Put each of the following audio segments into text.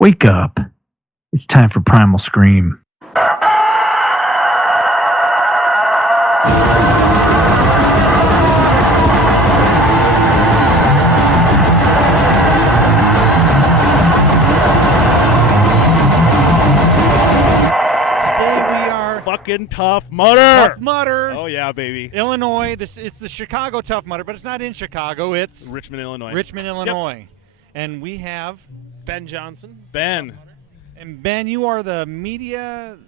Wake up. It's time for Primal Scream. Fucking Tough Mudder. Tough Mudder. Oh, yeah, baby. Illinois. It's the Chicago Tough Mudder, but it's not in Chicago. It's Richmond, Illinois. Richmond, Illinois. And we have Ben Johnson. Ben. And Ben, you are the media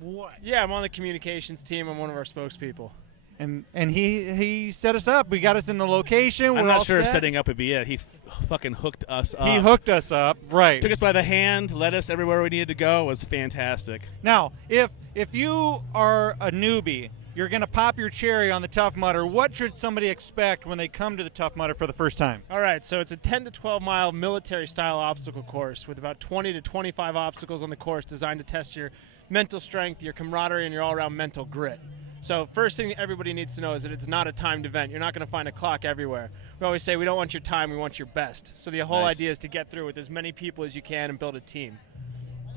what? Yeah, I'm on the communications team. I'm one of our spokespeople. And he set us up. We got us in the location. I'm We're all not sure if set. setting up would be it. He fucking hooked us up. He hooked us up, right. Took us by the hand, led us everywhere we needed to go. It was fantastic. Now, if you are a newbie, you're going to pop your cherry on the Tough Mudder, what should somebody expect when they come to the Tough Mudder for the first time? All right, so it's a 10 to 12 mile military-style obstacle course with about 20 to 25 obstacles on the course designed to test your mental strength, your camaraderie, and your all-around mental grit. So first thing everybody needs to know is that it's not a timed event. You're not going to find a clock everywhere. We always say we don't want your time, we want your best. So the whole idea is to get through with as many people as you can and build a team.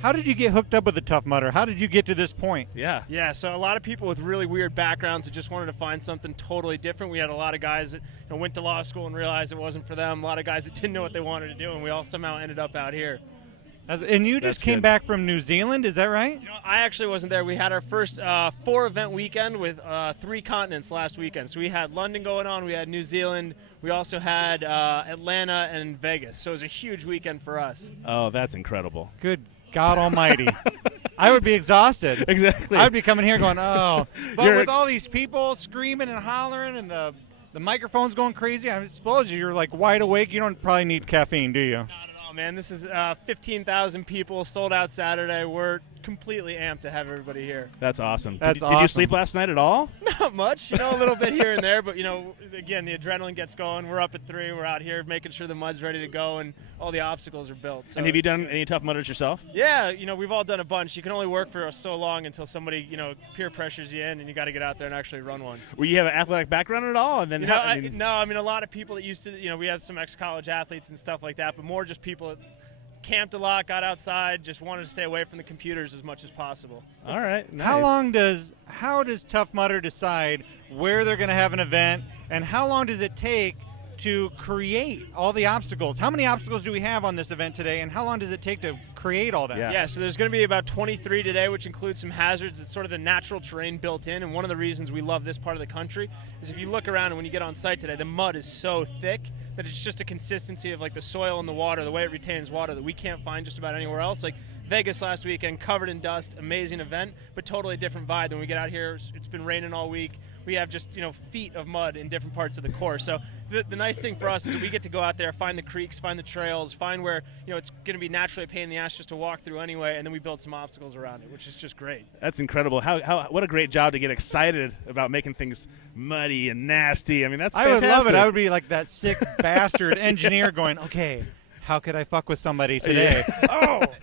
How did you get hooked up with the Tough Mudder? How did you get to this point? Yeah, so a lot of people with really weird backgrounds that just wanted to find something totally different. We had a lot of guys that went to law school and realized it wasn't for them. A lot of guys that didn't know what they wanted to do, and we all somehow ended up out here. And you just came back from New Zealand, is that right? I actually wasn't there. We had our first 4-event weekend with 3 continents last weekend. So we had London going on, we had New Zealand, we also had Atlanta and Vegas. So it was a huge weekend for us. Oh, that's incredible. Good God almighty. I would be exhausted. Exactly. I would be coming here going, oh. But You're with all these people screaming and hollering and the microphone's going crazy, I suppose you're like wide awake. You don't probably need caffeine, do you? Not at all, man. This is 15,000 people, sold out Saturday. We're completely amped to have everybody here. That's awesome. That's Did you sleep last night at all? Not much, a little bit here and there, but, again, the adrenaline gets going. We're up at 3. We're out here making sure the mud's ready to go and all the obstacles are built. So And have you done any Tough Mudders yourself? Yeah, we've all done a bunch. You can only work for so long until somebody, peer pressures you in, and you got to get out there and actually run one. Well, you have an athletic background at all? And then a lot of people that used to, we had some ex-college athletes and stuff like that, but more just people that camped a lot, got outside, just wanted to stay away from the computers as much as possible. All right, nice. How does Tough Mudder decide where they're going to have an event, and how long does it take to create all the obstacles? How many obstacles do we have on this event today, and how long does it take to create all that? Yeah, so there's going to be about 23 today, which includes some hazards. It's sort of the natural terrain built in, and one of the reasons we love this part of the country is if you look around and when you get on site today, the mud is so thick that it's just a consistency of like the soil and the water, the way it retains water that we can't find just about anywhere else. Like Vegas last weekend, covered in dust, amazing event, but totally different vibe. When we get out here, it's been raining all week. We have just, feet of mud in different parts of the course. So the nice thing for us is that we get to go out there, find the creeks, find the trails, find where, it's going to be naturally a pain in the ass just to walk through anyway, and then we build some obstacles around it, which is just great. That's incredible. What a great job to get excited about making things muddy and nasty. I mean, that's fantastic. I would love it. I would be like that sick bastard engineer going, okay, how could I fuck with somebody today?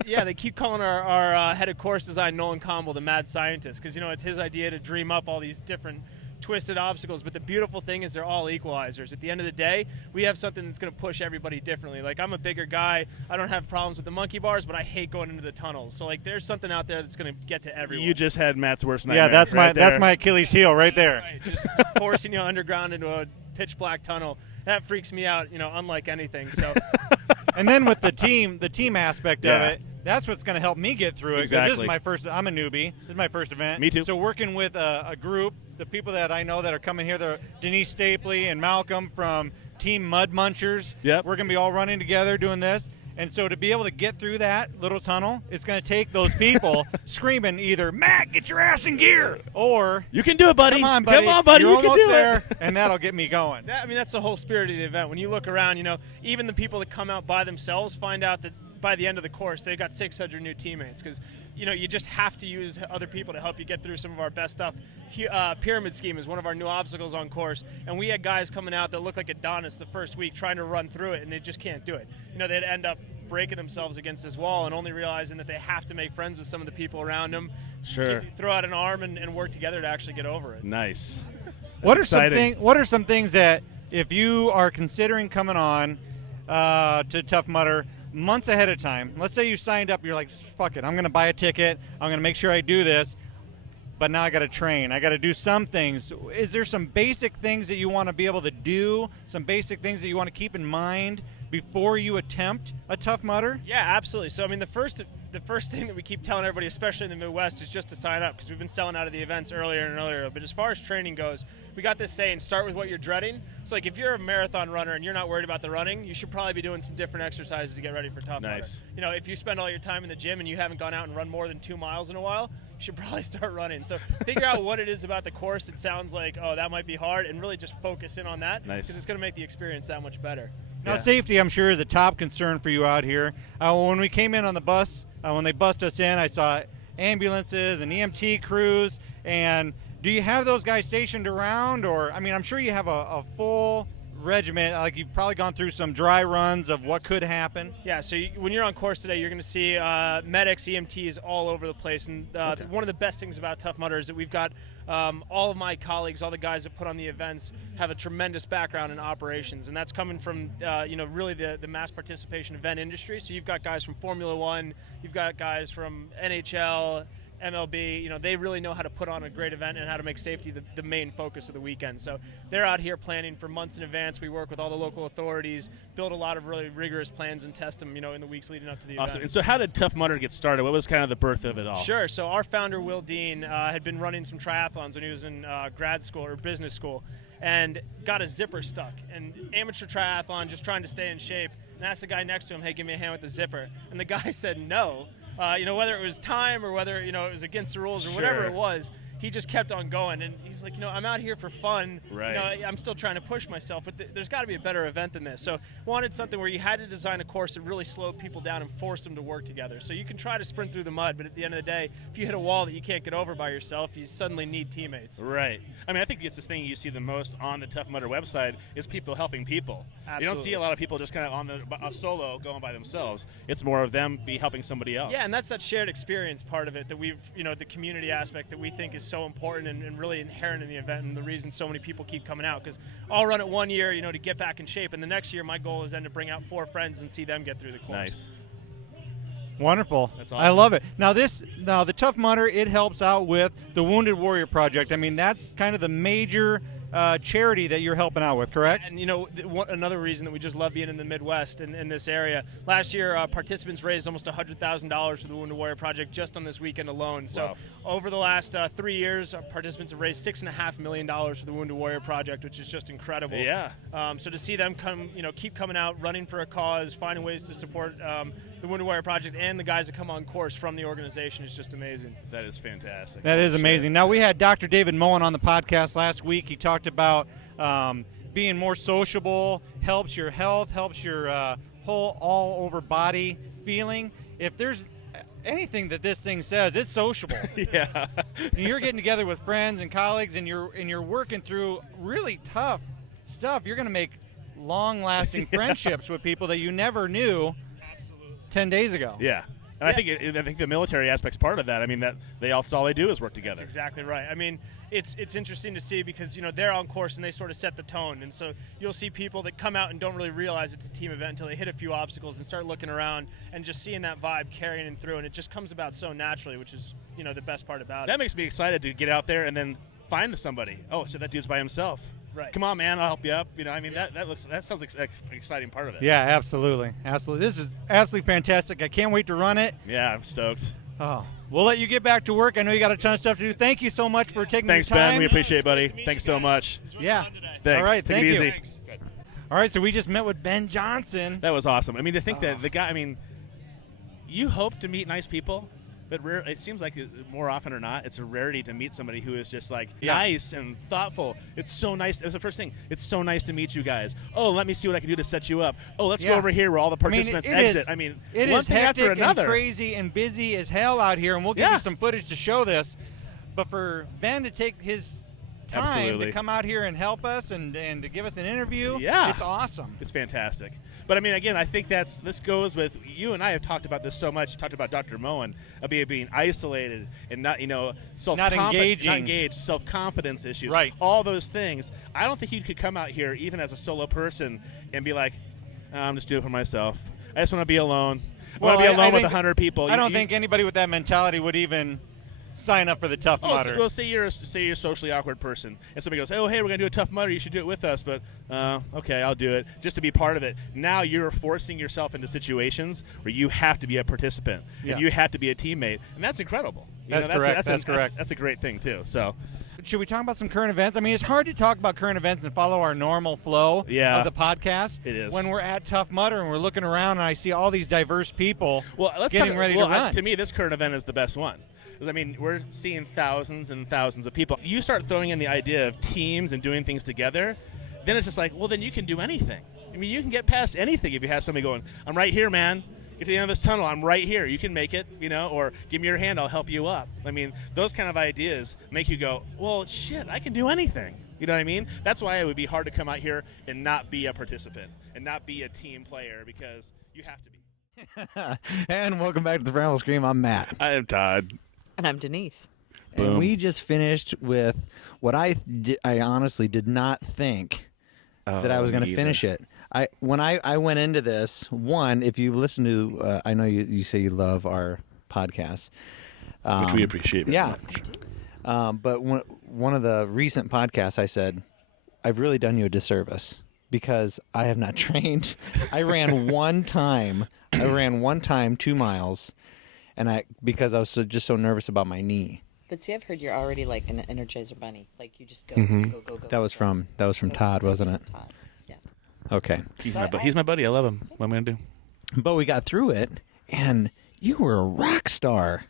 Yeah, they keep calling our head of course design, Nolan Campbell, the mad scientist, because, it's his idea to dream up all these different twisted obstacles, but the beautiful thing is they're all equalizers. At the end of the day, we have something that's going to push everybody differently. Like, I'm a bigger guy. I don't have problems with the monkey bars, but I hate going into the tunnels. So, there's something out there that's going to get to everyone. You just had Matt's worst nightmare. Yeah, that's my Achilles heel right there. Right, just forcing you underground into a pitch black tunnel. That freaks me out, unlike anything. So, and then with the team aspect of it, that's what's going to help me get through it. Exactly. This is my first. I'm a newbie. This is my first event. Me too. So working with a group, the people that I know that are coming here, they're Denise Stapley and Malcolm from Team Mud Munchers. Yep. We're going to be all running together doing this. And so to be able to get through that little tunnel, it's going to take those people screaming either, Matt, get your ass in gear, or you can do it, buddy. Come on, buddy. You're you can do there. it. And that'll get me going. That's the whole spirit of the event. When you look around, even the people that come out by themselves find out that by the end of the course, they've got 600 new teammates because, you just have to use other people to help you get through some of our best stuff. Pyramid scheme is one of our new obstacles on course, and we had guys coming out that looked like Adonis the first week trying to run through it, and they just can't do it. They'd end up breaking themselves against this wall and only realizing that they have to make friends with some of the people around them. Sure. Throw out an arm and work together to actually get over it. Nice. What are some things that if you are considering coming on to Tough Mudder, months ahead of time. Let's say you signed up, you're like, fuck it, I'm going to buy a ticket, I'm going to make sure I do this, but now I got to train, I got to do some things. Is there some basic things that you want to be able to do, some basic things that you want to keep in mind before you attempt a Tough Mudder? Yeah, absolutely. So, I mean, the first thing that we keep telling everybody, especially in the Midwest, is just to sign up, because we've been selling out of the events earlier and earlier. But as far as training goes, we got this saying, start with what you're dreading. So, like, if you're a marathon runner and you're not worried about the running, you should probably be doing some different exercises to get ready for Tough Mudder. Nice. You know, if you spend all your time in the gym and you haven't gone out and run more than 2 miles in a while, you should probably start running. So figure out what it is about the course that sounds like, oh, that might be hard, and really just focus in on that, because it's going to make the experience that much better. Now, safety, I'm sure, is a top concern for you out here. When we came in on the bus, when they bussed us in, I saw ambulances and EMT crews. And do you have those guys stationed around? Or, I mean, I'm sure you have a full regiment. Like, you've probably gone through some dry runs of what could happen. Yeah, so when you're on course today, you're going to see medics, EMTs all over the place. And one of the best things about Tough Mudder is that we've got all of my colleagues, all the guys that put on the events, have a tremendous background in operations. And that's coming from, really the mass participation event industry. So you've got guys from Formula One, you've got guys from NHL, MLB, they really know how to put on a great event and how to make safety the main focus of the weekend. So they're out here planning for months in advance. We work with all the local authorities, build a lot of really rigorous plans and test them, in the weeks leading up to the event. Awesome. And so how did Tough Mudder get started? What was kind of the birth of it all? Sure. So our founder, Will Dean, had been running some triathlons when he was in grad school or business school, and got a zipper stuck. And amateur triathlon, just trying to stay in shape, and asked the guy next to him, hey, give me a hand with the zipper. And the guy said no. Whether it was time or whether, it was against the rules or whatever it was, he just kept on going. And he's like, I'm out here for fun. Right. I'm still trying to push myself, but there's got to be a better event than this. So wanted something where you had to design a course that really slowed people down and forced them to work together. So you can try to sprint through the mud, but at the end of the day, if you hit a wall that you can't get over by yourself, you suddenly need teammates. Right. I mean, I think it's this thing you see the most on the Tough Mudder website is people helping people. Absolutely. You don't see a lot of people just kind of on the solo going by themselves. It's more of them be helping somebody else. Yeah, and that's that shared experience part of it that we've, the community aspect that we think is so important and really inherent in the event, and the reason so many people keep coming out. Because I'll run it one year, to get back in shape, and the next year my goal is then to bring out 4 friends and see them get through the course. Nice. Wonderful. That's awesome. I love it. Now the Tough Mudder, it helps out with the Wounded Warrior Project. I mean, that's kind of the major charity that you're helping out with, correct? And another reason that we just love being in the Midwest in this area. Last year, participants raised almost $100,000 for the Wounded Warrior Project just on this weekend alone. So over the last 3 years, participants have raised $6.5 million for the Wounded Warrior Project, which is just incredible. Yeah. So to see them keep coming out, running for a cause, finding ways to support the Wounded Warrior Project and the guys that come on course from the organization is just amazing. That is fantastic. That is amazing. Now, we had Dr. David Moen on the podcast last week. He talked about being more sociable, helps your health, helps your whole all-over body feeling. If there's anything that this thing says, it's sociable. Yeah. And you're getting together with friends and colleagues, and you're working through really tough stuff. You're going to make long-lasting friendships with people that you never knew 10 days ago. Yeah. And I think the military aspect's part of that. I mean, that's all they do is work together. That's exactly right. I mean, it's interesting to see because they're on course and they sort of set the tone, and so you'll see people that come out and don't really realize it's a team event until they hit a few obstacles and start looking around and just seeing that vibe carrying them through, and it just comes about so naturally, which is the best part about it. That makes me excited to get out there and then find somebody. Oh, so that dude's by himself. Right. Come on, man, I'll help you up. That sounds like an exciting part of it. Yeah, absolutely. This is absolutely fantastic. I can't wait to run it. Yeah, I'm stoked. Oh, we'll let you get back to work. I know you got a ton of stuff to do. Thank you so much for taking the time. Thanks, Ben. We appreciate it, buddy. Thanks so much. Yeah. Thanks. All right. Take Thank it you. easy. Thanks. Good. All right. So we just met with Ben Johnson. That was awesome. I mean, to think that the guy. I mean, you hope to meet nice people. But it seems like more often or not, it's a rarity to meet somebody who is just like nice and thoughtful. It's so nice. That's the first thing. It's so nice to meet you guys. Oh, let me see what I can do to set you up. Oh, let's go over here where all the participants exit. It one is thing after hectic another. and crazy and busy as hell out here, and we'll give you some footage to show this. But for Ben to take his time to come out here and help us and to give us an interview, it's awesome. It's fantastic. But I mean, again, I think this goes with you and I have talked about this so much. Talked about Dr. Moen being isolated and not engaged, self-confidence issues, right? All those things. I don't think you could come out here even as a solo person and be like, I'm just doing it for myself. I just want to be alone. I Well, want to be alone I with think- 100 people. I don't think anybody with that mentality would even sign up for the Tough Mudder. Well, say you're a socially awkward person, and somebody goes, "Oh, hey, we're gonna do a Tough Mudder. You should do it with us." But okay, I'll do it just to be part of it. Now you're forcing yourself into situations where you have to be a participant and you have to be a teammate, and that's incredible. That's correct. That's correct. That's a great thing too. So. Should we talk about some current events? I mean, it's hard to talk about current events and follow our normal flow of the podcast. It is. When we're at Tough Mudder and we're looking around and I see all these diverse people getting ready to run. To me, this current event is the best one. Because, I mean, we're seeing thousands and thousands of people. You start throwing in the idea of teams and doing things together, then it's just like, well, then you can do anything. I mean, you can get past anything if you have somebody going, I'm right here, man. Get to the end of this tunnel. I'm right here. You can make it, or give me your hand. I'll help you up. I mean, those kind of ideas make you go, well, shit, I can do anything. You know what I mean? That's why it would be hard to come out here and not be a participant and not be a team player, because you have to be. And welcome back to the Primal Scream. I'm Matt. I am Todd. And I'm Denise. And we just finished with what I honestly did not think that I was going to finish it. When I went into this, if you listen to, I know you say you love our podcast. Which we appreciate very much. But one of the recent podcasts, I said, I've really done you a disservice because I have not trained. I ran one time. 2 miles, and because I was just so nervous about my knee. But see, I've heard you're already like an Energizer bunny. Like you just go, go. That was from Todd, wasn't it? Todd. Yeah. Okay. He's my buddy. I love him. What am I going to do? But we got through it, and you were a rock star.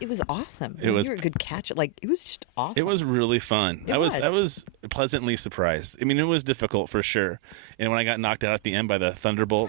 It was awesome. You were a good catch. Like it was just awesome. It was really fun. It I was pleasantly surprised. I mean, it was difficult for sure. And when I got knocked out at the end by the Thunderbolt,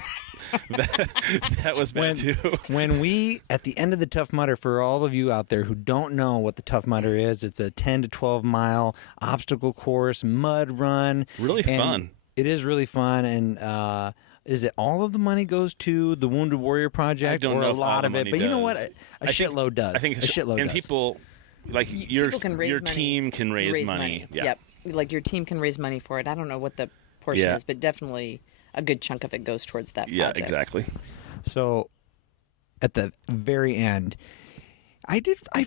that was bad too. When we, at the end of the Tough Mudder, for all of you out there who don't know what the Tough Mudder is, it's a 10 to 12 mile obstacle course, mud run. Really fun. It is really fun. And is it all of the money goes to the Wounded Warrior Project? I don't or know a if lot all the of it? money But you know does. what? A shitload does. I think a shitload and does. people, like your can raise money. team can raise money. Yeah. Yep. Like your team can raise money for it. I don't know what the portion Yeah. is, but definitely a good chunk of it goes towards that project. Yeah, exactly. So at the very end, I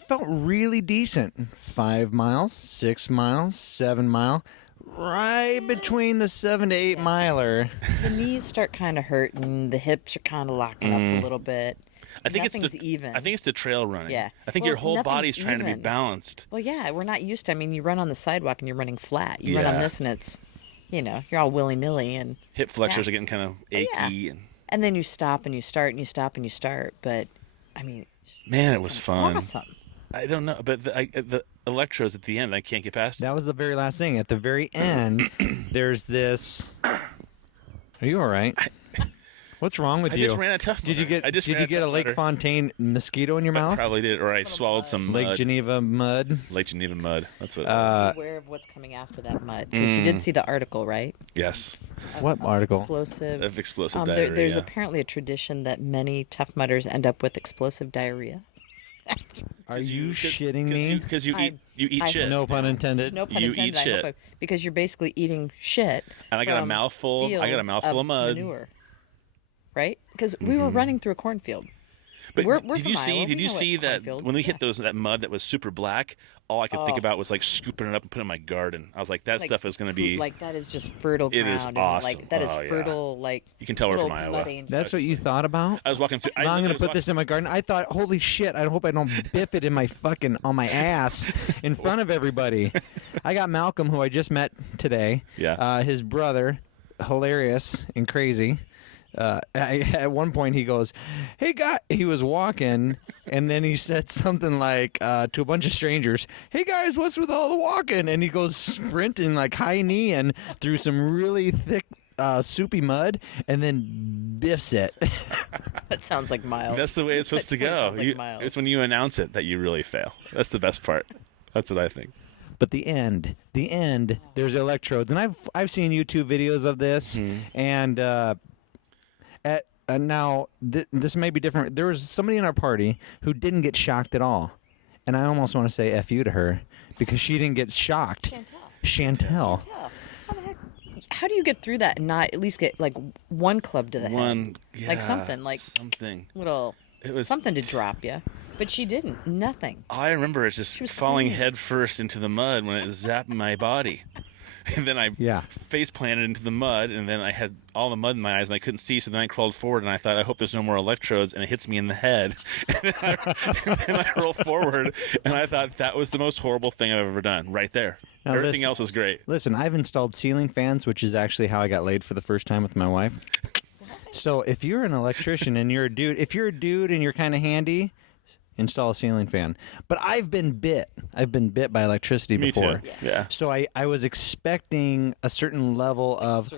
felt really decent. 5 miles, 6 miles, 7 mile, right between the 7 to 8 miler. The knees start kind of hurting. The hips are kind of locking up a little bit. I think Nothing's it's even. I think it's the trail running. Yeah. I think Well, your whole nothing's body's trying to be even. balanced. Well, yeah, we're not used to. I mean, you run on the sidewalk and you're running flat. You run on Yeah. this and it's, you're all willy nilly, and Hip flexors Yeah. are getting kind of achy. yeah. And then you stop and you start and you stop and you start. But I mean, it's just Man, it was fun. awesome. I don't know, but the electrodes at the end, I can't get past. That was the very last thing. At the very end, there's this. Are you all right? What's wrong with I you? just ran a Tough Did you Mudder. get a Lake Fontaine mosquito in your I mouth? probably did, or I swallowed some mud. Lake Geneva mud. Lake Geneva mud. That's what it Be was. aware of what's coming after that mud, because you did see the article, right? Yes, What article? Explosive. of explosive diarrhea. There's apparently a tradition that many Tough Mudders end up with explosive diarrhea. Are you shitting me? Because you eat I- shit. No pun intended. No pun You intended. eat shit. Because you're basically eating shit. And I got a from mouthful. I got a fields mouthful of mud. Manure. Right? Because we were running through a cornfield. But We're did from you see? Iowa. Did We you know see what that cornfields- when we hit yeah. that mud that was super black? All I could think about was like scooping it up and putting it in my garden. I was like, that Like, stuff is going to be. like that is just fertile It ground. is isn't awesome. Like that is Oh, yeah. fertile. Like You can tell we're little from Iowa. mud angels. That's what you thought about? I was walking through. Now I'm going to put this in my garden. I thought, holy shit, I hope I don't biff it in my on my ass in front of everybody. I got Malcolm, who I just met today. Yeah. His brother, hilarious and crazy. At one point he goes, "Hey guy," he was walking, and then he said something like to a bunch of strangers, "Hey guys, what's with all the walking?" And he goes sprinting like high kneeing through some really thick soupy mud, and then biffs it. That sounds like Miles. That's the way it's supposed to That go. sounds like Miles. It's when you announce it that you really fail. That's the best part. That's what I think. But the end, there's electrodes, and I've seen YouTube videos of this, and now this may be different. There was somebody in our party who didn't get shocked at all, and I almost want to say "F you" to her because she didn't get shocked. Chantel. Chantel. How the heck? how do you get through that and not at least get like one club to the head? Yeah, Like something, like something. little It was something to drop you. But she didn't. Nothing. I remember it just was falling clean. head first into the mud when it zapped my body. And then I face planted into the mud, and then I had all the mud in my eyes, and I couldn't see. So then I crawled forward, and I thought, I hope there's no more electrodes, and it hits me in the head. And then I roll forward, and I thought that was the most horrible thing I've ever done. Right there. Now Everything listen- else is great. Listen, I've installed ceiling fans, which is actually how I got laid for the first time with my wife. So if you're an electrician and you're a dude, and you're kind of handy, install a ceiling fan. But I've been bit. I've been bit by electricity Me before. too. Yeah. So I was expecting a certain level of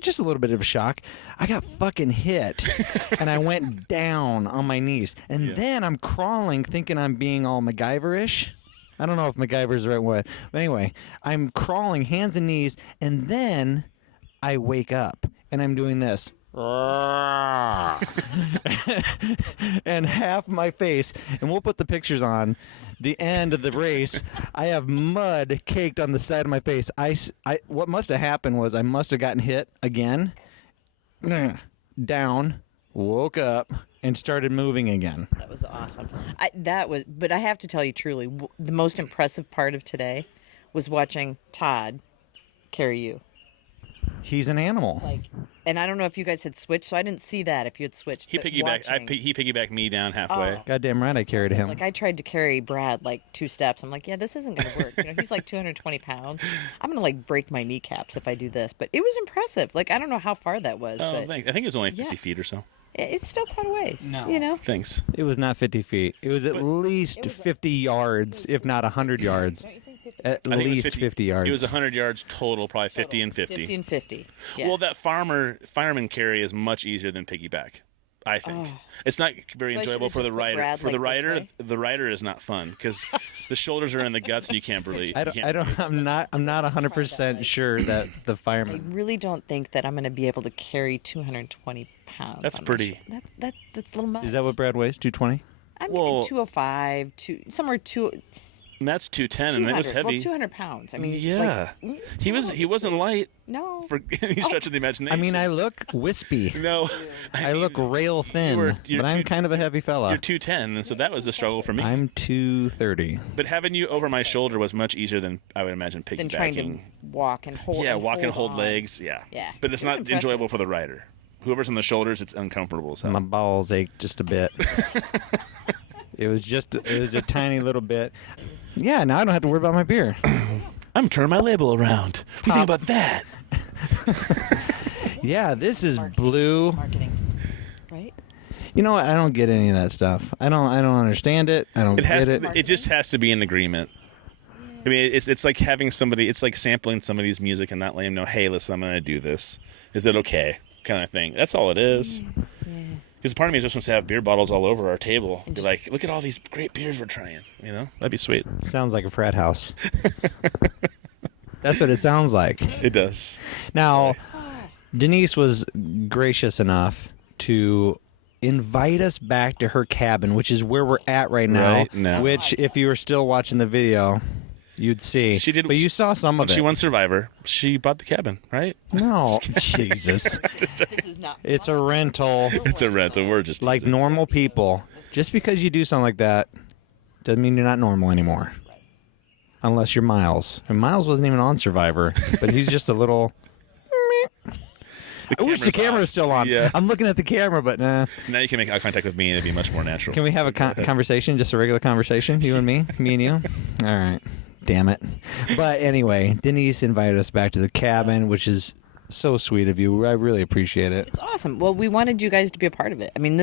just a little bit of a shock. I got fucking hit, and I went down on my knees, and then I'm crawling, thinking I'm being all MacGyver-ish. I don't know if MacGyver is the right word, but anyway, I'm crawling, hands and knees, and then I wake up, and I'm doing this. And half my face, and we'll put the pictures on the end of the race. I have mud caked on the side of my face. What must have happened was I must have gotten hit again, down, woke up, and started moving again. That was awesome. But I have to tell you truly, the most impressive part of today was watching Todd carry you. He's an animal. And I don't know if you guys had switched, so I didn't see that if you had switched. He but piggybacked. watching- He piggybacked me down halfway. Oh. Goddamn right I carried him. Like I tried to carry Brad like 2 steps. I'm like, yeah, this isn't going to work. He's like 220 pounds. I'm going to like break my kneecaps if I do this. But it was impressive. Like I don't know how far that was, Oh, but thanks. I think it was only 50 Yeah. feet or so. it's still quite a ways. No. Thanks. It was not 50 feet. It was at least 50 yards, if not 100 yards. Don't you think 50? At I think it was least 50 yards. It was 100 yards total, probably 50 and 50. 50 and 50. Yeah. Well, that fireman carry is much easier than piggyback. I think it's not very So I enjoyable should've for the just put rider. Brad, For the like, this rider, way? the rider is not fun because the shoulders are in the guts and you can't breathe. I'm not 100% sure that the I fireman. really don't think that I'm going to be able to carry 220 pounds. That's on my pretty. That's a little much. Is that what Brad weighs? 220? I'm Well- getting 205, somewhere 200. And that's 210, and it was heavy. Well, 200 pounds. I mean, it's Yeah, like, he wasn't light. no. For he stretching the imagination. I mean, I look wispy. no, I look rail thin, you're but I'm too- kind of a heavy You're fella. 210, and so that was a struggle for me. I'm 230. But having you over my shoulder was much easier than I would imagine piggybacking. Than trying to walk and hold. Yeah, walk and hold on. legs. Yeah. Yeah. But it's It was not impressive. enjoyable for the rider. Whoever's on the shoulders, it's uncomfortable as hell. My balls ache just a bit. It was a tiny little bit. Yeah, now I don't have to worry about my beer. I'm turning my label around. What do you think about that? Yeah, this is blue. Marketing, right? You know what? I don't get any of that stuff. I don't understand it. I don't It has get to. it. It just has to be an agreement. I mean, it's like having somebody. It's like sampling somebody's music and not letting them know, "Hey, listen, I'm going to do this. Is it okay?" Kind of thing. That's all it is. Because part of me just wants to have beer bottles all over our table. Be like, look at all these great beers we're trying. You know, that'd be sweet. Sounds like a frat house. That's what it sounds like. It does. Now, Denise was gracious enough to invite us back to her cabin, which is where we're at right now. Right now. Which, if you were still watching the video, you'd see. She did. But you saw some When of it. she won Survivor, she bought the cabin, right? No, Jesus. This is not. It's a rental. It's a rental. We're just Like teasing. normal people. Just because you do something like that doesn't mean you're not normal anymore. Unless you're Miles. And Miles wasn't even on Survivor, but he's just a little. I wish the camera's camera on. was still on. Yeah. I'm looking at the camera, but nah. Now you can make eye contact with me and it'd be much more natural. Can we have a conversation, just a regular conversation, you and me and you? All right. Damn it. But anyway, Denise invited us back to the cabin, which is so sweet of you. I really appreciate it. It's awesome. Well, we wanted you guys to be a part of it. I mean,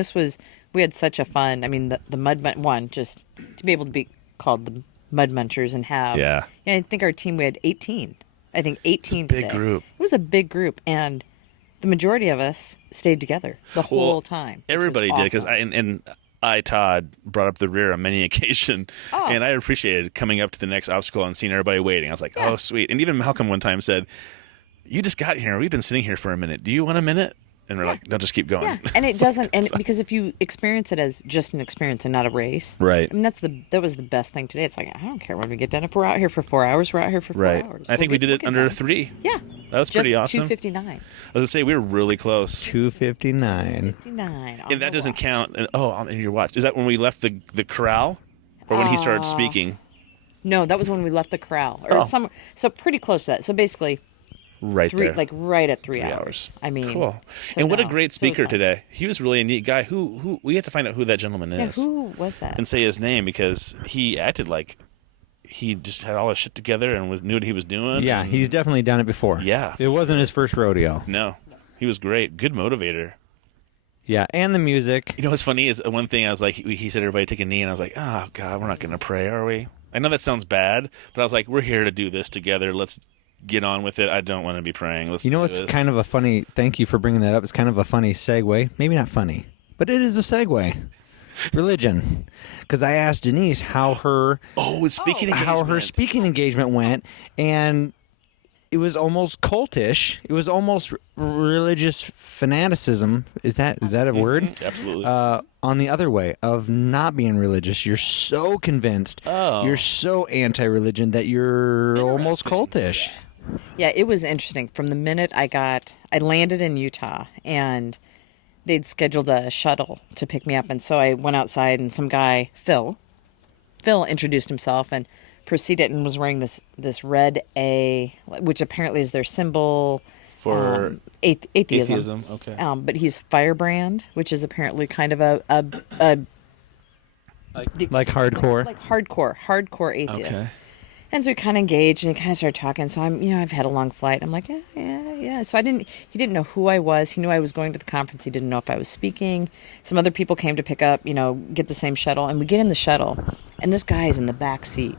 we had such a fun. I mean, the Mud one, just to be able to be called the Mud Munchers and have. Yeah. And I think our team, we had 18. I think 18 It's a big today. group. It was a big group, and the majority of us stayed together the whole Well, time. which was Everybody did because awesome. I, Todd, brought up the rear on many occasion, Oh. and I appreciated coming up to the next obstacle and seeing everybody waiting. I was like, oh, sweet. And even Malcolm one time said, "You just got here. We've been sitting here for a minute. Do you want a minute?" and we're like, no, just keep going. Yeah, and it doesn't, and because if you experience it as just an experience and not a race, Right. I mean, that was the best thing today. It's like, I don't care when we get done. If we're out here for 4 hours, we're out here for 4 Right. hours. I think we did it under done. 3. Yeah, That was pretty awesome. 2:59. I was gonna say we were really close. 2:59. 59. And that doesn't count. On your watch. Is that when we left the corral, or when he started speaking? No, that was when we left the corral, or somewhere. So pretty close to that. So basically, Right three, there. like right at 3 3 hours. hours. I mean, Cool. so And what a no. great So it was speaker fun. today. He was really a neat guy. Who we have to find out who that gentleman Yeah, is who was that? and say his name, because he acted like he just had all his shit together and knew what he was doing. Yeah, and- he's definitely done it before. Yeah. It wasn't his first rodeo. No, he was great. Good motivator. Yeah, and the music. You know what's funny is one thing I was like, he said everybody take a knee, and I was like, oh God, we're not going to pray, are we? I know that sounds bad, but I was like, we're here to do this together. Let's get on with it. I don't want to be praying. Let's You know, do it's this. kind of a funny. Thank you for bringing that up. It's kind of a funny segue. Maybe not funny, but it is a segue. Religion, because I asked Denise how her speaking how her speaking engagement went, and it was almost cultish. It was almost religious fanaticism. Is that a word? Absolutely. On the other way of not being religious, you're so convinced, you're so anti-religion that you're almost cultish. Yeah, it was interesting. From the minute I landed in Utah, and they'd scheduled a shuttle to pick me up, and so I went outside, and some guy, Phil introduced himself and proceeded, and was wearing this red A, which apparently is their symbol For atheism. Okay. But he's firebrand, which is apparently kind of a Like hardcore. like hardcore atheist. Okay. And so we kind of engaged, and he kind of started talking. So I've had a long flight. I'm like, yeah. So he didn't know who I was. He knew I was going to the conference. He didn't know if I was speaking. Some other people came to pick up, get the same shuttle. And we get in the shuttle, and this guy is in the back seat,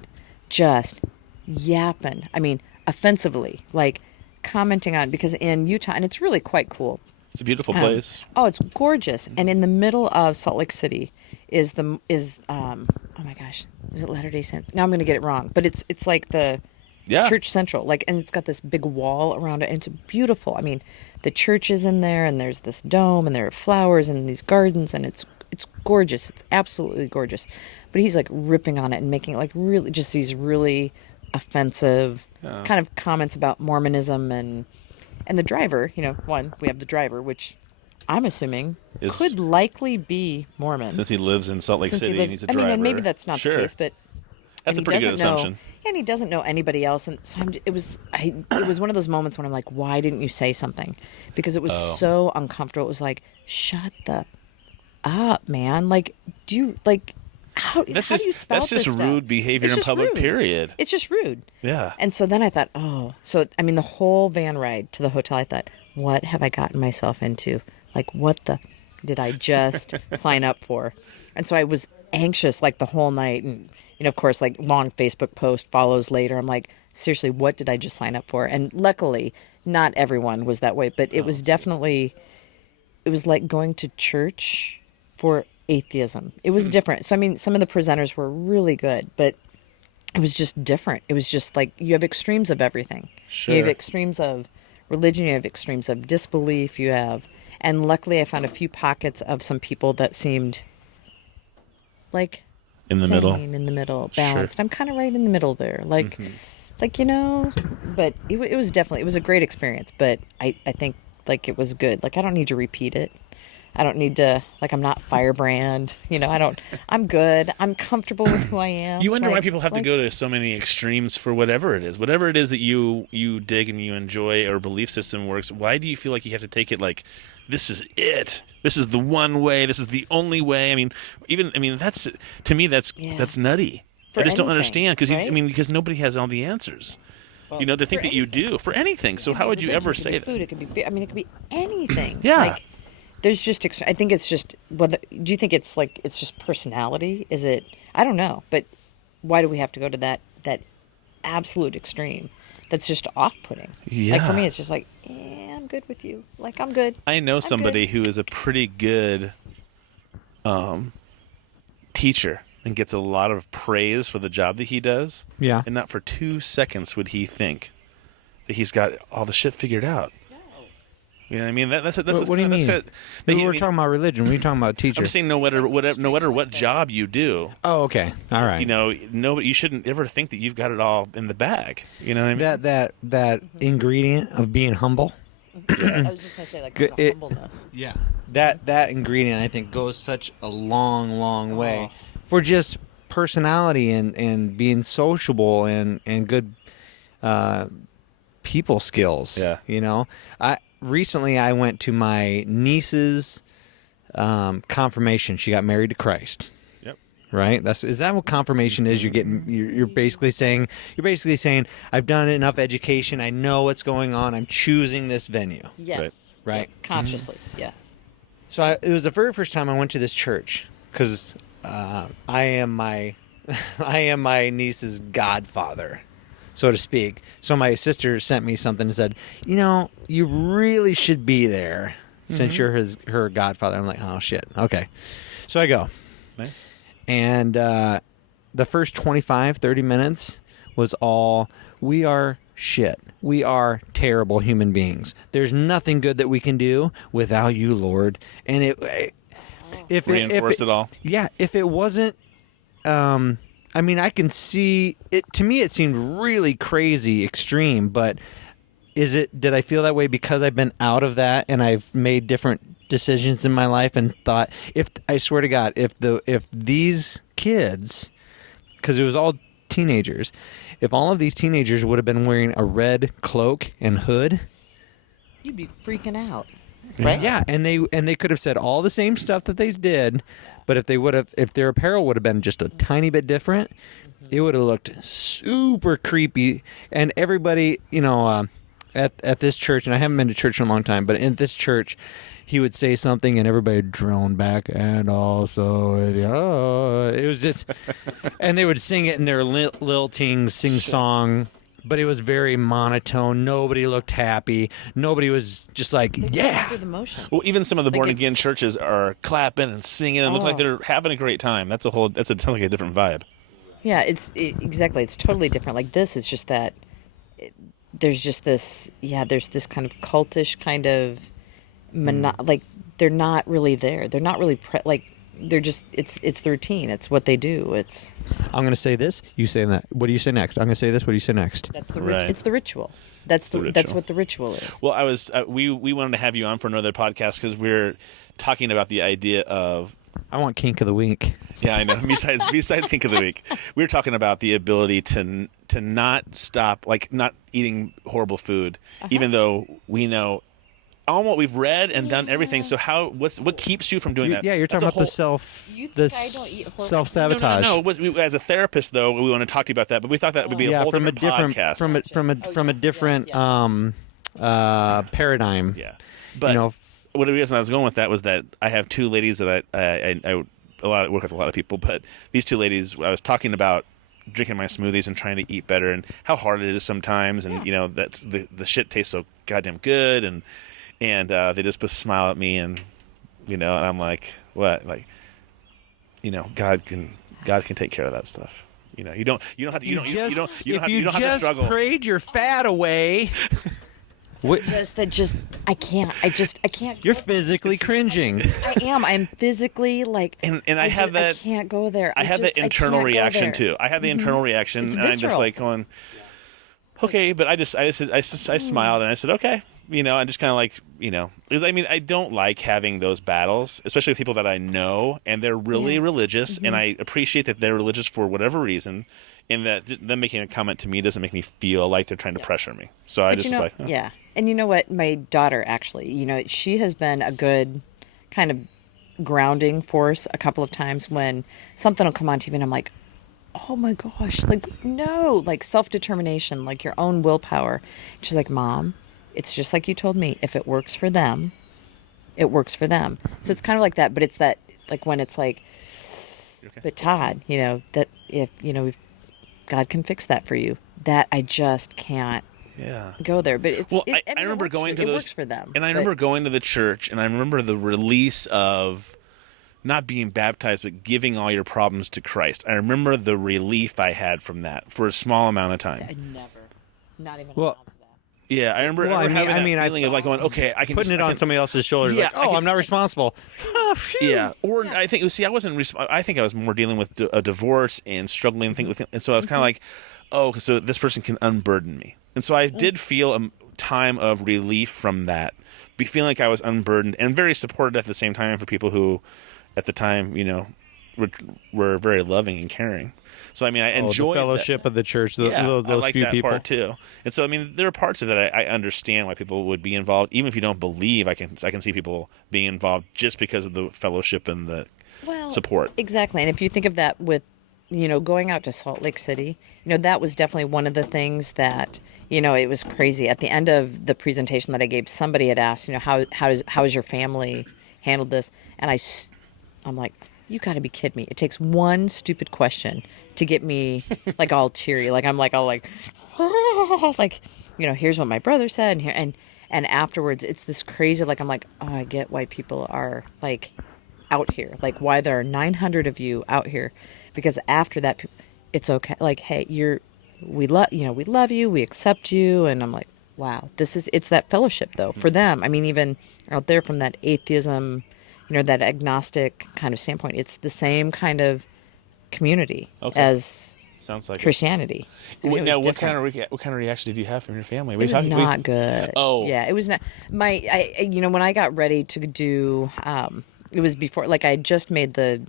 just yapping. I mean, offensively, like commenting on, because in Utah, and it's really quite cool. It's a beautiful place. Oh, it's gorgeous. And in the middle of Salt Lake City is oh my gosh, is it Latter-day Saints? Now I'm going to get it wrong, but it's like the Yeah. Church Central, and it's got this big wall around it, and it's beautiful. I mean, the church is in there, and there's this dome, and there are flowers and these gardens, and it's gorgeous. It's absolutely gorgeous. But he's like ripping on it and making like really just these really offensive kind of comments about Mormonism, and the driver, we have the driver, which I'm assuming could likely be Mormon. Since he lives in Salt Lake Since he City, lives- he needs a I driver. mean, and maybe that's not Sure. the case, but That's and a he pretty good doesn't know- assumption. and he doesn't know anybody else, and so it was one of those moments when I'm like, why didn't you say something? Because it was so uncomfortable. It was like, shut the up, man. Like, do you like how do you spout That's just this stuff? rude behavior It's in just public. rude. Period. It's just rude. Yeah. And so then I thought, the whole van ride to the hotel, I thought, what have I gotten myself into? Like, what the did I just sign up for? And so I was anxious like the whole night, and of course, like long Facebook post follows later. I'm like, seriously, what did I just sign up for? And luckily, not everyone was that way, but it was definitely, it was like going to church for atheism. It was different. So I mean, some of the presenters were really good, but it was just different. It was just like you have extremes of everything. Sure. You have extremes of religion, you have extremes of disbelief, and luckily I found a few pockets of some people that seemed like In the sane, middle. in the middle, balanced. I'm kind of right in the middle there. But it was definitely, it was a great experience, but I think like it was good. Like I don't need to repeat it. I don't need to, like, I'm not firebrand, I'm good. I'm comfortable with who I am. You wonder why Like- people have to like- go to so many extremes for whatever it is that you dig and you enjoy, or belief system works. Why do you feel like you have to take it like, this is it? This is the one way. This is the only way. That's, to me, that's nutty. For I just don't anything, understand because right? because nobody has all the answers. To think that you do for anything. So how would you ever say It could be food, that? it could be beer. I mean, it could be anything. Yeah. Like, there's just, I think it's just, do you think it's like, it's just personality? Is it, I don't know, but why do we have to go to that absolute extreme? That's just off-putting. Like for Yeah. me, it's just like, I'm good with you. Like, I'm good. I know somebody good. who is a pretty good teacher and gets a lot of praise for the job that he does. Yeah. And not for 2 seconds would he think that he's got all the shit figured out. You know what I mean? That's What do you mean? We're talking about religion. We're talking about teachers. I'm saying no matter what job you do. Oh, okay. All right. You know, you shouldn't ever think that you've got it all in the bag. You know what I mean? That ingredient of being humble. I was just gonna say like humbleness. Yeah. That ingredient I think goes such a long way for just personality and being sociable and good people skills. Yeah. You know, recently I went to my niece's confirmation. She got married to Christ. Yep. Right? Is that what confirmation is? You're basically saying I've done enough education. I know what's going on. I'm choosing this venue. Yes. Right. Consciously. Yes. So it was the very first time I went to this church because I am my niece's godfather, so to speak. So my sister sent me something and said, you really should be there since you're her godfather. I'm like, oh shit, okay. So I go. Nice. And the first 25-30 minutes was all, we are shit. We are terrible human beings. There's nothing good that we can do without you, Lord. And if reinforced it all. Yeah, if it wasn't, I mean, I can see it. To me, it seemed really crazy, extreme. But did I feel that way because I've been out of that and I've made different decisions in my life and thought, I swear to God, if these kids, because it was all teenagers, if all of these teenagers would have been wearing a red cloak and hood, you'd be freaking out, right? Yeah, and they could have said all the same stuff that they did, but if their apparel would have been just a tiny bit different, it would have looked super creepy. And everybody, at this church, and I haven't been to church in a long time, but in this church, he would say something and everybody would drone back, and also, it was just, and they would sing it in their lilting sing-song, but it was very monotone. Nobody looked happy. Nobody was just like, yeah. Through the motion. Well, even some of the born-again churches are clapping and singing and look like they're having a great time. That's sounds like a different vibe. Yeah, exactly. It's totally different. Like this, it's just that there's just this, there's this kind of cultish kind of, like they're not really there. They're not really they're just it's the routine. It's what they do. I'm going to say this. You say that. What do you say next? I'm going to say this. What do you say next? That's it's the ritual. That's what the ritual is. Well, we wanted to have you on for another podcast because we're talking about the idea of. I want kink of the week. Yeah, I know. Besides kink of the week, we were talking about the ability to not stop, like not eating horrible food, even though we know. All what we've read and done everything. So what keeps you from doing that? Yeah, you're talking about the self-sabotage. No. As a therapist, though, we want to talk to you about that. But we thought that would be a whole different podcast. From a different paradigm. Yeah, but what the reason I was going with that was that I have two ladies that I work with a lot of people, but these two ladies, I was talking about drinking my smoothies and trying to eat better and how hard it is sometimes, and that the shit tastes so goddamn good and they just smile at me and and I'm like, what? Like, God can take care of that stuff. You don't have to struggle. Prayed your fat away. I can't. You're physically cringing. I am. I'm physically like. And I have that. I can't go there. I have that internal reaction too. I have the internal reaction, and I'm just like going, okay, but I smiled and I said, okay. And just kind of like, because I don't like having those battles, especially with people that I know and they're really religious, and I appreciate that they're religious for whatever reason, and that them making a comment to me doesn't make me feel like they're trying to pressure me. So I just like, yeah. And you know what? My daughter actually, she has been a good kind of grounding force a couple of times when something will come on TV and I'm like, oh my gosh, like, no, like self-determination, like your own willpower. She's like, Mom, it's just like you told me. If it works for them, it works for them. So it's kind of like that, but it's that, like when it's like, but Todd, that if, God can fix that for you. That I just can't go there. But it's, I remember going to those. It works for them. And I remember going to the church, and I remember the release of not being baptized, but giving all your problems to Christ. I remember the relief I had from that for a small amount of time. I never, not even well, an ounce of that. Yeah, I remember. Well, I remember having that I feeling of like going, okay, I can putting it on somebody else's shoulders. Yeah, like, I oh, can- I'm not responsible. Yeah, or I think I wasn't. I think I was more dealing with a divorce and struggling with, and so I was kind of like, oh, so this person can unburden me, and so I did feel a time of relief from that, be feeling like I was unburdened and very supported at the same time for people who, at the time, were very loving and caring. So I mean, I enjoyed the fellowship of the church. Those I like few that people part too. And so I mean, there are parts of that I understand why people would be involved, even if you don't believe. I can see people being involved just because of the fellowship and the support. Exactly. And if you think of that with, going out to Salt Lake City, that was definitely one of the things that, it was crazy. At the end of the presentation that I gave, somebody had asked, how has your family handled this? And I'm like, you got to be kidding me. It takes one stupid question to get me like all teary. Like I'm like all like, like, here's what my brother said. And here, and afterwards it's this crazy, like, I'm like, oh, I get why people are like out here, like why there are 900 of you out here, because after that, it's okay. Like, hey, we love you. We accept you. And I'm like, wow, it's that fellowship though for them. I mean, even out there from that atheism, that agnostic kind of standpoint, it's the same kind of community as Sounds like Christianity. Now, what kind of reaction did you have from your family? It was not good. Oh, yeah, it was not. When I got ready to do, it was before, like, I had just made the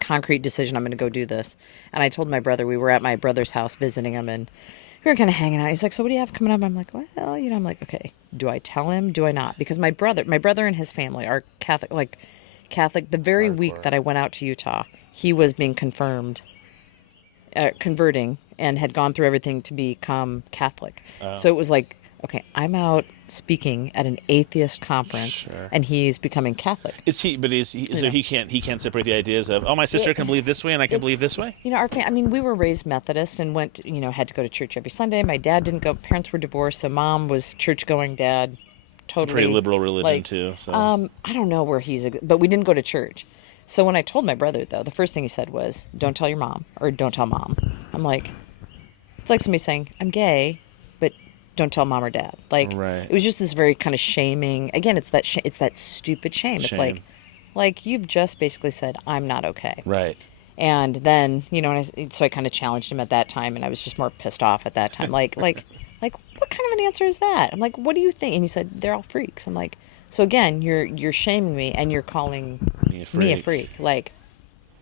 concrete decision, I'm going to go do this, and I told my brother, we were at my brother's house visiting him, and we were kind of hanging out. He's like, so what do you have coming up? I'm like, well, I'm like, okay, do I tell him? Do I not? Because my brother and his family are Catholic. The very week that I went out to Utah, he was being converting, and had gone through everything to become Catholic. So it was like, okay, I'm out speaking at an atheist conference, and he's becoming Catholic. So he can't separate the ideas of, oh, my sister can believe this way and I can believe this way? We were raised Methodist and went, had to go to church every Sunday. My dad didn't go. Parents were divorced, so mom was church-going. Dad, totally. It's a pretty liberal religion, too. So. I don't know where but we didn't go to church. So when I told my brother, though, the first thing he said was, don't tell your mom, or don't tell mom. I'm like, it's like somebody saying, I'm gay, but don't tell mom or dad. Like, right. It was just this very kind of shaming. Again, it's that stupid shame. It's like you've just basically said, I'm not okay. Right. And then, so I kind of challenged him at that time, and I was just more pissed off at that time. Like, what kind of an answer is that? I'm like, what do you think? And he said, they're all freaks. I'm like, so again, you're shaming me, and you're calling me a freak. Like,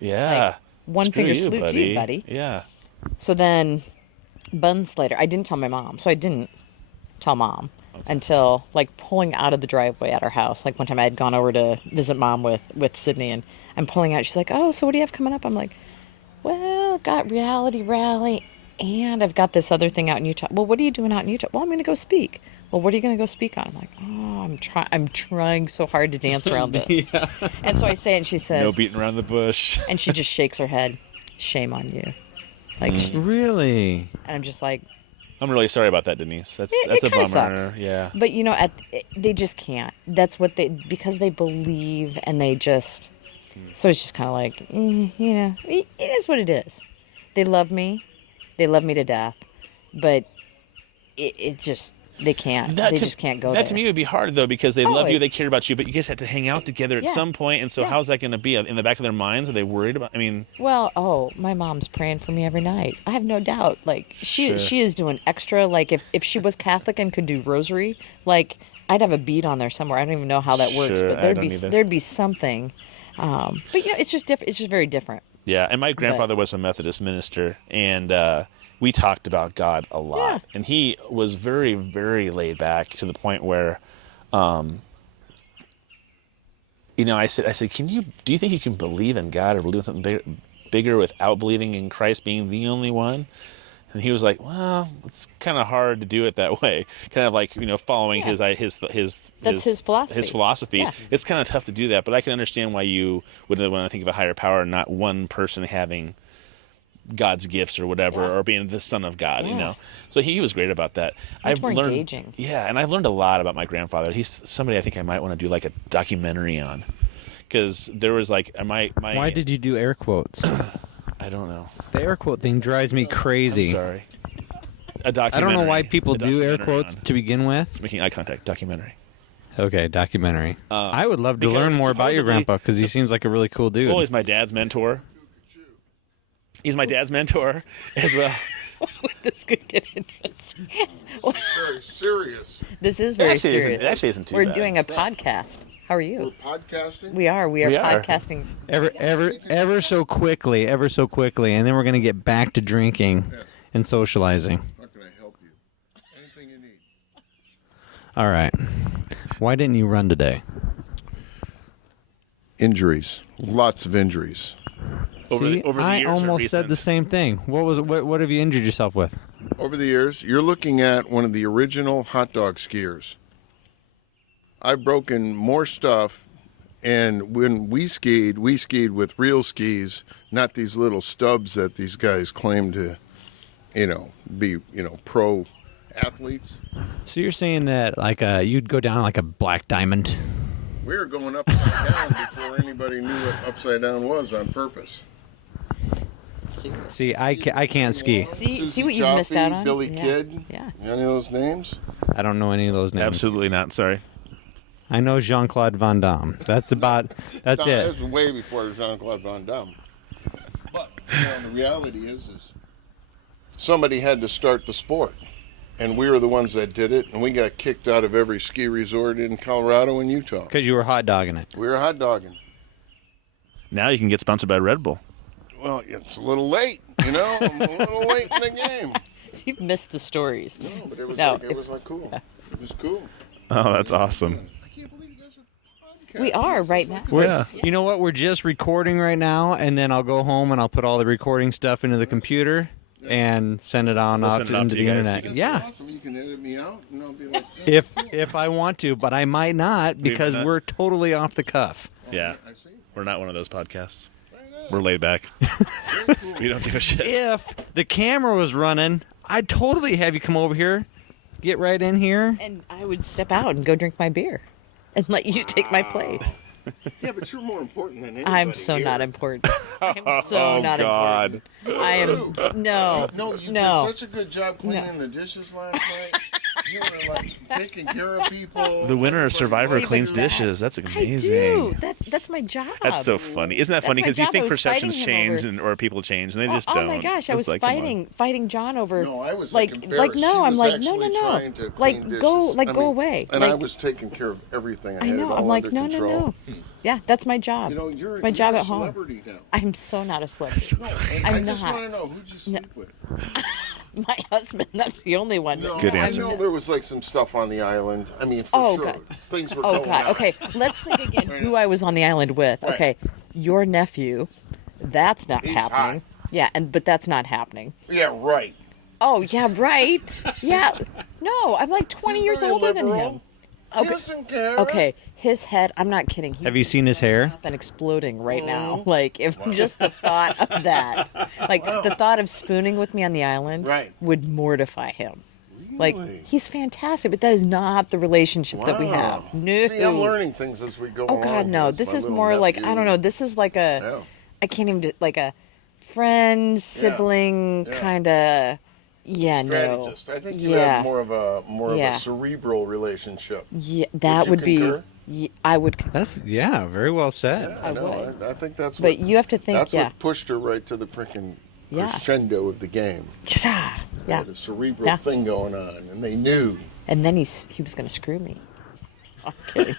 yeah, one finger salute to you, buddy. Yeah. So then, months later, I didn't tell my mom. So I didn't tell mom until like pulling out of the driveway at our house. Like one time I had gone over to visit mom with Sydney, and I'm pulling out. She's like, oh, so what do you have coming up? I'm like, well, I've got Reality Rally, and I've got this other thing out in Utah. Well, what are you doing out in Utah? Well, I'm going to go speak. Well, what are you going to go speak on? I'm like, oh, I'm trying so hard to dance around this. Yeah. And so I say it, and she says, no beating around the bush. And she just shakes her head. Shame on you. Like, really? And I'm just like, I'm really sorry about that, Denise. That's a bummer. Sucks. Yeah. But they just can't. That's what because they believe, and they just. So it's just kind of like, it is what it is. They love me to death, but it just. They can't. They just can't go there. That to me would be hard, though, because they love you, they care about you, but you guys have to hang out together at some point, and so how's that going to be? In the back of their minds, are they worried about, Well, my mom's praying for me every night. I have no doubt. Like, she is doing extra, like, if she was Catholic and could do rosary, like, I'd have a bead on there somewhere. I don't even know how that works, but there'd be something. But, it's just different. It's just very different. Yeah, and my grandfather was a Methodist minister, and we talked about God a lot, and he was very, very laid back to the point where, I said, do you think you can believe in God or believe in something bigger without believing in Christ being the only one? And he was like, well, it's kind of hard to do it that way. Kind of like, following his that's his philosophy. His philosophy. Yeah. It's kind of tough to do that, but I can understand why you would want to think of a higher power and not one person having God's gifts or whatever, or being the son of God, So he was great about that. It's more engaging. Yeah, and I've learned a lot about my grandfather. He's somebody I think I might want to do like a documentary on, because there was like my. Why did you do air quotes? I don't know. The air quote thing drives me crazy. I'm sorry. A documentary. I don't know why people A do air documentary quotes on- to begin with. It's making eye contact. Documentary. Okay, documentary. I would love to because learn more about your supposedly- grandpa because he seems like a really cool dude. Oh, he's my dad's mentor. He's my dad's mentor as well. This could get interesting. Very serious. This is very actually isn't- serious. it actually isn't too We're bad. doing a podcast. How are you? We're podcasting. We are. We are We are. podcasting. ever so quickly, and then we're gonna get back to drinking Yes. and socializing. How can I help you? Anything you need. All right. Why didn't you run today? Injuries. Lots of injuries. Over See, the I years or almost said the recent? same thing. What have you injured yourself with? Over the years, you're looking at one of the original hot dog skiers. I've broken more stuff, and when we skied with real skis, not these little stubs that these guys claim to, be, pro athletes. So you're saying that like you'd go down like a black diamond? We were going upside down before anybody knew what upside down was on purpose. See, I can't ski. See what you've missed out on? Billy Yeah. Kidd. Yeah. Any of those names? I don't know any of those names. Absolutely not. Sorry. I know Jean-Claude Van Damme. That's it. That was way before Jean-Claude Van Damme. But the reality is somebody had to start the sport, and we were the ones that did it, and we got kicked out of every ski resort in Colorado and Utah. Because you were hot dogging it. We were hot dogging. Now you can get sponsored by Red Bull. Well, it's a little late, I'm a little late in the game. So you've missed the stories. No, but it was No, cool. It was cool. Oh, that's awesome. I can't believe you guys are podcasting. We are right now. Yeah. You know what? We're just recording right now, and then I'll go home and I'll put all the recording stuff into the computer and send it on We'll out send it off into to the you guys. internet. That's Yeah, awesome. You can edit me out, and I'll be like, if I want to, but I might not because not. we're totally off the cuff. Yeah. I see. We're not one of those podcasts. Right on. We're laid back. Very cool. We don't give a shit. If the camera was running, I'd totally have you come over here, get right in here. And I would step out and go drink my beer and let you take my place. Yeah, but you're more important than anybody. I'm so here. not important. I'm so not God. important. I am no. No, you No. did such a good job cleaning the dishes last night. You were like taking care of people. The winner of Survivor See, cleans but that- dishes. That's I amazing. do. That's my job. That's so funny. Isn't that That's funny? my Because you job. think I was perceptions fighting him change over- or people change, and they just oh don't. my gosh, I It's was like, come on. fighting John over. No, I was like embarrassed. no, She I'm was like no, actually trying to like clean go dishes. go away. And like, I was taking care of everything. I I had know. it all I'm like under control. no. Yeah, that's my job. You're, it's my job you're at a home. celebrity now. I'm so not a celebrity. No, and I'm I just not. want to know, who'd you sleep with? My husband. That's the only one. No, Good I answer. know there was like some stuff on the island. I mean, for Oh, sure. God. Things were Oh going God. on. Okay, let's think again. Who I was on the island with? Right. Okay, your nephew. That's not He's happening. hot. Yeah, but that's not happening. Yeah, right. Oh yeah, right. Yeah. No, I'm like 20 years Very older than liberal. him. He doesn't care. Okay, his head. I'm not kidding. Have you seen his hair? And exploding right Oh. now. Like if just the thought of that, like the thought of spooning with me on the island, Right. would mortify him. Really? Like he's fantastic, but that is not the relationship that we have. Wow. No. See, I'm learning things as we go Oh along. God, no! here. This My is little more like I nephew. don't know. This is like a Yeah. I can't even like a friend, sibling Yeah. kind of. Yeah, Strategist. no. I think you Yeah. have more of a Yeah. cerebral relationship. Yeah, that you would be. concur? I would. That's very well said. I know. would. I think that's But what. you have to think. That's Yeah. what pushed her right to the freaking Yeah. crescendo of the game. Yeah. Had a cerebral Yeah. thing going on, and they knew. And then he was going to screw me. I'm kidding.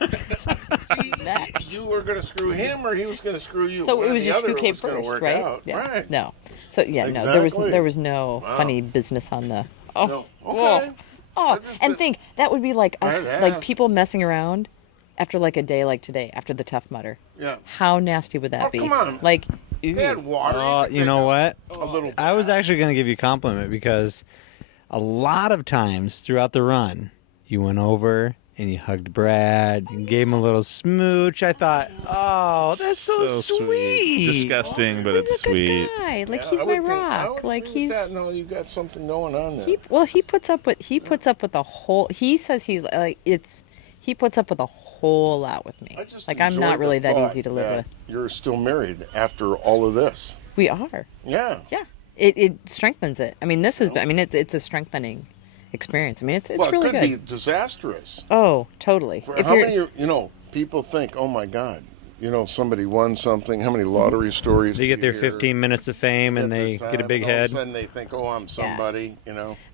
Next. You were going to screw him, or he was going to screw you. So One it or was the just other who came was gonna first, work right? out. Yeah. Right. No. So yeah, no. Exactly. There was no Wow. funny business on the. Oh. No. Okay. Oh, I've just and been- think that would be like us, Right, yeah. like people messing around after like a day like today, after the Tough Mudder. Yeah. How nasty would that Oh, be? come on. Like, They had ew. water. You know what? A little. I was actually going to give you a compliment because a lot of times throughout the run, you went over and you hugged Brad and gave him a little smooch. I thought, oh, that's so, sweet. Disgusting, but He's it's a good sweet. guy. Like Yeah, he's I my would think- I rock. would Like agree with he's. that. No, you got something going on there. He puts up with the whole. He says he's like it's. He puts up with a whole lot with me. I just Like I'm enjoy not the really that thought easy to live that with. You're still married after all of this. We are. Yeah. Yeah. it strengthens it. I mean, it's a strengthening experience. I mean, it's really it could good. be disastrous. Oh, totally. For how many, people think, oh my God, somebody won something. How many lottery stories? They get do you their hear? 15 minutes of fame and they get a big and all head. of a sudden they think, oh, I'm somebody,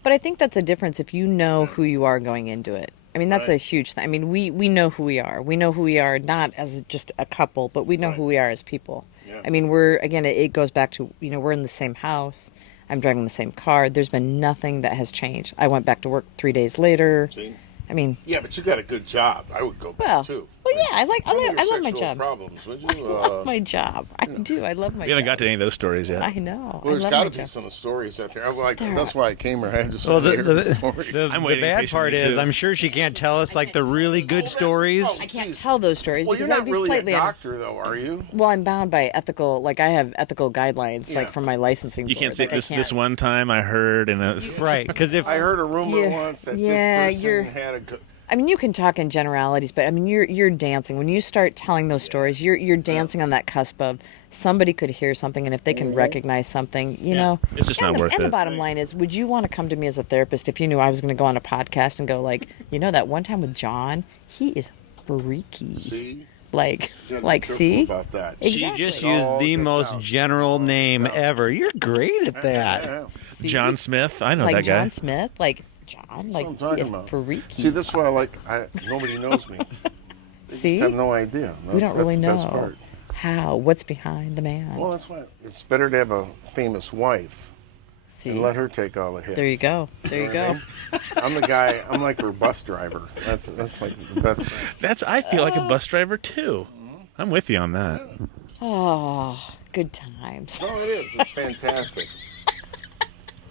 But I think that's a difference if you know who you are going into it. I mean, that's a huge thing. I mean, we know who we are. We know who we are not as just a couple, but we know who we are as people. Yeah. I mean, it goes back to, we're in the same house. I'm driving the same car. There's been nothing that has changed. I went back to work 3 days later. See? I mean, Yeah, but you got a good job. I would go back too. well, yeah, I love my Sexual job. Problems, would you? I love my job. I do. I love my job. We haven't got to any of those stories yet. I know. Well, there's I love got my to be job. some stories out there. That's why I came here. I had to Well, hear the story. I'm the waiting bad part patiently, is too. I'm sure she can't tell us like the really good stories. I can't tell those stories Well, because you're that would not be really slightly. a doctor, though, are you? Well, I'm bound by ethical. Like I have ethical guidelines, Yeah. like from my licensing. You board. can't say Like, I this. can't- This one time I heard, and Right, because if I heard a rumor Yeah. once that Yeah, this you're- person had a. I mean, you can talk in generalities, but I mean, you're dancing when you start telling those stories. You're dancing on that cusp of somebody could hear something, and if they can recognize something, It's just not and worth And the it. bottom line is, would you want to come to me as a therapist if you knew I was going to go on a podcast and go like, that one time with John, he is freaky. See? Like, You gotta be like, careful see? about that. Exactly. she just It all used the gets most out. general name ever. You're great at that. Yeah. See? John Smith. I know like that guy. John Smith, like John, That's like what I'm he talking is about. freaky. See, this is why nobody knows me. They See? just have no idea. We don't That's really the know best part. how. What's behind the man? Well, that's why it's better to have a famous wife See, and let her take all the hits. there you go. There you know what I go. mean? I'm the guy. I'm like her bus driver. That's like the best thing. I feel like a bus driver too. I'm with you on that. Oh, good times. No, it is. It's fantastic.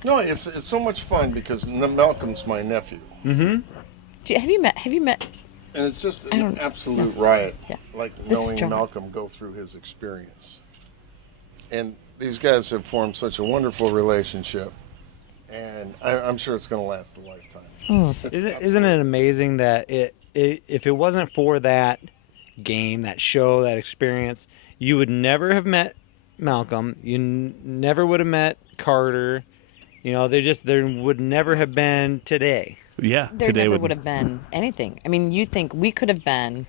No, it's so much fun because Malcolm's my nephew, Have you met? and it's just I an don't- absolute riot. Yeah. Like This is knowing John. Malcolm go through his experience, and these guys have formed such a wonderful relationship, and I'm sure it's going to last a lifetime. Isn't it amazing that if it wasn't for that game, that show, that experience, you would never have met Malcolm. You never would have met Carter. There would never have been today. Yeah, There today never would have been anything. I mean, you think we could have been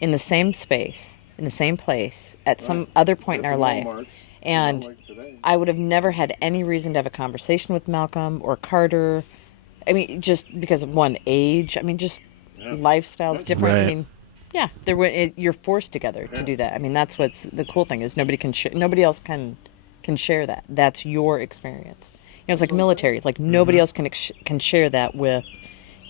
in the same space, in the same place, at some other point in our life, and Like today. I would have never had any reason to have a conversation with Malcolm or Carter. I mean, just because of one age. I mean, just lifestyles different. I Right. mean, yeah, you're forced together to do that. I mean, that's what's the cool thing is nobody else can share that. That's your experience. It's like military. Like nobody else can share that with,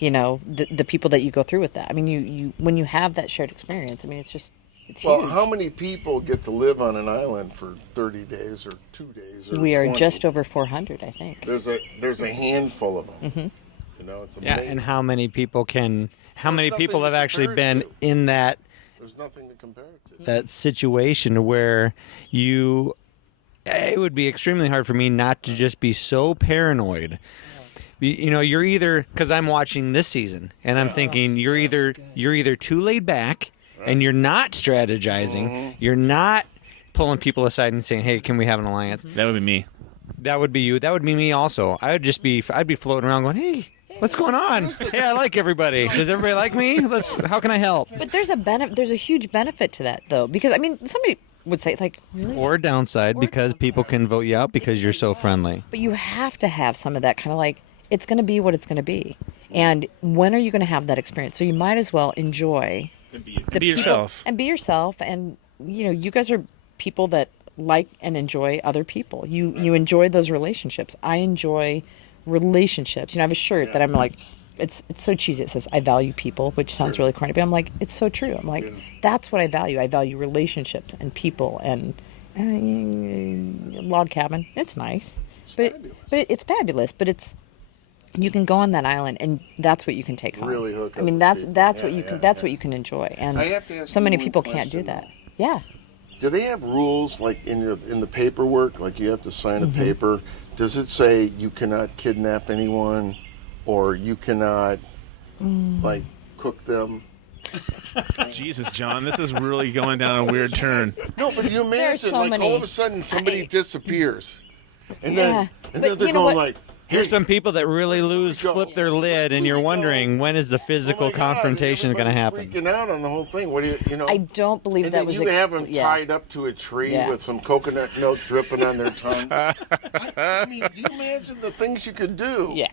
the people that you go through with that. I mean, you when you have that shared experience. I mean, it's huge. Well, how many people get to live on an island for 30 days or 2 days? Or We are 20? just over 400, I think. There's a handful of them. It's amazing. Yeah, and how many people nothing have to actually compare it been to. in that There's nothing to compare it to. that situation where it would be extremely hard for me not to just be so paranoid. You're either, because I'm watching this season and I'm thinking you're either too laid back and you're not strategizing, you're not pulling people aside and saying, hey, can we have an alliance? That would be me. That would be you. That would be me also. I'd be floating around going, hey, what's going on? Hey, I like everybody. Does everybody like me? How can I help? But there's a huge benefit to that though, because I mean, somebody would say like, really? Or downside, because people can vote you out because you're so friendly. But you have to have some of that kind of like, it's going to be what it's going to be. And when are you going to have that experience? So you might as well enjoy Be people- yourself. and be yourself. And you guys are people that like and enjoy other people. You enjoy those relationships. I enjoy relationships. I have a shirt that I'm like, it's so cheesy. It says I value people, which sounds really corny, but I'm like, it's so true. I'm like, that's what I value. I value relationships and people and log cabin. It's nice, but it's fabulous. But it's you can go on that island and that's what you can take home. Really hook I up mean, with that's people. that's Yeah, what you yeah, can that's yeah. what you can enjoy. And I have to ask so many you one people can't do question. that. Yeah. Do they have rules like in the paperwork? Like you have to sign a Mm-hmm. paper. Does it say you cannot kidnap anyone, or you cannot like cook them? Jesus, John, this is really going down a weird turn. No, but you There are imagine so like many- all of a sudden somebody disappears. And Yeah, then but they're you know going what? like, Here's some people that really flip their lid, and you're wondering when is the physical confrontation going to happen? Freaking out on the whole thing. What do you know? I don't believe and that then was you have them tied up to a tree Yeah. with some coconut milk dripping on their tongue. I mean, do you imagine the things you could do? Yeah.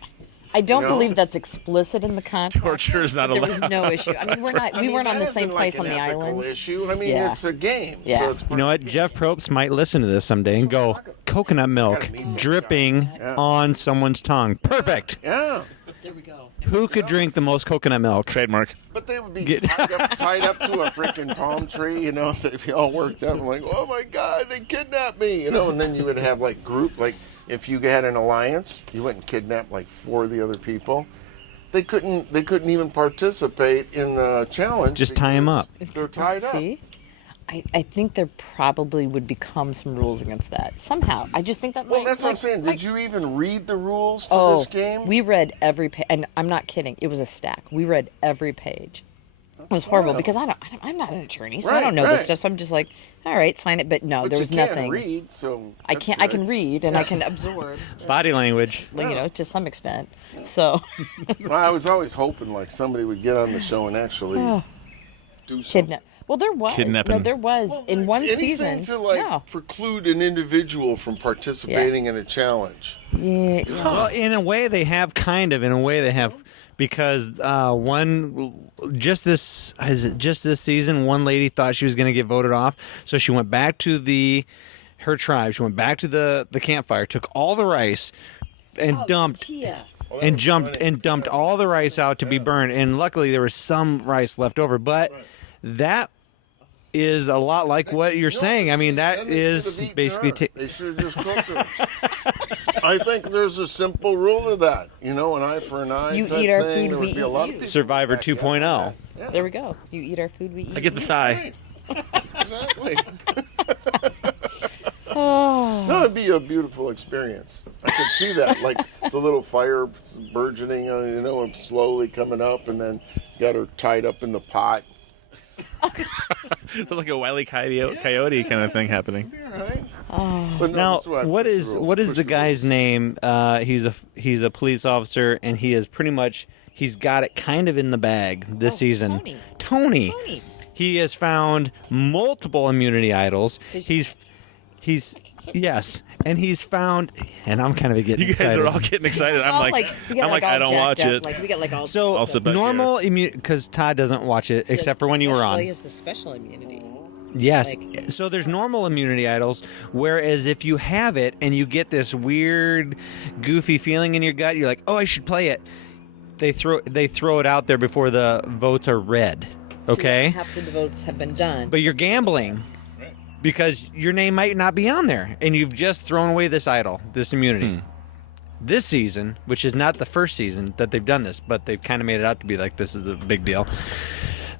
I don't You know? believe that's explicit in the contract. Torture is not but there was allowed. no issue. I mean, we weren't on the that same isn't place like on an the ethical island. issue. I mean, Yeah. it's a game. Yeah. So it's You know what? Jeff Probst might listen to this someday and go, coconut milk dripping on someone's tongue. Perfect. Yeah. There we go. Who could drink the most coconut milk? Trademark. But they would be tied up to a freaking palm tree, you know. They'd be all worked up, like, oh my God, they kidnapped me, you know. And then you would have like if you had an alliance, you wouldn't kidnap like 4 of the other people. They couldn't even participate in the challenge. Just tie 'em up. They're tied up. See? I think there probably would become some rules against that somehow. I just think that Well, might, that's what I'm like- saying. like- Did you even read the rules to Oh, this game? we read every page, and I'm not kidding. It was a stack. We read every page. It was horrible because I'm not an attorney, so I don't know this stuff. So I'm just like, all right, sign it. But no, But there you was can't nothing. read, so I that's can't. I good. can read and I can absorb. Body language. You know, to some extent. So Well, I was always hoping like somebody would get on the show and actually do something. kidnap. Well, there was. Kidnapping. No, there was Well, in one anything season. to like no. preclude an individual from participating in a challenge. Yeah. Well, in a way, they have because just this season, one lady thought she was going to get voted off, so she went back to her tribe. She went back to the campfire, took all the rice, and dumped all the rice out to be burned. And luckily, there was some rice left over, but that is a lot like what you're saying. I mean, that Then they should is have eaten basically. her. They should have just cooked her. I think there's a simple rule to that. You know, an eye for an eye. You type eat our thing. food, There we would be eat a lot of you. people Survivor back there. 2.0. Yeah. There we go. You eat our food, we eat. I get the thigh. Exactly. Oh. No, it'd be a beautiful experience. I could see that, like the little fire burgeoning, you know, and slowly coming up, and then got her tied up in the pot. Like a Wile E. Coyote kind of thing happening. All right. Oh. But no, Now, that's why I what push is the rules, what is push the guy's rules. name? He's a police officer, and he is pretty much he's got it kind of in the bag this season. Tony. Tony. He has found multiple immunity idols. He's yes, and he's found, and I'm kind of getting You guys excited. are all getting excited. I'm All, like, we get, I'm like, all I don't jacked watch up, it. Like we get like all. So I'll sit back normal immunity because Todd doesn't watch it except for when you were on. He has the special immunity. Yes. So there's normal immunity idols, whereas if you have it and you get this weird, goofy feeling in your gut, you're like, oh, I should play it. They throw it out there before the votes are read. Okay. So after the votes have been done. But you're gambling because your name might not be on there, and you've just thrown away this idol, this immunity. This season, which is not the first season that they've done this, but they've kind of made it out to be like this is a big deal.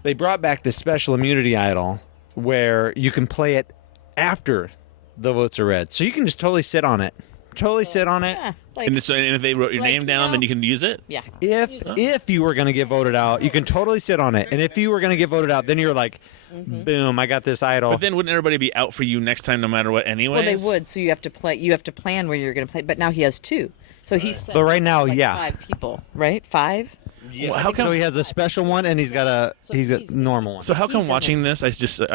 They brought back this special immunity idol where you can play it after the votes are read. So you can just totally sit on it. Yeah, like, And if they wrote your like, name down, you know- then you can use it. yeah. If you were going to get voted out, you can totally sit on it. And if you were going to get voted out, then you're like, boom, I got this idol. But then wouldn't everybody be out for you next time, no matter what, anyways? Well, they would. So you have to play. You have to plan where you're going to play. But now he has 2. So he's. But right now, like yeah. 5 people, right? 5. Well, how come? So he has a special one, and he's got a normal one. So how come doesn't- watching this, I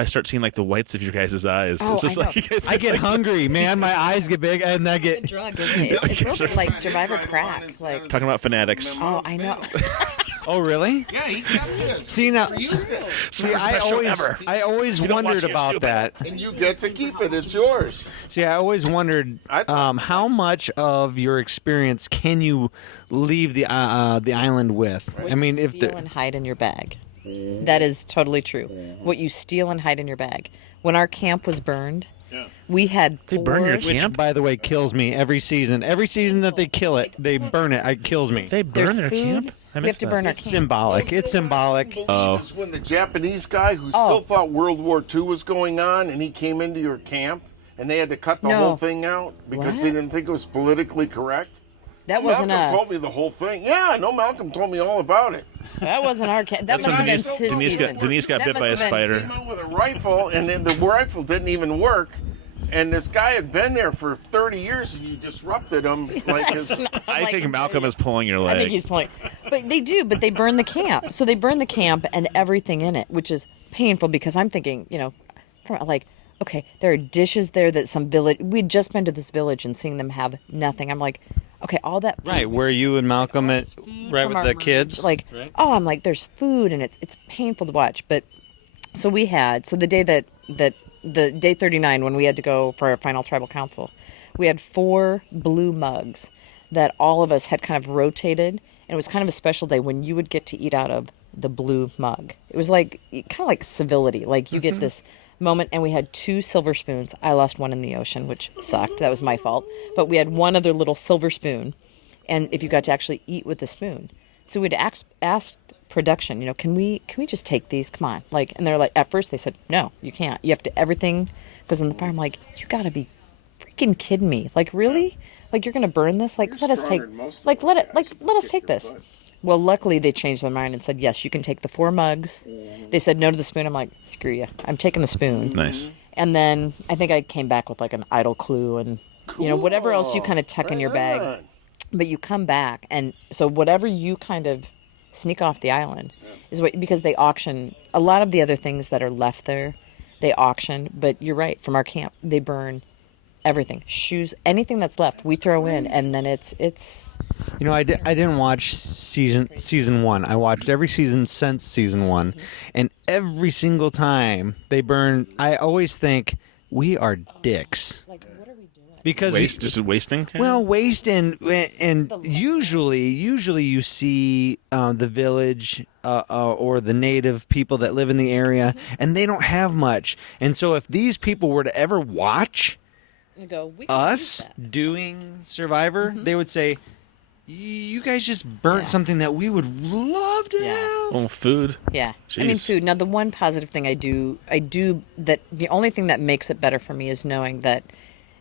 start seeing like the whites of your guys' eyes. Oh, It's just I know. like you guys I get hungry, man. My eyes get big, and I It's a get. drug, isn't it? It's a little bit like Survivor crack. Like. talking about fanatics. Oh, I know. Oh, really? Yeah, he got it. See now. Used it. See, First best show ever. I always don't watch wondered it, you're about stupid. that. And you get to keep it. It's yours. See, I always wondered I thought- how much of your experience can you leave the island with? I mean, if steal and hide in your bag. That is totally true. What you steal and hide in your bag. When our camp was burned, we had They burn your four- camp? which, by the way, kills me every season. Every season that they kill it, they burn it. It kills me. They There's burn their food. camp. I We have missed to that. burn our It's camp. symbolic. It's symbolic. Believe is when the Japanese guy who still thought World War II was going on, and he came into your camp, and they had to cut the No. whole thing out because What? they didn't think it was politically correct. That wasn't Malcolm us. told me the whole thing. Yeah, I know Malcolm told me all about it. That wasn't our camp. That That's must when have been his Denise season. got bit That by a must have been- spider. Came out with a rifle, and then the rifle didn't even work. And this guy had been there for 30 years, and you disrupted him. Like his, I think Malcolm is pulling your leg. I think he's pulling. But they do. But they burn the camp. So they burn the camp and everything in it, which is painful because I'm thinking, like, okay, there are dishes there that some village. We'd just been to this village and seeing them have nothing. I'm like, okay, all that food, Right, where you and Malcolm at, right from with our the merge, kids. like, right? I'm like, there's food and it's painful to watch. But so we had the day that the day 39 when we had to go for our final tribal council, we had 4 blue mugs that all of us had kind of rotated, and it was kind of a special day when you would get to eat out of the blue mug. It was like kind of like civility, like you get this moment. And we had 2 silver spoons. I lost one in the ocean, which sucked. That was my fault. But we had one other little silver spoon, and if you got to actually eat with the spoon. So we'd asked production, can we just take these? Come on. Like, and they're like, at first they said, no, you can't. You have to, everything goes in the fire. I'm like, you gotta be freaking kidding me. Like, really? Like, you're gonna burn this? Like, let us take this. Well, luckily they changed their mind and said, yes, you can take the 4 mugs. They said no to the spoon. I'm like, screw you. I'm taking the spoon. Nice. And then I think I came back with like an idol clue and, whatever else you kind of tuck in your bag. But you come back, and so whatever you kind of sneak off the island is because they auction a lot of the other things that are left there. They auction, but you're right. From our camp, they burn everything, shoes, anything that's left, we throw in, and then it's. I didn't watch season 1. I watched every season since season 1, and every single time they burn, I always think we are dicks. Like, what are we doing? Because Just wasting? Well, waste and usually you see the village or the native people that live in the area, and they don't have much. And so if these people were to ever watch You go, we can use us that. doing Survivor, they would say, you guys just burnt something that we would love to have. Oh, food. Yeah. Jeez. I mean, food. Now, the one positive thing I do that the only thing that makes it better for me is knowing that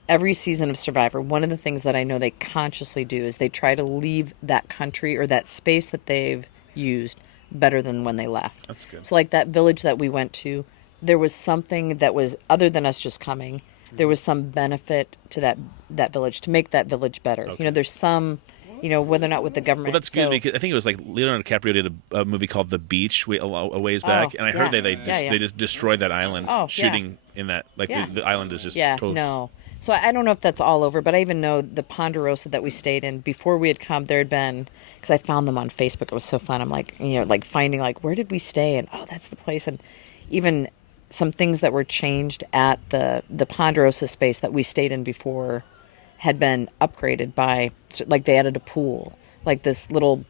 every season of Survivor, one of the things that I know they consciously do is they try to leave that country or that space that they've used better than when they left. That's good. So like that village that we went to, there was something that was, other than us just coming, there was some benefit to that village, to make that village better. Okay. There's some, whether or not with the government. Well, that's good because I think it was like Leonardo DiCaprio did a movie called The Beach a ways back, and I heard they just destroyed that island shooting in that. Like the island is just toast. No. So I don't know if that's all over, but I even know the Ponderosa that we stayed in, before we had come, there had been, because I found them on Facebook. It was so fun. I'm like, like finding like, where did we stay? And that's the place. And even some things that were changed at the Ponderosa space that we stayed in before had been upgraded by, like they added a pool, like this little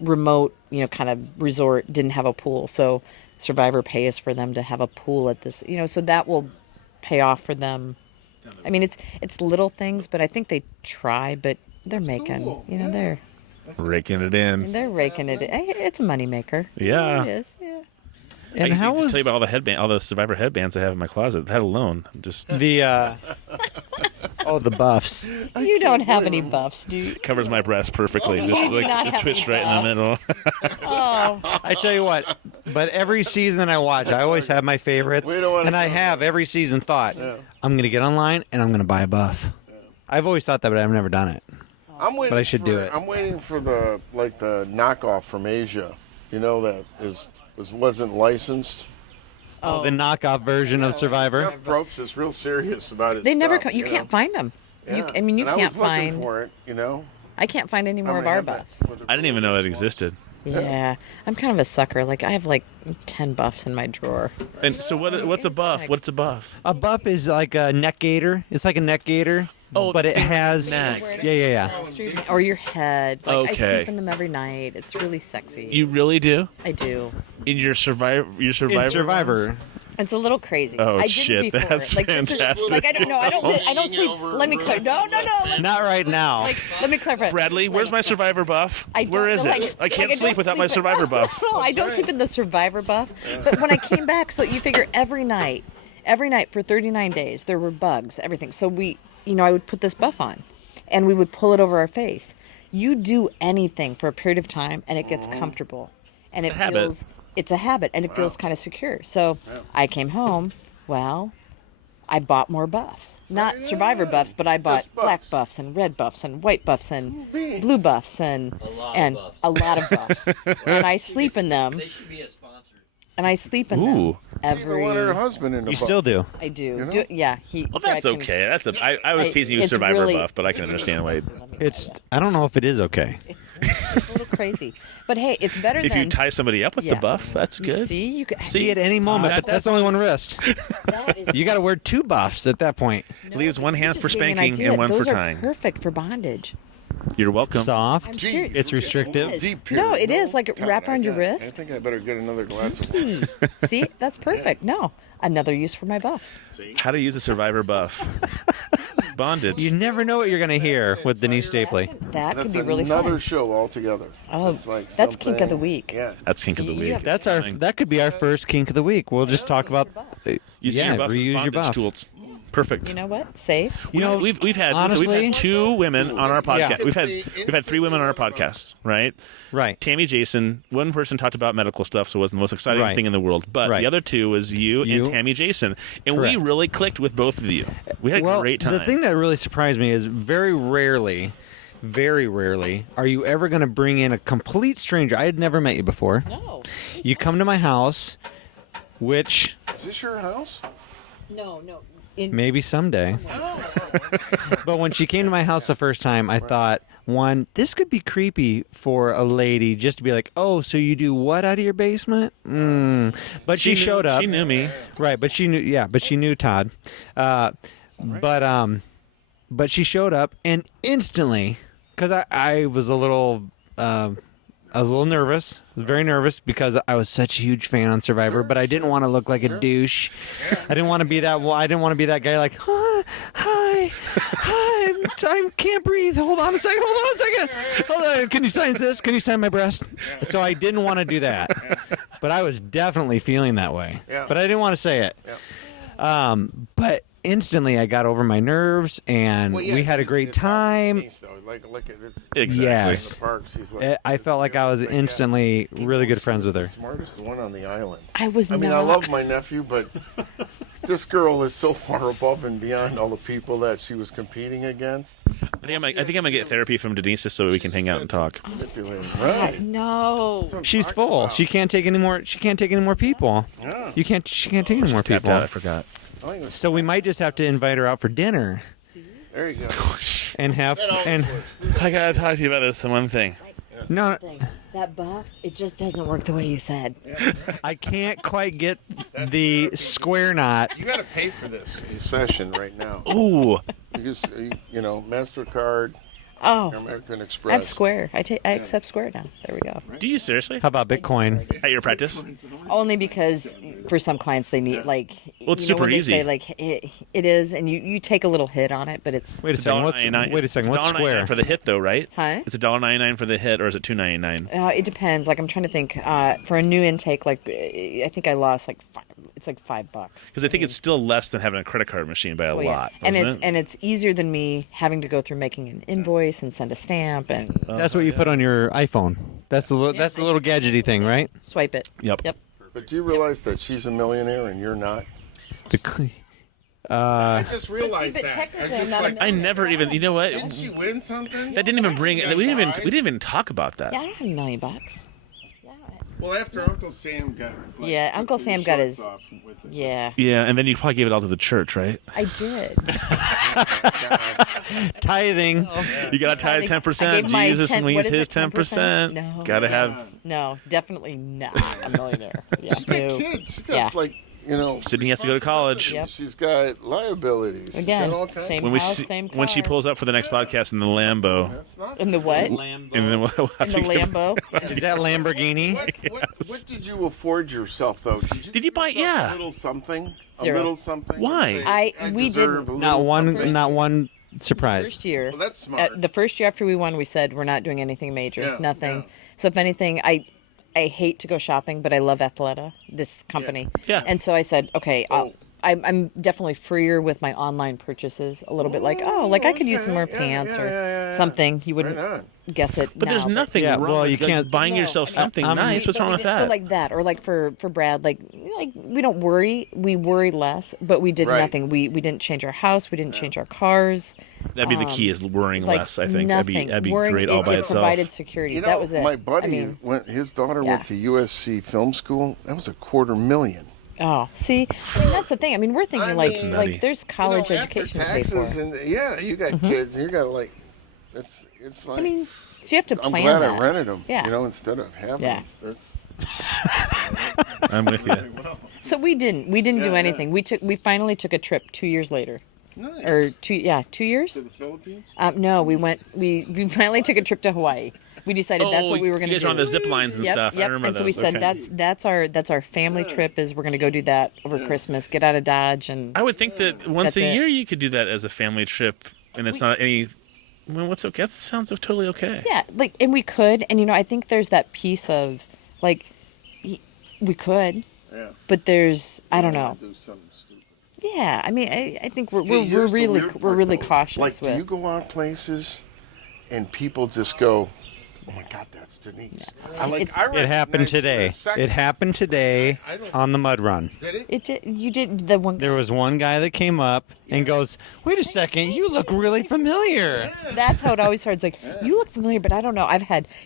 remote, kind of resort didn't have a pool. So Survivor pays for them to have a pool at this, so that will pay off for them. I mean, it's little things, but I think they try, but they're making, they're Raking it in. they're raking it. It's a moneymaker. Yeah. It is. Yeah. And I how can just was tell you about all the Survivor headbands I have in my closet. That alone, just the the buffs? You don't have any buffs, do you? covers my breast perfectly. Just do not like have it twists any right in the middle. Oh, I tell you what, but every season I watch, I always have my favorites, We don't wanna and I go have every season thought, I'm going to get online and I'm going to buy a buff. I've always thought that, but I've never done it. I'm waiting But I should do it. I'm waiting for the knockoff from Asia. That wasn't licensed. The knockoff version of Survivor. Jeff Probst is real serious about it. they never come. You can't find them. Yeah. You And I can't was looking find. for it. I can't find any more I'm of gonna our have that buffs. for the I didn't even know it existed. Yeah, I'm kind of a sucker. Like I have like 10 buffs in my drawer. And so what's a buff? What's a buff? A buff is like a neck gaiter. It's like a neck gaiter. Oh, but it has neck. Yeah. Or your head. Like I Okay. sleep in them every night. It's really sexy. You really do? I do. In your Survivor In Survivor. ones? It's a little crazy. Oh, I did shit, it before. that's like fantastic. This is, like I don't know. I don't sleep. Let me clarify. No. Not right now. Let me clarify. Bradley, where's my Survivor buff? Where is it? I can't sleep without my Survivor buff. No, I don't sleep in the Survivor buff. But when I came back, so you figure every night for 39 days, there were bugs, everything. So I would put this buff on, and we would pull it over our face. You do anything for a period of time, and it gets comfortable, and It's a habit. feels. It's a habit, and it feels kind of secure. So I came home. Well, I bought more buffs. Not Survivor buffs, but I bought black buffs and red buffs and white buffs and blue buffs and a lot of buffs. And I sleep in them. They should be a sponsor. And I sleep in them I even want her husband in the You buff. still do. I do. You know? Yeah, he. Well, that's Brad can- okay. I was teasing you It's Survivor really- buff, but I can understand why. I don't know if it is okay. It's a little crazy, but hey, it's better If than. you tie somebody up with the buff, that's good. See, you can. See at any moment, but that's only one wrist. That is You got to wear 2 buffs at that point. Leaves one hand You for just gave me an spanking idea. and one Those for are tying. perfect for bondage. You're welcome. Soft. I'm Geez, serious. It's restrictive. It is. Deep here. No, it is like God, wrap around your I wrist. think I better get another glass of wine. See, that's perfect. No, another use for my buffs. How to use a Survivor buff. Bondage. You never know what you're going to hear with Denise Stapley. That That's could be really another fun. show altogether. Oh, It's like that's kink of the something- week. Yeah. That's kink of the You week. have- That's our. That could be our first kink of the week. We'll just talk about. Using yeah, your buff as reuse your bondage buff. tools. Perfect. You know what? Safe. You know, we've had honestly, we've had 2 women on our podcast. Yeah. We've had 3 women on our podcast, right? right. Tammy, Jason. One person talked about medical stuff, so it wasn't the most exciting Right. thing in the world. But Right. the other 2 was you You. and Tammy, Jason, and Correct. we really clicked with both of you. We had a great time. The thing that really surprised me is very rarely are you ever going to bring in a complete stranger. I had never met you before. No. You come to my house, which Is this your house? No. maybe someday. But when she came to my house the first time, I thought, one, this could be creepy for a lady just to be like, oh, so you do what out of your basement? But she showed up. She knew me. Right, but she knew. Yeah, but she knew Todd. But she showed up and instantly, because I was a little. I was a little nervous. I was very nervous because I was such a huge fan on Survivor, but I didn't want to look like a douche. I didn't want to be that. I didn't want to be that guy like, hi, I can't breathe. Hold on a second. Hold on. Can you sign this? Can you sign my breast? So I didn't want to do that, but I was definitely feeling that way. Yeah. But I didn't want to say it. But instantly I got over my nerves and we had a great time. Like, look at this. Exactly. Yes. In the park, she's like, I felt like I was instantly really good friends with her. The smartest one on the island. I was I mean, not. I love my nephew, but this girl is so far above and beyond all the people that she was competing against. I think I'm gonna get therapy from Denise just so we can hang out and talk. Manipulating. God, no. That's what I'm She's talking full. about. She can't take any more. She can't take any more people. Yeah. She can't take any more Tapped people. out, I forgot. I think it's- So we might just have to invite her out for dinner There you go. and have and I gotta talk to you about this one thing. no, That buff, it just doesn't work the way you said. I can't quite get the square knot. You got to pay for this session right now. Ooh, Because, MasterCard, Oh, American I Express. have Square. I accept Square now. There we go. do you seriously? How about Bitcoin? At your practice? Only because for some clients they need like. Well, it's you know, super when they easy. Say, like it is, and you take a little hit on it, but it's. Wait a second. What's $1.99. wait a second? What's It's $1.99 square? for the hit though, right? Huh? It's $1.99 for the hit, or is it $2.99? It depends. Like I'm trying to think. For a new intake, like I think I lost like it's like $5. Because I think it's still less than having a credit card machine by a Well, yeah. lot. and isn't it's easier than me having to go through making an invoice and send a stamp and That's what you put on your iPhone. That's the little gadgety thing, right? swipe it. Yep. Yep. But do you realize that she's a millionaire and you're not? The, I just realized but that. technically I I'm just not a like, I never even. You know what? didn't she win something? That didn't even bring it. We didn't even talk about that. Yeah, I don't have $1 million. Well, after Uncle Sam got like, Yeah, took Uncle his Sam got shorts his- off with the- Yeah, Yeah, and then you probably gave it all to the church, right? I did. tithing. You got to tie I gave 10%. my Jesus 10 and we what use is his it, 10%? No. Got to have. No, definitely not a millionaire. Yeah, She's got no. kids. She's got Yeah. like, Sydney has to go to college. Yep. She's got liabilities. She's Again, got all kinds same When we house, see, same car. when she pulls up for the next podcast in the Lambo, That's not. In the what? and then we'll have In to the give- Lambo. Is that Lamborghini? What did you afford yourself though? Did you, Did you buy- give yourself yeah. a little something? Zero. A little something. Why? We deserve didn't. a Not little one. Not one surprise. First year. Well, that's smart. The first year after we won, we said we're not doing anything major. Yeah, Nothing. yeah. So if anything, I hate to go shopping, but I love Athleta, this company. Yeah. And so I said, okay, I'm definitely freer with my online purchases a little bit. Like, like I could use some more Yeah, pants yeah, or yeah, yeah. something. You wouldn't. Right on. guess it. But now, there's nothing Yeah, wrong well, with you can't- buying No, yourself I mean, something nice. What's But wrong we with did- that? So like that, or like for Brad, like we don't worry. We worry less, but we did Right. nothing. We didn't change our house. We didn't change our cars. That'd be the key is worrying Like less. I think nothing. that'd be Worrying, great all by it itself. provided security. You know, that was it. my buddy, I mean, his daughter yeah. went to USC Film School. That was $250,000. oh, see, I mean that's the thing. I mean, we're thinking I like mean- like there's college You know, after education to pay for. taxes and yeah, you got kids, and you got like, it's like. I mean, so you have to I'm plan glad that. I rented them. Yeah. You know, instead of having Yeah. them. That's I'm with you. So we didn't do Yeah, anything. We finally took a trip 2 years later, nice. or 2 years. To the Philippines. No, we finally took a trip to Hawaii. We decided that's what we were going You to guys do. were on the zip lines and Yep, stuff. yep. I remember And so those. we said Okay. that's our family trip is we're going to go do that over Christmas. Get out of Dodge and I would think that once That's a it. year you could do that as a family trip, and it's not any. Well, what's okay? That sounds totally okay. yeah, like and we could, and I think there's that piece of like we could, Yeah. but there's I don't know. Do something stupid. Yeah, I mean I think we're Hey, here's the really weird we're part, really though. cautious Like, with. do you go out places, and people just go, "Oh my God, that's Denise." It's- I It happened recognized you in today. a second. It happened today I don't- on the mud run. Did it? It did, you did the one. There was one guy that came up and goes, "Wait a second, you look really familiar." That's how it always starts. Like you look familiar, but I don't know.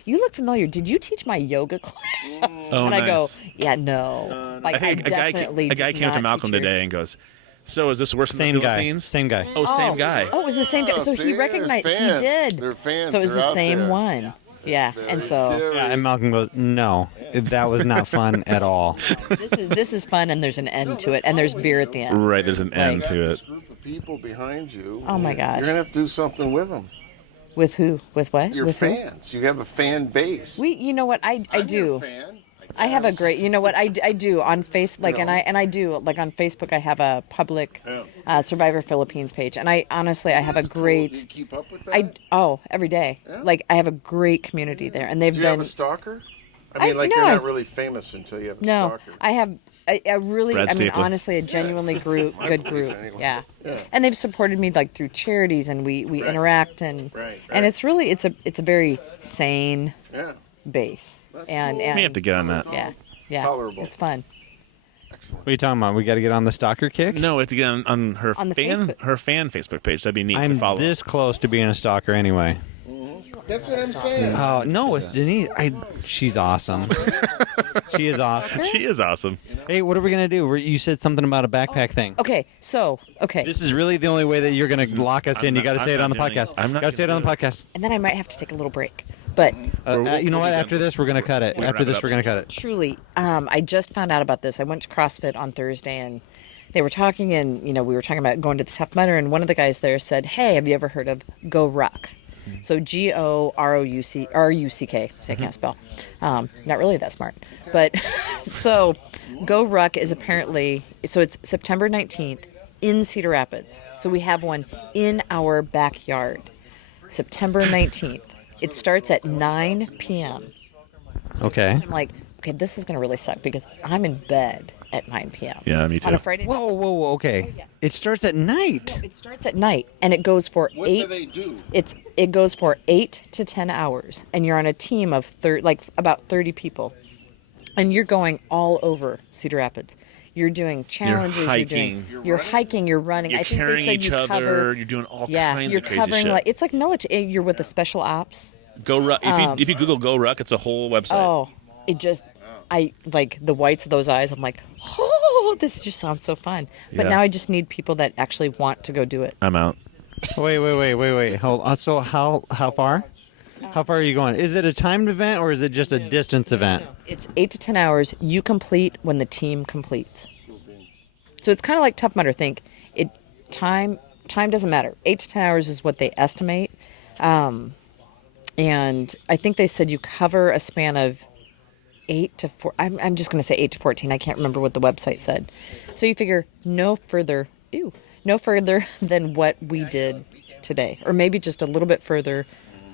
You look familiar. Did you teach my yoga class? Oh, and I go, nice. yeah, no. Like I think I a definitely guy did came up to not Malcolm teach your- today and goes, "So is this worse than Same the guy. Philippines?" Same guy. Oh, same guy. Oh, it was the same guy. Oh, So see, he there's recognized. He fans. did. They're fans. So it was They're the out same there. one. Yeah, and so Scary. Yeah, and Malcolm goes, "No, that was not fun at all." this is fun, and there's an end to it, and there's beer at the end. Right, there's an Like- end You got to this it. group of people behind you. Oh, my gosh. You're gonna have to do something with them. With who? With what? Your With who? fans. You have a fan base. You know what? I I'm do. your fan, I have a guess. great, you know what I do on face like, and I do like on Facebook. I have a public Survivor Philippines page, and I honestly I have a That's cool. Do you great. keep up with that? Every day. Yeah. Like I have a great community there, and they've Do you been have a stalker? I mean, like no. you're not really famous until you have a no. stalker. I have a really, Brad I mean, Stapley. honestly, a genuinely My good belief, group. anyway. Yeah. Yeah. And they've supported me like through charities, and we Right. interact, and Right, and right. it's really it's a very sane Yeah. base, That's and cool. and We have to get on that. yeah, yeah, Tolerable. it's fun. Excellent. What are you talking about? We got to get on the stalker kick. No, we have to get on her On the fan Facebook. her fan Facebook page. That'd be neat to I'm follow. this close to being a stalker anyway. That's what I'm saying. Oh no, it's Denise. She's awesome. She is awesome. She is awesome. Hey, what are we gonna do? You said something about a backpack thing. Okay, so This is really the only way that you're gonna lock us in. You not- got to say I'm it on not the doing podcast. it. I'm not Got to say it on the gonna podcast. and then I might have to take a little break, but You know we'll what? be After done. this, we're gonna cut it. We'll After wrap it this, up. we're gonna cut it. truly, I just found out about this. I went to CrossFit on Thursday, and they were talking, and we were talking about going to the Tough Mudder, and one of the guys there said, "Hey, have you ever heard of Go Ruck?" So GORUCK. I can't spell. Not really that smart, but so Go Ruck is apparently it's September 19th in Cedar Rapids. So we have one in our backyard, September 19th. It starts at 9 p.m. Okay. I'm like, okay, this is going to really suck because I'm in bed at 9 p.m. Yeah, me too. On a Friday night. Whoa. Okay. It starts at night. It starts at night and it goes for What eight. do they do? It goes for 8 to 10 hours, and you're on a team of about 30 people, and you're going all over Cedar Rapids. You're doing challenges. hiking. You're hiking. You're running. You're I think carrying they said each you other. cover. You're doing all Yeah, kinds you're of crazy covering shit. like it's like military. You're with the special ops. Go Ruck. If you Google Go Ruck, it's a whole website. Oh, it just, I like the whites of those eyes. I'm like, oh, this just sounds so fun. But Yeah. now I just need people that actually want to go do it. I'm out. Wait. Hold on. So how far? How far are you going? Is it a timed event or is it just a distance event? It's 8 to 10 hours. You complete when the team completes. So it's kind of like Tough Mudder. Think it time doesn't matter. 8 to 10 hours is what they estimate. And I think they said you cover a span of 8 to 4. I'm just going to say 8 to 14. I can't remember what the website said. So you figure no further than what we did today, or maybe just a little bit further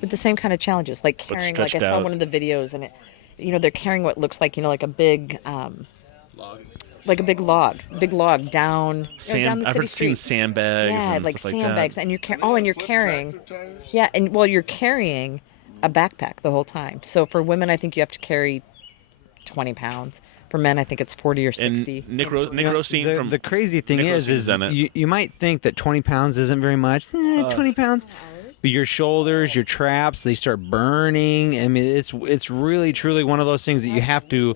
with the same kind of challenges, like carrying. Like I stretched saw out. one of the videos, and they're carrying what looks like like a big. Like a big log down, down the I've city heard seen street. sandbags. Yeah, and like stuff sandbags, like and you're carrying. Tractor tires? Yeah, and you're carrying a backpack the whole time. So for women, I think you have to carry 20 pounds. For men, I think it's 40 or 60. And Nick Rosine from the crazy thing Nick is Rosine's done it. you might think that 20 pounds isn't very much. 20 pounds. But your shoulders, your traps, they start burning. I mean, it's really, truly one of those things that you have to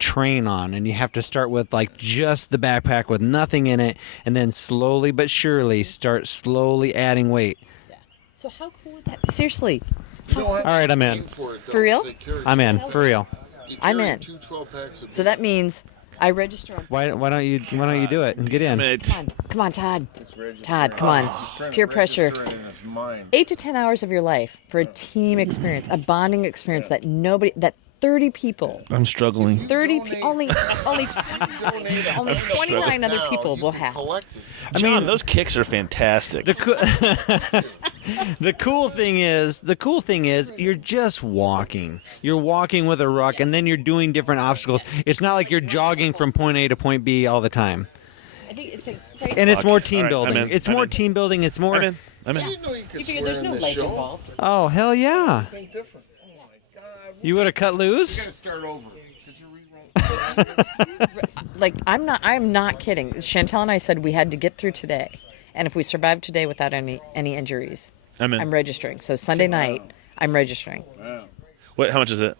train on, and you have to start with like just the backpack with nothing in it, and then slowly but surely start slowly adding weight. So how cool would that? Seriously. All right, I'm in. For real? I'm in for real. I'm in. So that means I register on. Why don't you do it and get in? Come on, Todd. Todd, come on. Peer pressure. 8 to 10 hours of your life for a team experience, a bonding experience that 30 people. I'm struggling. 30 only 29 other people will have. John, those kicks are fantastic. The cool thing is you're just walking. You're walking with a ruck, and then you're doing different obstacles. It's not like you're jogging from point A to point B all the time. I think it's a great. And it's more team All right, building. I'm in. It's I'm more in. team building. It's more. I'm in. You figure there's no life involved. Oh hell yeah! You would have cut loose. Start over. Like I'm not kidding. Chantel and I said we had to get through today, and if we survive today without any injuries, I'm in. I'm registering. So Sunday night, I'm registering. What? How much is it?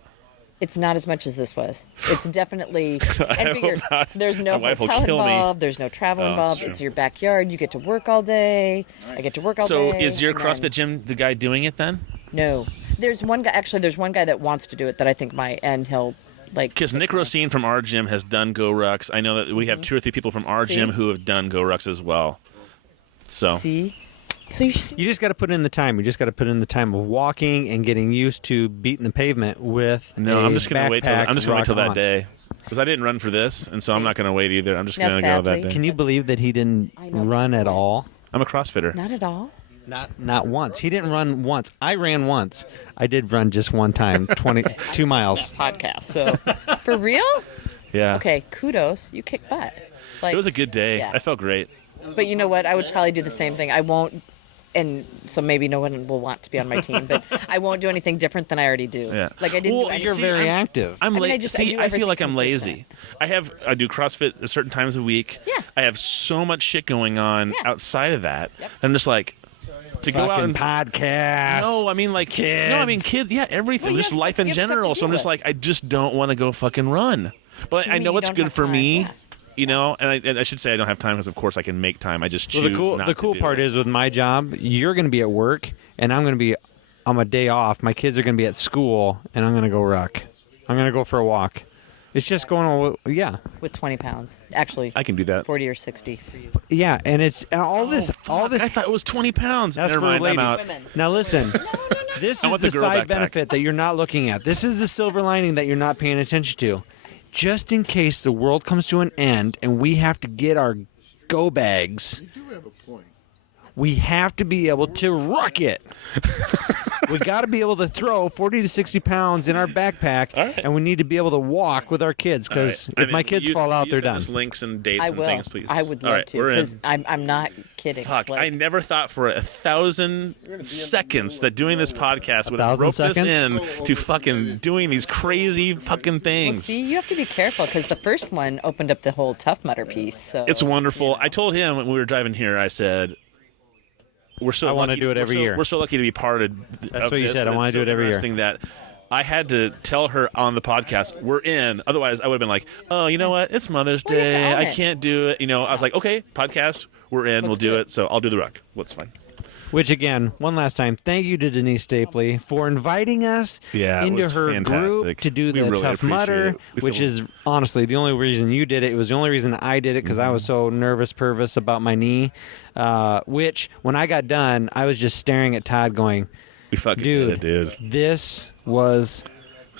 It's not as much as this was. It's definitely. I And figure, hope not. there's no My wife will hotel kill me. involved. There's no travel Oh, involved. that's It's true. your backyard. You get to work all day. I get to work all So day. is your and CrossFit then- gym the guy doing it then? No, there's one guy. Actually, there's one guy that wants to do it that I think might, and he'll like. Because Nick Rosine from our gym has done Go Rucks. I know that we have 2 or 3 people from our See? gym who have done Go Rucks as well. So See, so you should. You just got to put in the time. You just got to put in the time of walking and getting used to beating the pavement with. no, I'm just gonna wait till backpack that rock on. day because I didn't run for this, and so I'm See? not gonna wait either. I'm just Now, gonna go that sadly- day. Can you believe that he didn't I know. run at all? I'm a CrossFitter. Not at all. Not once. He didn't run once. I ran once. I did run just one time, 22 miles. Podcast. So, for real? Yeah. Okay. Kudos. You kick butt. Like, It was a good day. Yeah. I felt great. But you know what? I would probably do the same thing. I won't, and so maybe no one will want to be on my team, but I won't do anything different than I already do. Yeah. Like I didn't Well, do anything. You're See, very I'm- active. I'm I mean, lazy. I See, do I feel everything like I'm consistent. lazy. I do CrossFit at certain times a week. Yeah. I have so much shit going on Yeah. outside of that. Yep. I'm just like to go out Fucking and podcast. No, I mean like Kids. No, I mean kids. Yeah, everything. Well, just yes, life you in have stuff to general. So I'm deal just with. like, I just don't want to go fucking run. But I mean know you it's don't good have for time? me. Yeah. You know, and I should say I don't have time because of course I can make time. I just choose Well, not the to cool do part it. is with my job, you're going to be at work, and I'm going to be on my day off. My kids are going to be at school, and I'm going to go ruck. I'm going to go for a walk. It's just going, yeah, with 20 pounds. Actually, I can do that. 40 or 60 for you. yeah, and it's all this. I thought it was 20 pounds. That's Never for mind, ladies. I'm out. Women. Now listen, this I is want the the girl side backpack. benefit that you're not looking at. This is the silver lining that you're not paying attention to. Just in case the world comes to an end and we have to get our go bags, You do have a point. we have to be able to ruck it. We got to be able to throw 40 to 60 pounds in our backpack, All right. and we need to be able to walk with our kids because All right. if my kids fall out, they're send done. us links and dates I and will. things, please. I would All love right, to we're in. because I'm not kidding. Fuck, Like, I never thought for 1,000 seconds that doing this podcast would have 1,000 roped us in seconds? to fucking doing these crazy fucking Well, things. see, you have to be careful because the first one opened up the whole Tough Mudder piece. So It's wonderful. I told him when we were driving here, I said, we're so I wanna lucky- do it every we're so- year. We're so lucky to be part of That's what you this, said. but I wanna it's do so it every year. interesting that I had to tell her on the podcast, we're in. Otherwise, I would have been like, oh, you know what? It's Mother's Well, you have to Day. own I it. can't do it. You know, I was like, okay, podcast, we're in. Let's we'll do do it. it. So I'll do the ruck. What's fine. Which again, one last time, thank you to Denise Stapley for inviting us Yeah, it into was her fantastic. group to do We the really Tough appreciate Mudder, it. We which feel- is honestly the only reason you did it. It was the only reason I did it because I was so nervous, pervous about my knee. Which when I got done, I was just staring at Todd, going, We fucking "Dude, did it, dude. this was."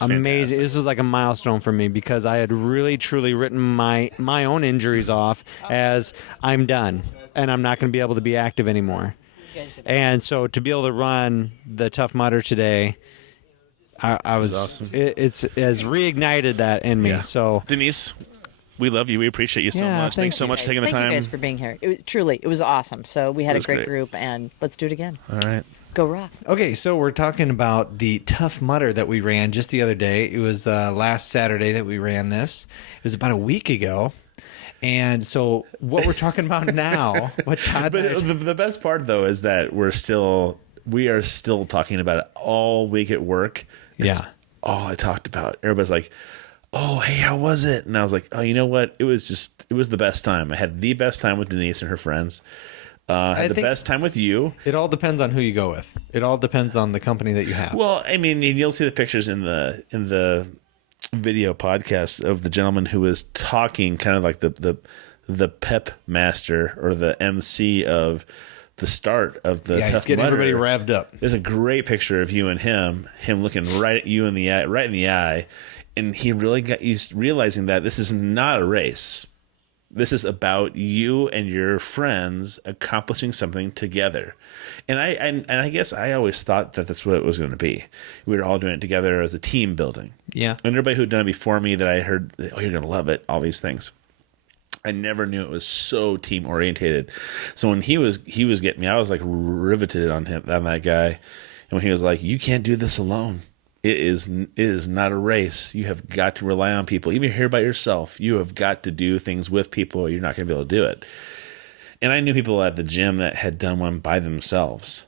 Amazing! fantastic. This was like a milestone for me because I had really, truly written my own injuries off as I'm done and I'm not going to be able to be active anymore. And so to be able to run the Tough Mudder today, I was awesome. it has reignited that in me. Yeah. So Denise, we love you. We appreciate you so Yeah, much. Thanks so you much guys. for taking the Thank time. you guys for being here. It was awesome. So we had It a was great great. group, and let's do it again. All right. Go Rock. Okay, so we're talking about the Tough Mudder that we ran just the other day. It was last Saturday that we ran this. It was about a week ago. And so what we're talking about now, what Todd But and I- the best part, though, is that we are still talking about it all week at work. It's Yeah. all I talked about. Everybody's like, oh, hey, how was it? And I was like, oh, you know what? It was the best time. I had the best time with Denise and her friends. I had the best time with you. it all depends on who you go with. It all depends on the company that you have. Well, I mean, you'll see the pictures in the video podcast of the gentleman who was talking, kind of like the pep master or the MC of the start of the he's Tough getting Mudder. everybody revved up. There's a great picture of you and him looking right at you in the eye, and he really got you realizing that this is not a race. This is about you and your friends accomplishing something together. And I guess I always thought that that's what it was going to be. We were all doing it together as a team building. Yeah. And everybody who'd done it before me that I heard, oh, you're going to love it, all these things. I never knew it was so team orientated. So when he was getting me, I was like riveted on that guy. And when he was like, you can't do this alone. It is not a race. You have got to rely on people. Even if you're here by yourself, you have got to do things with people or you're not going to be able to do it. And I knew people at the gym that had done one by themselves.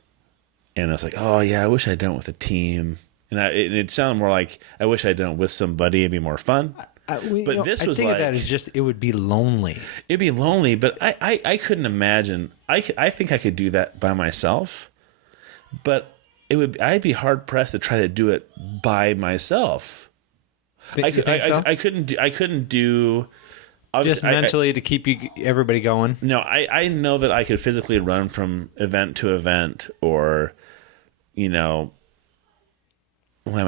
And I was like, oh, yeah, I wish I'd done it with a team. And it sounded more like, I wish I'd done it with somebody. It'd be more fun. But this was think like, of that as just, it would be lonely. it'd be lonely, but I couldn't imagine. I think I could do that by myself. But I'd be hard pressed to try to do it by myself. You think so? I couldn't do Just mentally to keep everybody going. No, I know that I could physically run from event to event, or why am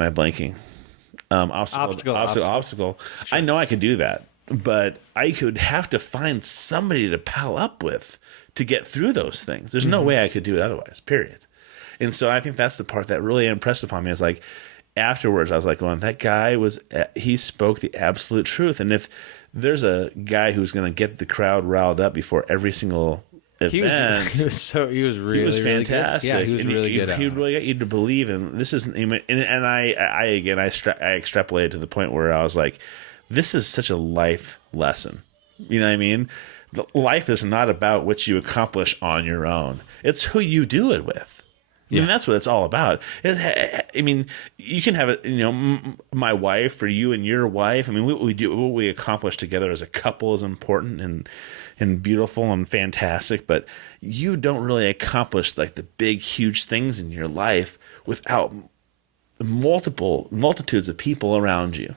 I blanking? Obstacle. Sure. I know I could do that, but I could have to find somebody to pal up with to get through those things. There's no way I could do it otherwise, period. And so I think that's the part that really impressed upon me, is like, afterwards I was like, well, that guy he spoke the absolute truth. And if there's a guy who's going to get the crowd riled up before every single event, He was really fantastic. Really good. Yeah, he was really good. He really got you to believe in this. Isn't and I extrapolated to the point where I was like, this is such a life lesson. You know what I mean? Life is not about what you accomplish on your own. It's who you do it with. I mean, that's what it's all about. I mean, you can have it, my wife or you and your wife. I mean, what we accomplish together as a couple is important and beautiful and fantastic. But you don't really accomplish like the big, huge things in your life without multitudes of people around you.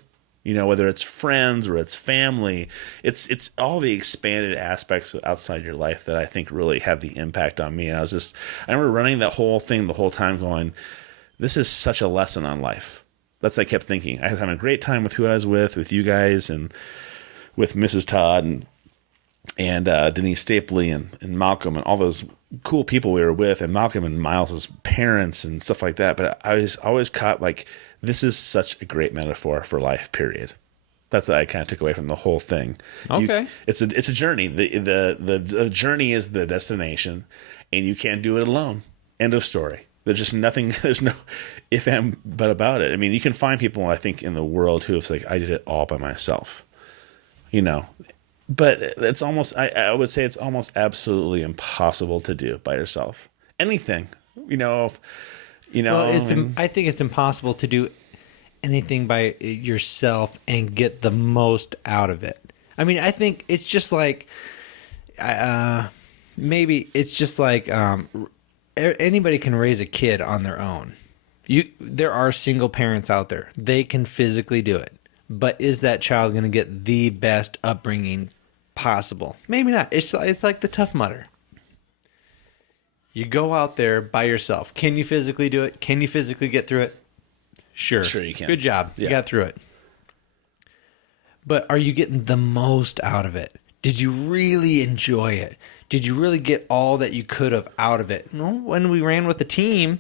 Whether it's friends or it's family, it's all the expanded aspects outside your life that I think really have the impact on me. And I remember running that whole thing the whole time going, this is such a lesson on life. That's what I kept thinking. I was having a great time with who I was with you guys, and with Mrs. Todd and Denise Stapley and Malcolm and all those cool people we were with, and Malcolm and Miles's parents and stuff like that. But I was always caught like, this is such a great metaphor for life, period. That's what I kind of took away from the whole thing. Okay. It's a journey. The journey is the destination, and you can't do it alone. End of story. There's just nothing, there's no if and but about it. I mean, you can find people, I think, in the world who it's like, I did it all by myself. But it's almost, I would say it's almost absolutely impossible to do by yourself. Anything, Well, I think it's impossible to do anything by yourself and get the most out of it. I mean, I think it's just like, maybe it's just like anybody can raise a kid on their own. There are single parents out there. They can physically do it. But is that child going to get the best upbringing possible? Maybe not. It's like the Tough Mudder. You go out there by yourself. Can you physically do it? Can you physically get through it? Sure you can. Good job. Yeah. You got through it. But are you getting the most out of it? Did you really enjoy it? Did you really get all that you could have out of it? No, when we ran with the team,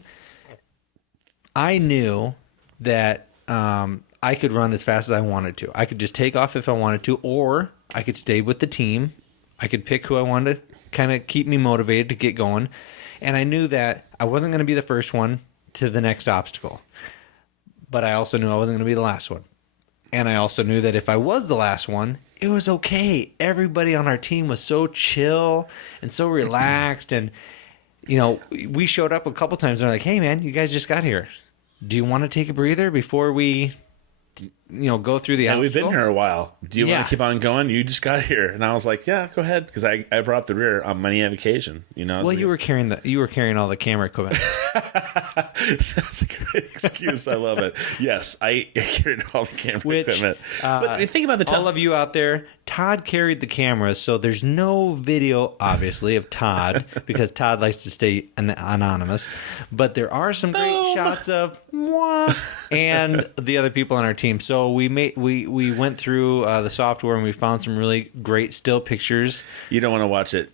I knew that I could run as fast as I wanted to. I could just take off if I wanted to, or I could stay with the team. I could pick who I wanted to kind of keep me motivated to get going. And I knew that I wasn't going to be the first one to the next obstacle, but I also knew I wasn't going to be the last one. And I also knew that if I was the last one, it was okay. Everybody on our team was so chill and so relaxed. And, you know, we showed up a couple times and they're like, hey, man, you guys just got here. Do you want to take a breather before we, you know, go through the Yeah, we've been obstacle? here a while. Do you want to keep on going? You just got here. And I was like, yeah, go ahead. Because I brought up the rear on many occasion. You know, Well, you were carrying all the camera equipment. That's a great excuse. I love it. Yes, I carried all the camera equipment. But think about the all of you out there, Todd carried the cameras, so there's no video, obviously, of Todd because Todd likes to stay anonymous. But there are some great shots of moi and the other people on our team. So we went through the software and we found some really great still pictures. You don't want to watch it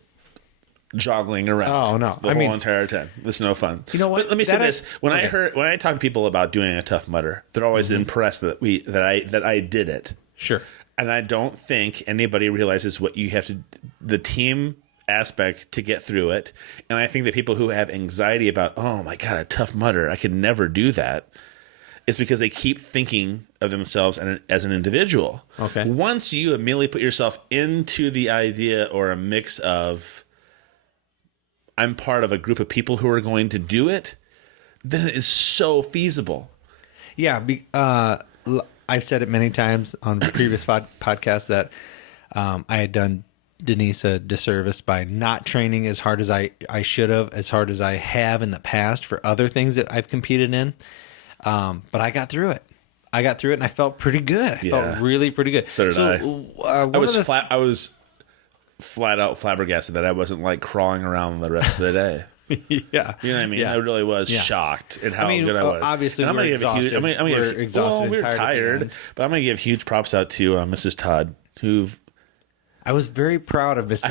joggling around. Oh, no. The whole entire time. It's no fun. You know what? But let me say this: when okay. I talk to people about doing a Tough Mudder, they're always impressed that I did it. Sure. And I don't think anybody realizes what you have to, the team aspect to get through it. And I think that people who have anxiety about, oh my God, a Tough Mudder, I could never do that, it's because they keep thinking of themselves as an individual. Okay. Once you immediately put yourself into the idea or a mix of, I'm part of a group of people who are going to do it, then it is so feasible. Yeah. I've said it many times on previous podcasts that I had done Denise a disservice by not training as hard as I should have, as hard as I have in the past for other things that I've competed in. But I got through it. And I felt pretty good. I felt really pretty good. So did I. I was flat out flabbergasted that I wasn't like crawling around the rest of the day. Yeah. You know what I mean? Yeah. I really was shocked at how good I was. Obviously, and we're exhausted. We're exhausted. We were tired, but I'm going to give huge props out to Mrs. Todd, I was very proud of Mrs.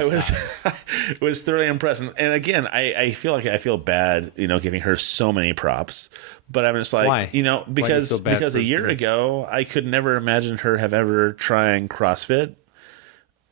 Todd. I was thoroughly impressed. And again, I feel bad, giving her so many props. But I'm just like, Why? Because a year ago, I could never imagine her have ever trying CrossFit.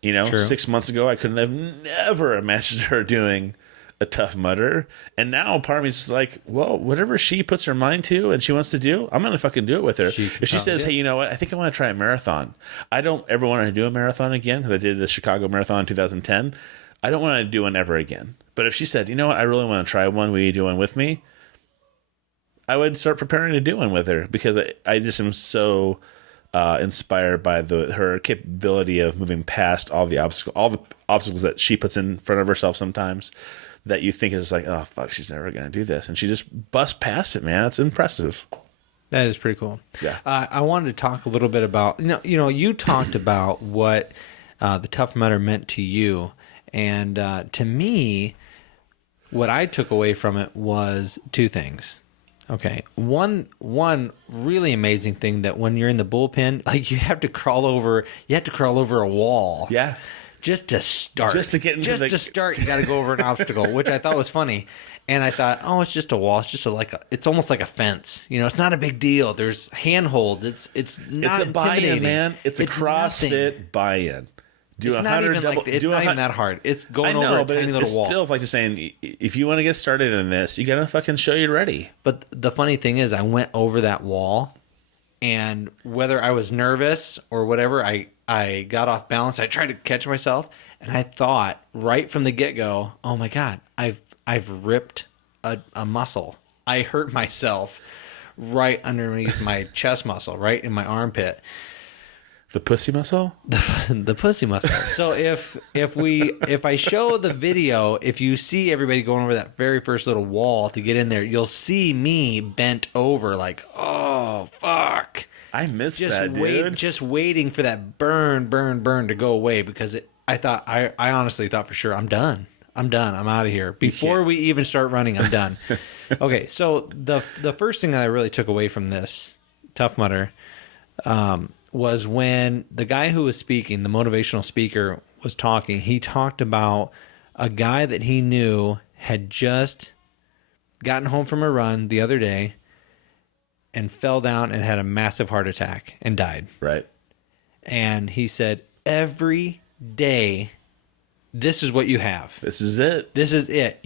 True. 6 months ago, I could have never imagined her doing a Tough Mudder. And now part of me is just like, well, whatever she puts her mind to and she wants to do, I'm going to fucking do it with her. If she says, hey, you know what? I think I want to try a marathon. I don't ever want to do a marathon again because I did the Chicago Marathon in 2010. I don't want to do one ever again. But if she said, you know what? I really want to try one. Will you do one with me? I would start preparing to do one with her because I just am so inspired by her capability of moving past all the obstacles that she puts in front of herself sometimes, that you think is like, oh fuck, she's never gonna do this, and she just busts past it, man. It's impressive. That is pretty cool. Yeah. I wanted to talk a little bit about you talked about what the Tough Mudder meant to you, and to me, what I took away from it was two things. Okay, one really amazing thing, that when you're in the bullpen, like you have to crawl over a wall. Yeah. Just to start. Just to get into to start, you got to go over an obstacle, which I thought was funny. And I thought, oh, it's just a wall. It's just it's almost like a fence. It's not a big deal. There's handholds. It's not a buy-in, man. It's a CrossFit nothing. buy-in. It's not even that hard. It's going over a tiny little wall. Still like just saying, if you want to get started in this, you got to fucking show you're ready. But the funny thing is, I went over that wall, and whether I was nervous or whatever, I got off balance. I tried to catch myself, and I thought right from the get-go, oh my God, I've ripped a muscle. I hurt myself right underneath my chest muscle, right in my armpit. The pussy muscle? The pussy muscle. So if I show the video, if you see everybody going over that very first little wall to get in there, you'll see me bent over like, oh, fuck. I missed that, dude. Just waiting for that burn to go away, because I honestly thought for sure, I'm done. I'm out of here. Before we even start running, I'm done. Okay, so the first thing that I really took away from this Tough Mudder was when the guy who was speaking, the motivational speaker, was talking. He talked about a guy that he knew had just gotten home from a run the other day and fell down and had a massive heart attack and died. Right. And he said every day this is what you have. This is it. This is it.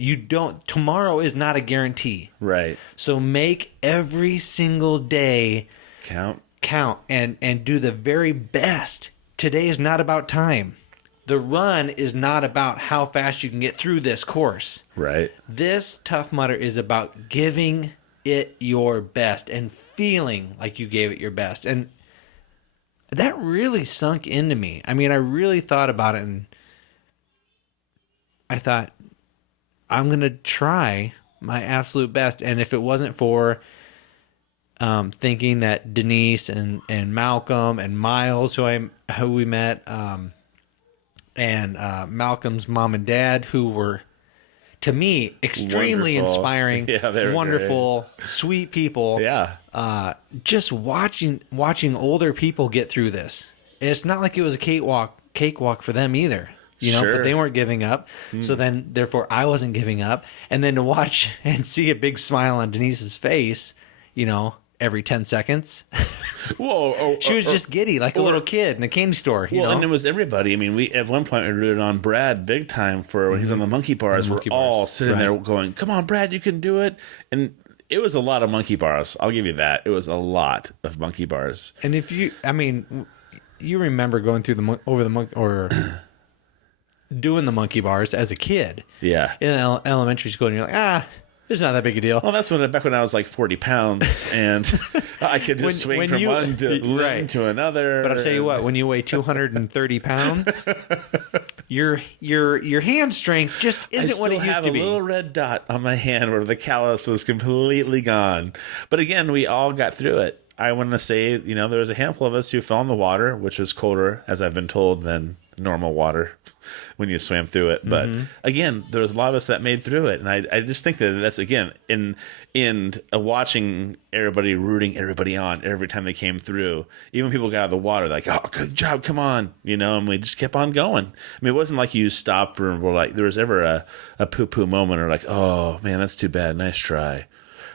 Tomorrow is not a guarantee. Right. So make every single day Count and do the very best. Today is not about time. The run is not about how fast you can get through this course. Right. This Tough Mudder is about giving it your best and feeling like you gave it your best. And that really sunk into me. I mean, I really thought about it, and I thought, I'm going to try my absolute best. And if it wasn't for thinking that Denise and Malcolm and Miles, who we met, and Malcolm's mom and dad, who were, to me, extremely Wonderful. inspiring, Yeah, they were wonderful, sweet people. Yeah. Just watching older people get through this. And it's not like it was a cakewalk for them either. Sure. But they weren't giving up. So then, therefore, I wasn't giving up. And then to watch and see a big smile on Denise's face, every 10 seconds. Whoa. She was just giddy, like a little kid in a candy store. You know? And it was everybody. I mean, we at one point we rooted on Brad big time for when he's on the monkey bars. We're all sitting there going, "Come on, Brad, you can do it!" And it was a lot of monkey bars. I'll give you that. It was a lot of monkey bars. And if you remember going through doing the monkey bars as a kid. Yeah. In elementary school, and you're like, it's not that big a deal. Well, that's back when I was like 40 pounds, and I could just swing from one to another. But I'll tell you what, when you weigh 230 pounds, your hand strength just isn't what it used to be. I still have a little red dot on my hand where the callus was completely gone. But again, we all got through it. I want to say, there was a handful of us who fell in the water, which was colder, as I've been told, than normal water when you swam through it. But again, there was a lot of us that made through it. And I just think that that's, again, in watching everybody rooting everybody on every time they came through. Even when people got out of the water, like, "Oh, good job, come on," and we just kept on going. I mean, it wasn't like you stopped or were like, there was ever a poo-poo moment or like, "Oh, man, that's too bad. Nice try."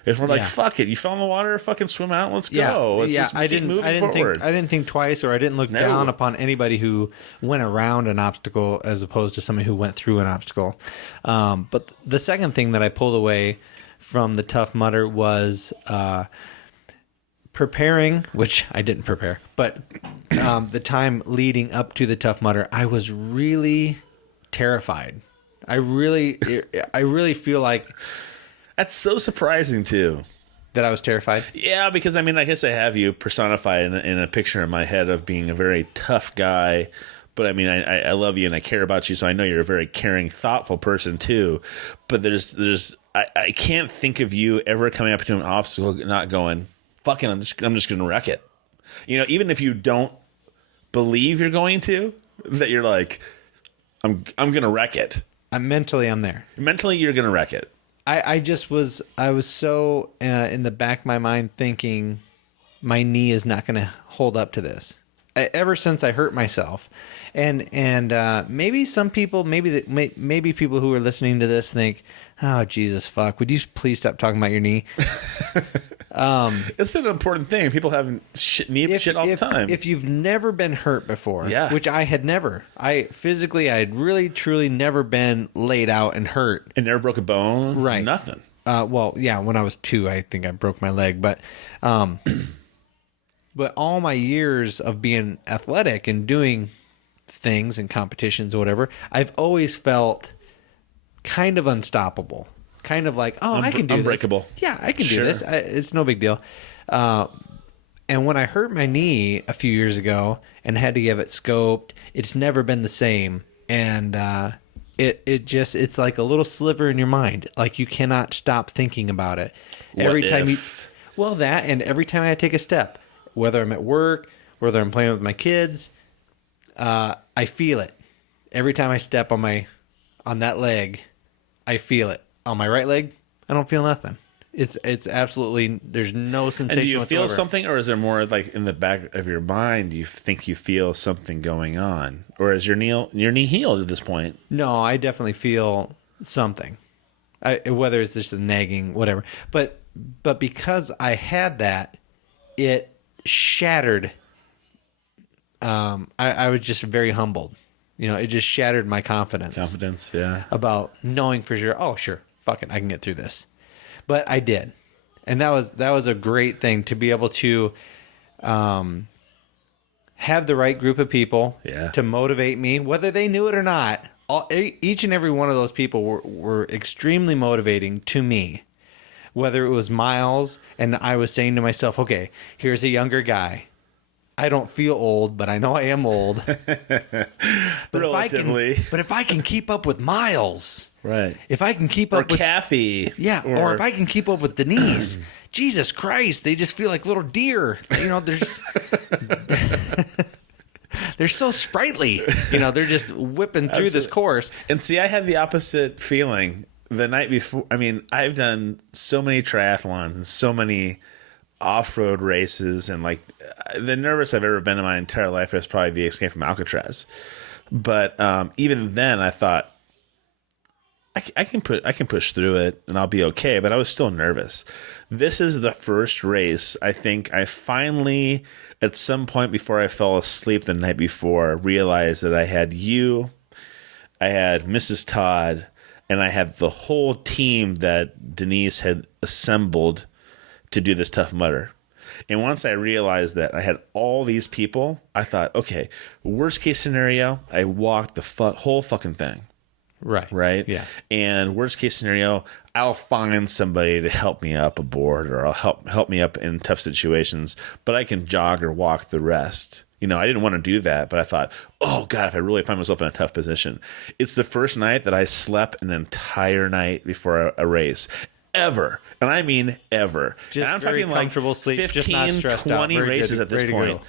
If we're like, fuck it, you fell in the water, fucking swim out, let's go. I didn't think twice, or I didn't look down upon anybody who went around an obstacle as opposed to somebody who went through an obstacle. But the second thing that I pulled away from the Tough Mudder was preparing, which I didn't prepare, but the time leading up to the Tough Mudder, I was really terrified. I really feel like that's so surprising too. That I was terrified? Yeah, because I guess I have you personified in a picture in my head of being a very tough guy. But I love you and I care about you, so I know you're a very caring, thoughtful person too. But I can't think of you ever coming up to an obstacle not going, fucking, I'm just gonna wreck it. Even if you don't believe you're going to, that you're like, I'm gonna wreck it. Mentally, I'm there. Mentally, you're gonna wreck it. I was so in the back of my mind thinking my knee is not going to hold up to this. Ever since I hurt myself, and maybe some people, maybe people who are listening to this think, "Oh, Jesus, fuck! Would you please stop talking about your knee?" It's an important thing. People have knee shit all the time. If you've never been hurt before, which I had never, I had really truly never been laid out and hurt, and never broke a bone, right? Nothing. When I was 2, I think I broke my leg, but all my years of being athletic and doing things and competitions or whatever, I've always felt kind of unstoppable. Kind of like, I can do unbreakable. This. Yeah, I can do this. It's no big deal. And when I hurt my knee a few years ago and had to get it scoped, it's never been the same. And it's like a little sliver in your mind. Like you cannot stop thinking about it. Every time I take a step, whether I'm at work, whether I'm playing with my kids, I feel it. Every time I step on that leg, I feel it. On my right leg, I don't feel nothing. It's absolutely, there's no sensation whatsoever. And do you feel something, or is there more like in the back of your mind, do you think you feel something going on? Or is your knee healed at this point? No, I definitely feel something. Whether it's just a nagging, whatever. But because I had that, it shattered. I was just very humbled. It just shattered my confidence. Yeah. About knowing for sure, oh, sure, fuck it, I can get through this. But I did. And that was a great thing to be able to have the right group of people to motivate me, whether they knew it or not. Each and every one of those people were extremely motivating to me. Whether it was Miles, and I was saying to myself, okay, here's a younger guy. I don't feel old, but I know I am old. Relatively. If I can keep up with Miles, right? If I can keep up with Kathy, or if I can keep up with Denise, Jesus Christ, they just feel like little deer. They're so sprightly. They're just whipping through this course. And see, I had the opposite feeling the night before. I mean, I've done so many triathlons and so many off-road races, and like the nervous I've ever been in my entire life is probably the escape from Alcatraz. But even then, I thought I can push through it and I'll be okay. But I was still nervous. This is the first race I think I finally, at some point before I fell asleep the night before, realized that I had you, I had Mrs. Todd, and I had the whole team that Denise had assembled to do this Tough Mudder. And once I realized that I had all these people, I thought, okay, worst case scenario, I walked the whole fucking thing. Right? Yeah. And worst case scenario, I'll find somebody to help me up a board, or I'll help me up in tough situations, but I can jog or walk the rest. I didn't want to do that, but I thought, oh God, if I really find myself in a tough position. It's the first night that I slept an entire night before a race. Ever. And I mean ever. Just and I'm very talking like comfortable sleep, 15, just not stressed 20 out. races good, at this point.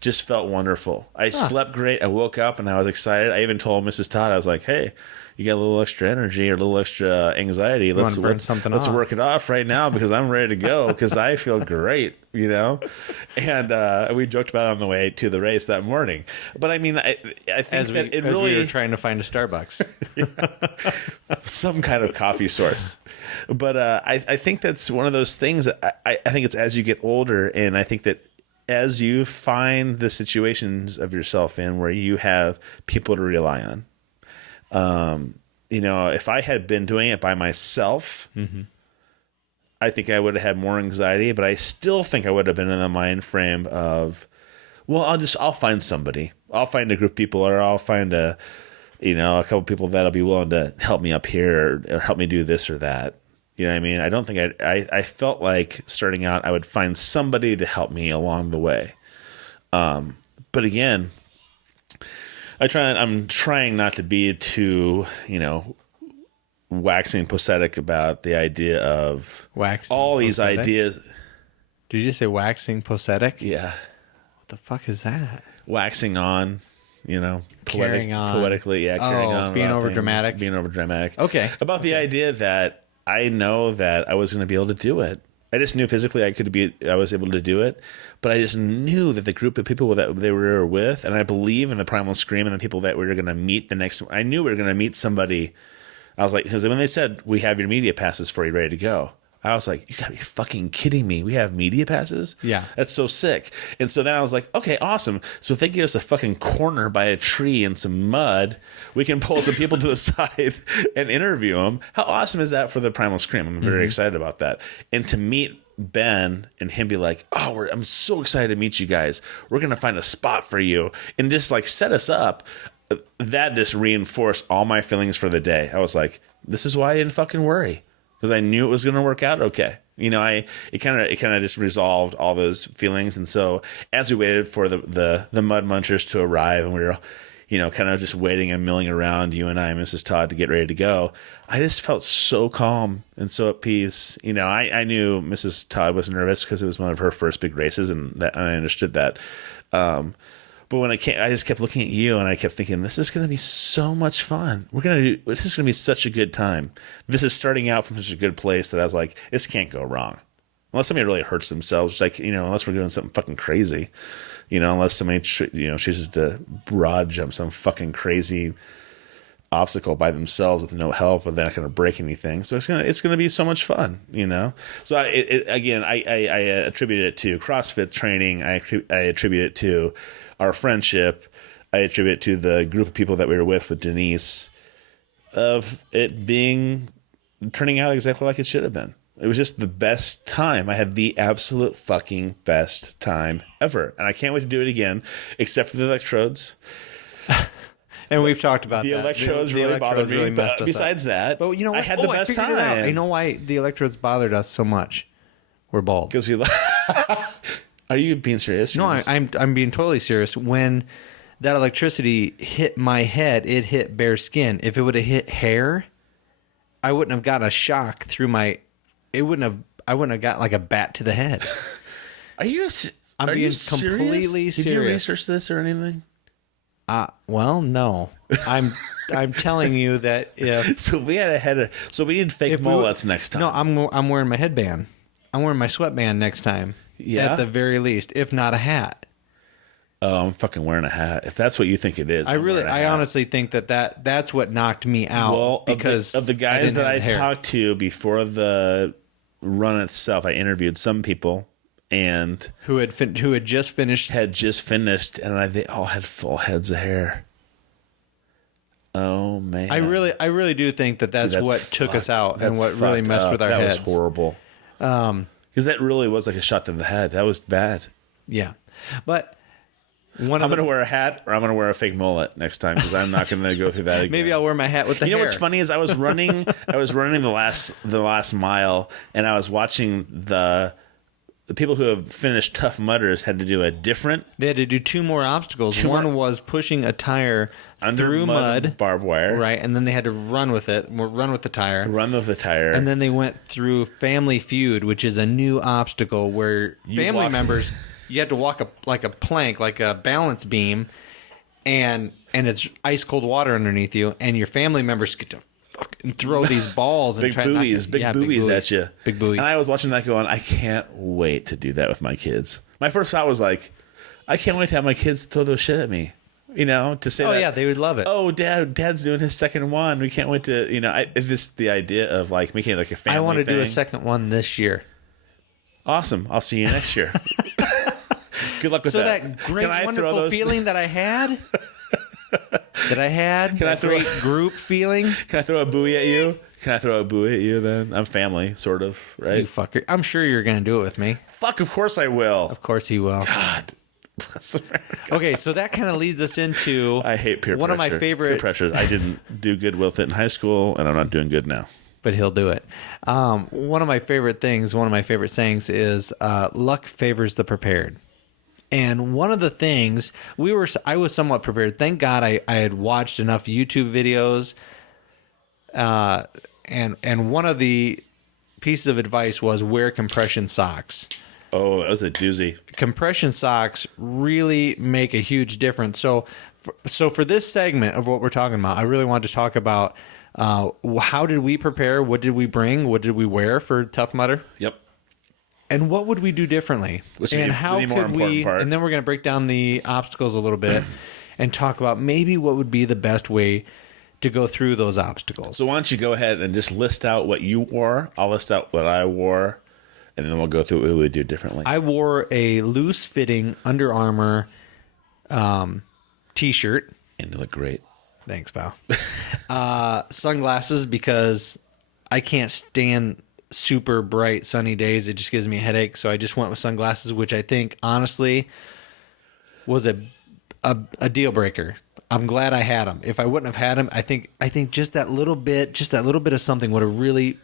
Just felt wonderful. I slept great. I woke up and I was excited. I even told Mrs. Todd, I was like, hey, you got a little extra energy or a little extra anxiety. Let's work it off right now, because I'm ready to go, because I feel great, And we joked about it on the way to the race that morning. But I mean, I think that it really... we were trying to find a Starbucks. Some kind of coffee source. But I think that's one of those things that I think it's as you get older, and I think that as you find the situations of yourself in where you have people to rely on, if I had been doing it by myself, I think I would have had more anxiety, but I still think I would have been in the mind frame of, well, I'll find somebody. I'll find a group of people, or I'll find a couple people that'll be willing to help me up here, or help me do this or that. You know what I mean? I don't think I felt like starting out I would find somebody to help me along the way. But again, I'm trying not to be too, waxing poetic about the idea of all these ideas. Did you say waxing poetic? Yeah. What the fuck is that? Waxing on, carrying on. Poetically, carrying on. Being over dramatic. Being over dramatic. Okay. About the idea that I know that I was going to be able to do it. I just knew physically I was able to do it, but I just knew that the group of people that they were with, and I believe in the Primal Scream and the people that we were going to meet I knew we were going to meet somebody. I was like, because when they said, we have your media passes for you ready to go, I was like, you gotta be fucking kidding me. We have media passes? Yeah. That's so sick. And so then I was like, okay, awesome. So if they give us a fucking corner by a tree and some mud, we can pull some people to the side and interview them. How awesome is that for the Primal Scream? I'm very excited about that. And to meet Ben and him be like, oh, I'm so excited to meet you guys. We're going to find a spot for you. And just like set us up. That just reinforced all my feelings for the day. I was like, this is why I didn't fucking worry. Because I knew it was going to work out okay. It kind of just resolved all those feelings. And so as we waited for the Mud Munchers to arrive, and we were, kind of just waiting and milling around, you and I and Mrs. Todd, to get ready to go, I just felt so calm and so at peace. I knew Mrs. Todd was nervous because it was one of her first big races, and I understood that. But when I just kept looking at you, and I kept thinking, this is going to be so much fun. This is going to be such a good time. This is starting out from such a good place that I was like, this can't go wrong. Unless somebody really hurts themselves, unless we're doing something fucking crazy, unless somebody, chooses to broad jump some fucking crazy obstacle by themselves with no help, and they're not going to break anything. So it's gonna be so much fun, So I attribute it to CrossFit training. I attribute it to our friendship. I attribute it to the group of people that we were with Denise, of it turning out exactly like it should have been. It was just the best time. I had the absolute fucking best time ever. And I can't wait to do it again, except for the electrodes. And we've talked about the that. Electrodes The really bothered really me. messed But us besides up. that, But you know what? I had the best figured it out. time. You know why the electrodes bothered us so much? We're bald. Because we Are you being serious? No, I'm being totally serious. When that electricity hit my head, it hit bare skin. If it would have hit hair, I wouldn't have got a shock through my. I wouldn't have got like a bat to the head. Are you? I'm are being you serious? completely Did you serious. research this or anything? Well, no. I'm telling you that if So we had so we need fake mullets next time. No, I'm wearing my headband. I'm wearing my sweatband next time. Yeah? At the very least, if not a hat. Oh, I'm fucking wearing a hat. If that's what you think it is, I honestly think that's what knocked me out. Well, because of the guys that I hair. talked to before the run itself, I interviewed some people and who had just finished, and they all had full heads of hair. Oh man, I really do think that's Dude, what took us out and what That's really fucked messed up. with our that heads. That was horrible. Because that really was like a shot to the head. That was bad. Yeah, but I'm going to wear a hat or I'm going to wear a fake mullet next time because I'm not going to go through that again. Maybe I'll wear my hat with the hair. You know what's funny is I was running the last mile and I was watching the people who have finished Tough Mudders had to do They had to do 2 more obstacles. One was pushing a tire through mud, barbed wire, right? And then they had to run with the tire. And then they went through Family Feud, which is a new obstacle where family members. You have to walk like a plank, like a balance beam, and it's ice cold water underneath you, and your family members get to fucking throw these balls and big try buoys at you. Big buoys. And I was watching that going, I can't wait to do that with my kids. My first thought was like, I can't wait to have my kids throw those shit at me. You know, to say, yeah, they would love it. Oh, Dad's doing his second one. We can't wait to, the idea of like making it like a family. I want to thing. do a second one this year. Awesome. I'll see you next year. Good luck with that. So that great, wonderful feeling that I had, great group feeling. Can I throw a buoy at you? Then? I'm family, sort of, right? You fucker. I'm sure you're going to do it with me. Fuck, of course I will. Of course he will. God. Bless America. Okay, so that kind of leads us into I hate peer pressure. One of my favorite... Peer pressure. I didn't do good with it in high school, and I'm not doing good now. But he'll do it. One of my favorite sayings is luck favors the prepared. And one of the things I was somewhat prepared. Thank God I had watched enough YouTube videos. And one of the pieces of advice was wear compression socks. Oh, that was a doozy. Compression socks really make a huge difference. So for this segment of what we're talking about, I really wanted to talk about how did we prepare? What did we bring? What did we wear for Tough Mudder? Yep. And what would we do differently? And how could we? And then we're going to break down the obstacles a little bit and talk about maybe what would be the best way to go through those obstacles. So why don't you go ahead and just list out what you wore? I'll list out what I wore, and then we'll go through what we would do differently. I wore a loose-fitting Under Armour T-shirt. And you look great. Thanks, pal. Sunglasses because I can't stand super bright sunny days. It just gives me a headache. So I just went with sunglasses, which I think honestly was a deal breaker. I'm glad I had them. If I wouldn't have had them, I think just that little bit of something would have really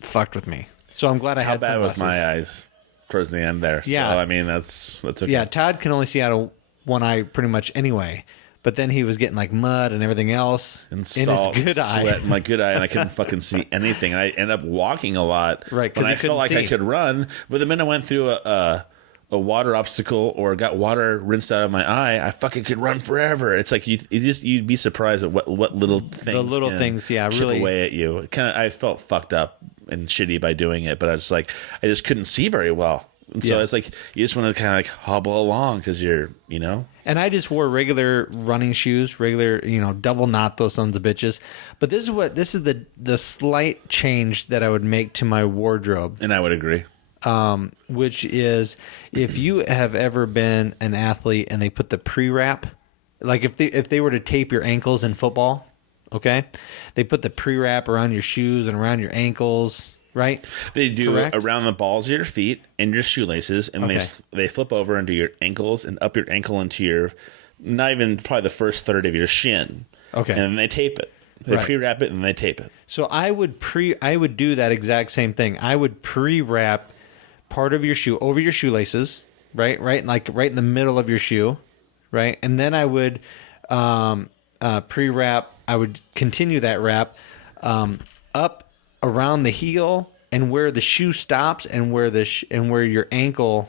fucked with me. So I'm glad I had sunglasses. How bad was my eyes towards the end there? Yeah. So, I mean, that's okay. Yeah, Todd can only see out of one eye pretty much anyway. But then he was getting like mud and everything else and in salt, his good eye. Sweat in my good eye, and I couldn't fucking see anything. I ended up walking a lot, right? Because I felt like I could run, but the minute I went through a water obstacle or got water rinsed out of my eye, I fucking could run forever. It's like you'd be surprised at what little things, yeah, chip really away at you. I felt fucked up and shitty by doing it, but I just couldn't see very well. And so it's like you just want to kind of like hobble along because you're. And I just wore regular running shoes, double knot those sons of bitches. But this is the slight change that I would make to my wardrobe. And I would agree. Which is if you have ever been an athlete and they put the pre-wrap like if they were to tape your ankles in football, okay, they put the pre-wrap around your shoes and around your ankles, right? They do Correct? around the balls of your feet and your shoelaces, and Okay. they flip over into your ankles and up your ankle into your, not even probably the first third of your shin. Okay. And then they tape it. They Right. pre-wrap it and they tape it. So I would do that exact same thing. I would pre-wrap part of your shoe over your shoelaces, right, like right in the middle of your shoe, right, and then I would pre-wrap. I would continue that wrap up around the heel and where the shoe stops and where where your ankle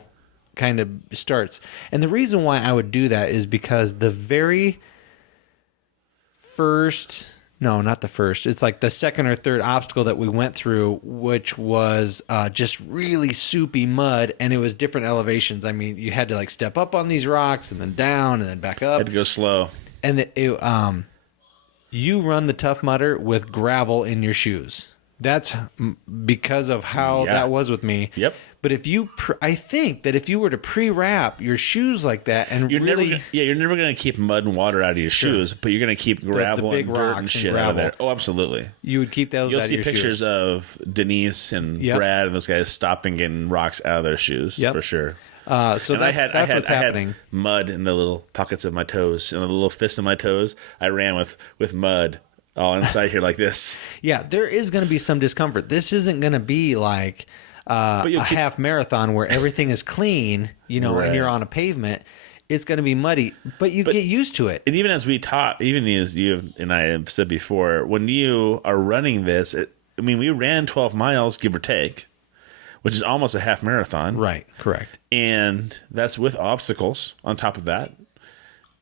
kind of starts. And the reason why I would do that is because the very first. No, not the first. It's like the second or third obstacle that we went through, which was just really soupy mud, and it was different elevations. I mean, you had to like step up on these rocks and then down and then back up. Had to go slow. And you run the Tough Mudder with gravel in your shoes. That's because of how that was with me. Yep. But if you, I think that if you were to pre-wrap your shoes like that, and You're really, never going to keep mud and water out of your shoes, but you're going to keep gravel big and dirt rocks and and shit out of there. gravel. Oh, absolutely. you would keep those You'll out see of your pictures shoes. of Denise and Yep. Brad and those guys stopping getting rocks out of their shoes for sure. So And that's what's I happening. had mud in the little pockets of my toes and the little fist of my toes. I ran with mud all inside here like this. Yeah, there is going to be some discomfort. This isn't going to be like a half marathon where everything is clean, and Right. you're on a pavement. It's going to be muddy, but you get used to it. And even as we taught, even as you and I have said before, when you are running this, we ran 12 miles, give or take, which is almost a half marathon. Right, correct. And that's with obstacles on top of that.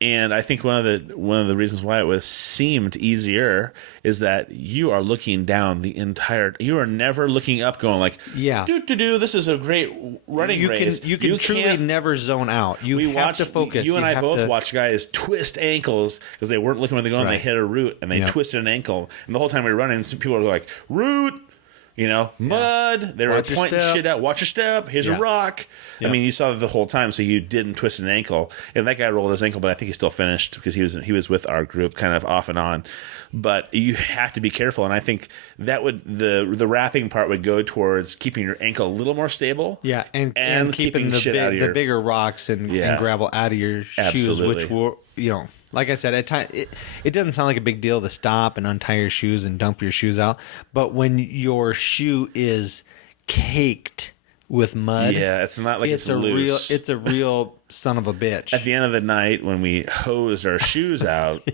And I think one of the reasons why it seemed easier is that you are looking down you are never looking up going like, Yeah. this is a great running You race. can truly can't- never zone out. You have to focus. You and I have both to- watched guys twist ankles because they weren't looking where they're going. Right. They hit a root and they Yep. twisted an ankle. And the whole time we were running, some people were like, root, mud. They were Watch your pointing step. shit out. Watch your step. Here's a Yeah. rock. Yep. I mean, you saw that the whole time, so you didn't twist an ankle. And that guy rolled his ankle, but I think he still finished because he was with our group, kind of off and on. But you have to be careful, and I think that would the wrapping part would go towards keeping your ankle a little more stable. Yeah, and keeping the, shit out of your the bigger rocks and Yeah. gravel out of your shoes, Absolutely. which were, like I said, at times it doesn't sound like a big deal to stop and untie your shoes and dump your shoes out, but when your shoe is caked with mud, Yeah, it's not like it's a loose. it's a real son of a bitch. At the end of the night, when we hosed our shoes out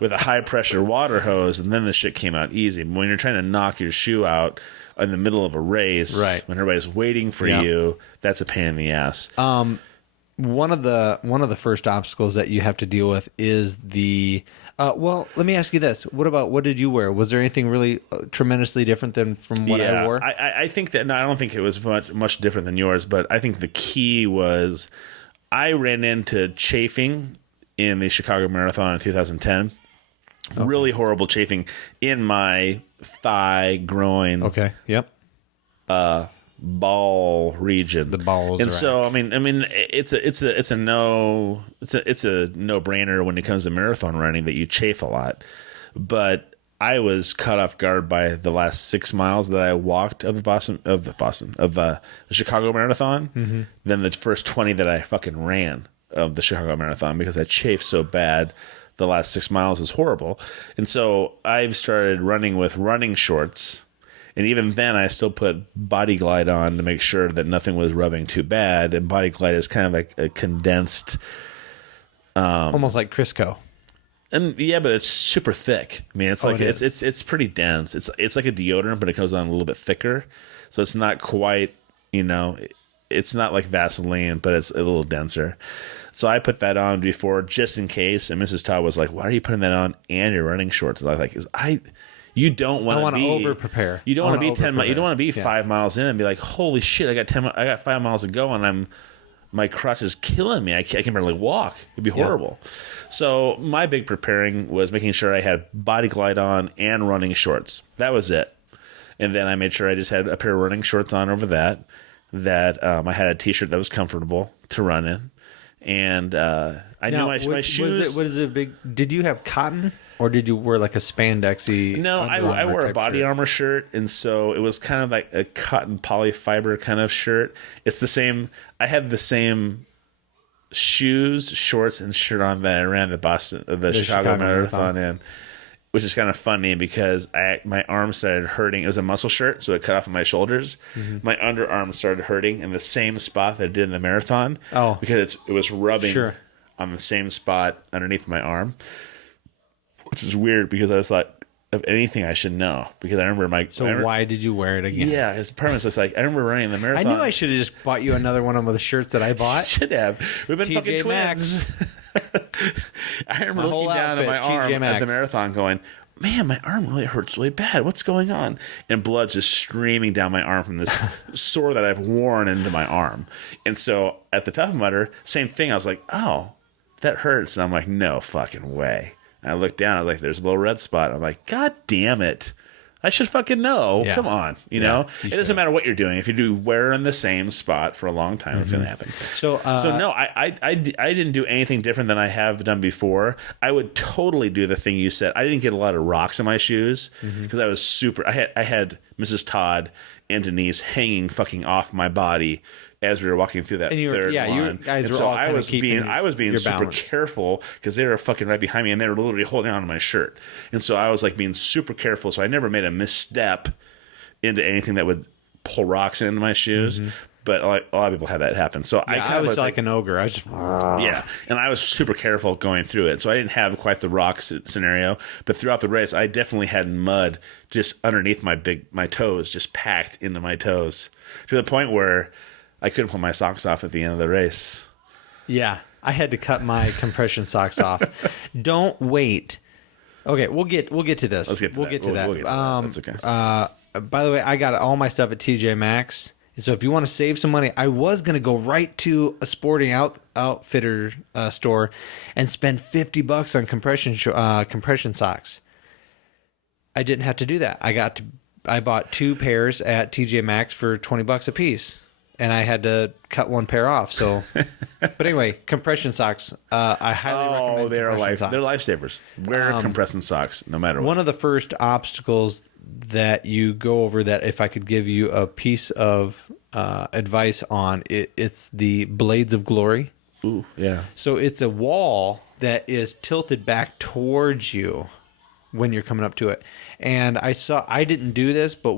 with a high pressure water hose, and then the shit came out easy. When you're trying to knock your shoe out in the middle of a race, Right. when everybody's waiting for Yeah. you, that's a pain in the ass. One of the first obstacles that you have to deal with is the well, let me ask you this. What did you wear? Was there anything really tremendously different than from what I wore? I think that, no, I don't think it was much different than yours, but I think the key was I ran into chafing in the Chicago Marathon in 2010. Okay. Really horrible chafing in my thigh, groin. Okay. Yep. Ball region, The balls, and right. so I mean, it's a no brainer when it comes to marathon running that you chafe a lot, but I was caught off guard by the last 6 miles that I walked of the Chicago Marathon, than the first 20 that I fucking ran of the Chicago Marathon, because I chafed so bad. The last 6 miles was horrible, and so I've started running with running shorts. And even then, I still put Body Glide on to make sure that nothing was rubbing too bad. And Body Glide is kind of like a condensed, Almost like Crisco. and yeah, but it's super thick. I mean, it's like it's pretty dense. It's like a deodorant, but it goes on a little bit thicker, so it's not quite, it's not like Vaseline, but it's a little denser. So I put that on before, just in case. And Mrs. Todd was like, "Why are you putting that on and your running shorts?" And I was like, You don't want to be over prepare. You don't want to be 10 miles. You don't want to be Yeah. 5 miles in and be like, "Holy shit! I got 5 miles to go, and my crotch is killing me. I can barely walk. It'd be horrible." So my big preparing was making sure I had Body Glide on and running shorts. That was it. And then I made sure I just had a pair of running shorts on over that. I had a t-shirt that was comfortable to run in. And I knew my shoes. What is it big? Did you have cotton or did you wear like a spandexy? No, I wore a body shirt? armor shirt, and so it was kind of like a cotton polyfiber kind of shirt. It's the same. I had the same shoes, shorts, and shirt on that I ran the Chicago Marathon in, which is kind of funny because my arm started hurting. It was a muscle shirt, so it cut off my shoulders. My underarm started hurting in the same spot that I did in the marathon. Oh, because it was rubbing on the same spot underneath my arm. Which is weird because I was like, of anything I should know because I remember why did you wear it again? Yeah, his premise was like I remember running the marathon. I knew I should have just bought you another one of the shirts that I bought. Should have. We've been fucking TJ twins. I remember looking down at my arm at the marathon, going, "Man, my arm really hurts really bad. What's going on?" And blood's just streaming down my arm from this sore that I've worn into my arm. And so at the Tough Mudder, same thing. I was like, "Oh, that hurts," and I'm like, "No fucking way." I looked down. I was like, "There's a little red spot." I'm like, "God damn it! I should fucking know." Yeah. Come on, you know. It doesn't matter what you're doing. If you do wear in the same spot for a long time, it's gonna happen. So no, I didn't do anything different than I have done before. I would totally do the thing you said. I didn't get a lot of rocks in my shoes because I was super. I had Mrs. Todd and Denise hanging fucking off my body as we were walking through that third line. You guys were so all I was being super balance. careful because they were fucking right behind me and they were literally holding on to my shirt. And so I was like being super careful. So I never made a misstep into anything that would pull rocks into my shoes. But a lot of people had that happen. So I was like an ogre. I was just and I was super careful going through it. So I didn't have quite the rock scenario. But throughout the race, I definitely had mud just underneath my toes, just packed into my toes to the point where I couldn't pull my socks off at the end of the race. Yeah, I had to cut my compression socks off. Don't wait. Okay, we'll get to this. We'll get to that. That's okay. By the way, I got all my stuff at TJ Maxx. So if you want to save some money, I was going to go right to a sporting outfitter store and spend $50 on compression socks. I didn't have to do that. I bought 2 pairs at TJ Maxx for $20 a piece. And I had to cut 1 pair off. So, but anyway, compression socks. I highly recommend. They're lifesavers. Wear compression socks, no matter what. One of the first obstacles that you go over, that if I could give you a piece of advice on, it's the Blades of Glory. Ooh, yeah. So it's a wall that is tilted back towards you when you're coming up to it. And I didn't do this, but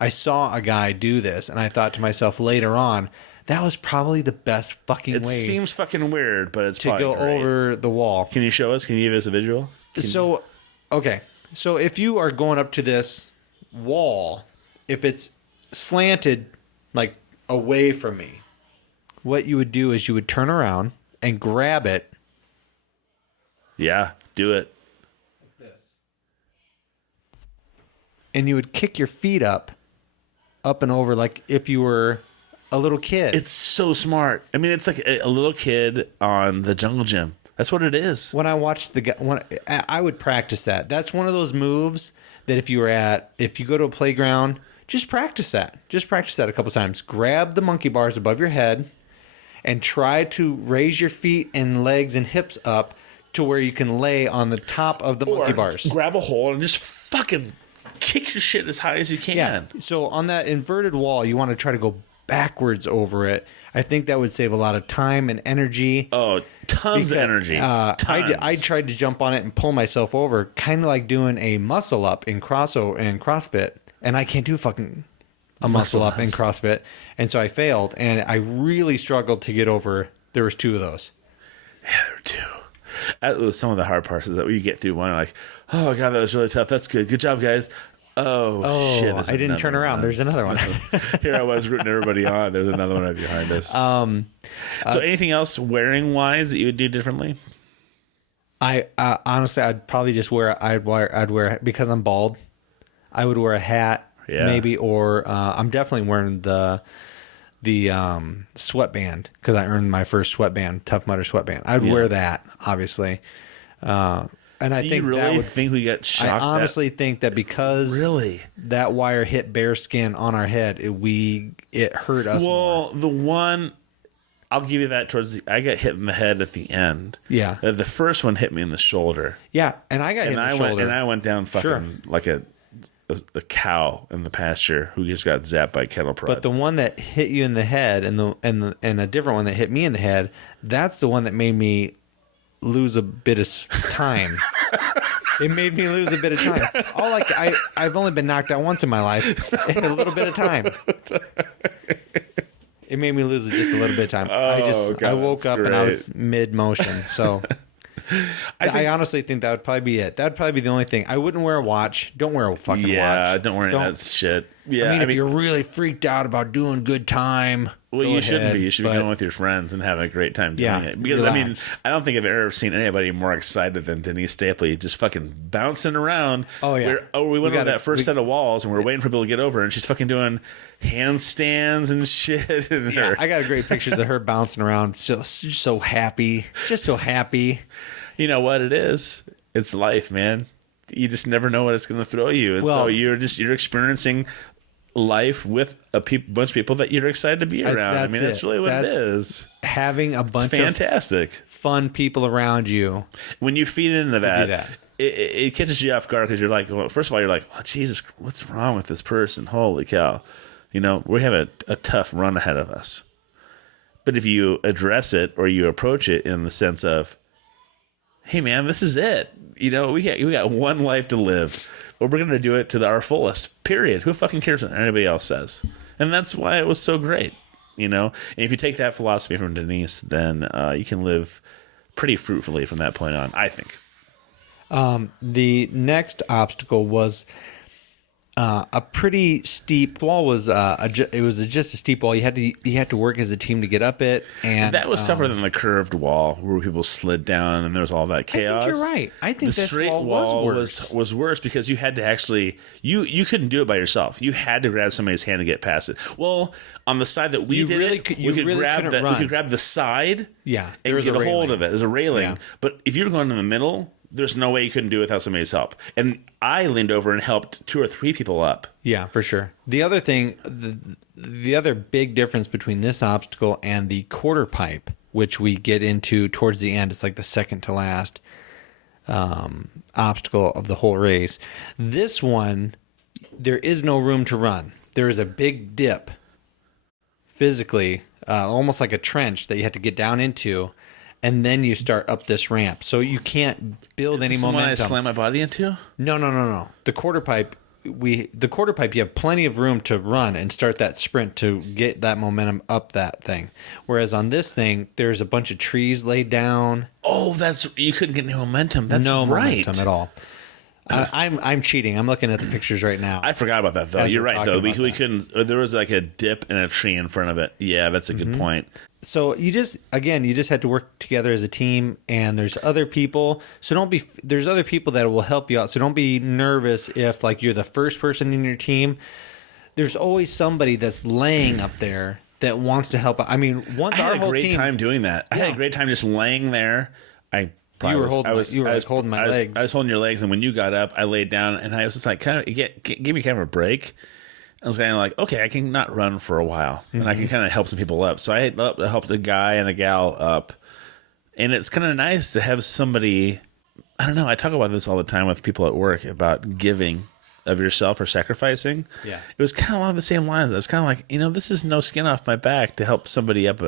I saw a guy do this, and I thought to myself later on, that was probably the best fucking way. It seems fucking weird, but it's to probably go great. over the wall. Can you show us? Can you give us a visual? Okay. So if you are going up to this wall, if it's slanted like away from me, what you would do is you would turn around and grab it. Yeah, do it. And you would kick your feet up and over like if you were a little kid. It's so smart. I mean, it's like a little kid on the jungle gym. That's what it is. When I watched I would practice that. That's one of those moves that if you go to a playground, just practice that. Just practice that a couple times. Grab the monkey bars above your head and try to raise your feet and legs and hips up to where you can lay on the top of the monkey bars. Grab a hole and just fucking kick your shit as high as you can. Yeah. So on that inverted wall, you want to try to go backwards over it. I think that would save a lot of time and energy. Oh, tons of energy. I tried to jump on it and pull myself over, kind of like doing a muscle up in CrossFit, and I can't do fucking a muscle up in CrossFit, and so I failed, and I really struggled to get over. There was 2 of those. Yeah, there were 2. That was some of the hard parts, is that you get through one, like, oh god, that was really tough. That's good. Good job, guys. Oh shit! I didn't turn around. There's another one. Here I was rooting everybody on. There's another one right behind us. So anything else wearing wise that you would do differently? I honestly, I'd probably just I'd wear because I'm bald. I would wear a hat, maybe, or I'm definitely wearing the sweatband because I earned my first sweatband, Tough Mudder sweatband. I'd wear that, obviously. And I think you really think we got shocked? I honestly think that because that wire hit bare skin on our head, it hurt us more. The one I'll give you that. I got hit in the head at the end. Yeah. The first one hit me in the shoulder. Yeah, and I got hit in the shoulder. And I went down fucking Sure. like a cow in the pasture who just got zapped by kettle prod. But the one that hit you in the head, and a different one that hit me in the head, that's the one that made me lose a bit of time. It made me lose a bit of time. I've only been knocked out once in my life, and a little bit of time. It made me lose just a little bit of time. I woke up and I was mid motion. So I honestly think that would probably be it. That would probably be the only thing. I wouldn't wear a watch. Don't wear a fucking watch. Yeah, don't wear that shit. Yeah, I mean, if you're really freaked out about doing good time, well, you shouldn't be. You should be but- going with your friends and having a great time doing Yeah, it. Because relax. I don't think I've ever seen anybody more excited than Denise Stapley, just fucking bouncing around. Oh, yeah. We went on gotta- that first set of walls, and we're waiting for people to get over, and she's fucking doing handstands and shit. And her, I got great pictures of her bouncing around, so happy, just so happy. you know what it is? It's life, man. You just never know what it's going to throw you, and so Well- you're experiencing life with a bunch of people that you're excited to be around. I mean, that's really what it is. Having a It's bunch of fantastic. fun people around you. When you feed into that, that. It catches you off guard because you're like, well, first of all, you're like, oh, Jesus, what's wrong with this person? Holy cow. You know, we have a tough run ahead of us. But if you address it or you approach it in the sense of, hey, man, this is it. You know, we got one life to live. But we're going to do it to our fullest, period. Who fucking cares what anybody else says? And that's why it was so great, you know? And if you take that philosophy from Denise, then you can live pretty fruitfully from that point on, I think. The next obstacle was a pretty steep wall. It was just a steep wall. You had to work as a team to get up it, and That was tougher than the curved wall where people slid down and there was all that chaos. I think you're right. I think the this straight wall was worse. was worse because you had to actually you couldn't do it by yourself. You had to grab somebody's hand to get past it. Well, on the side that we You did really it, could- we you could really grab couldn't we run. could grab the side, Yeah, there and was get a a hold railing. of it. There's a railing. Yeah. But if you were going in the middle, there's no way you couldn't do it without somebody's help. And I leaned over and helped 2 or 3 people up. Yeah, for sure. The other thing, the other big difference between this obstacle and the quarter pipe, which we get into towards the end, it's like the second to last obstacle of the whole race. This one, there is no room to run. There is a big dip, physically, almost like a trench that you have to get down into, and then you start up this ramp. So you can't build any This is the one I momentum. slam my body into? No. The quarter pipe, you have plenty of room to run and start that sprint to get that momentum up that thing. Whereas on this thing, there's a bunch of trees laid down. Oh, you couldn't get any momentum. That's no right. momentum at all. I'm cheating. I'm looking at the pictures right now. I forgot about that, though. As You're we're right, though. talking We about couldn't. There was like a dip and a tree in front of it. Yeah, that's a good point. So you just had to work together as a team, and there's other people. So there's other people that will help you out. So don't be nervous if like you're the first person in your team. There's always somebody that's laying up there that wants to help out. I mean, once I our had a whole great team, time doing that. I had a Yeah. great time just laying there. You were holding my legs. I was holding your legs, and when you got up, I laid down, and I was just like, kind of give me kind of a break. I was kind of like, okay, I can not run for a while, and I can kind of help some people up. So I helped a guy and a gal up, and it's kind of nice to have somebody. I don't know. I talk about this all the time with people at work about giving of yourself or sacrificing. Yeah. It was kind of along the same lines. I was kind of like, this is no skin off my back to help somebody up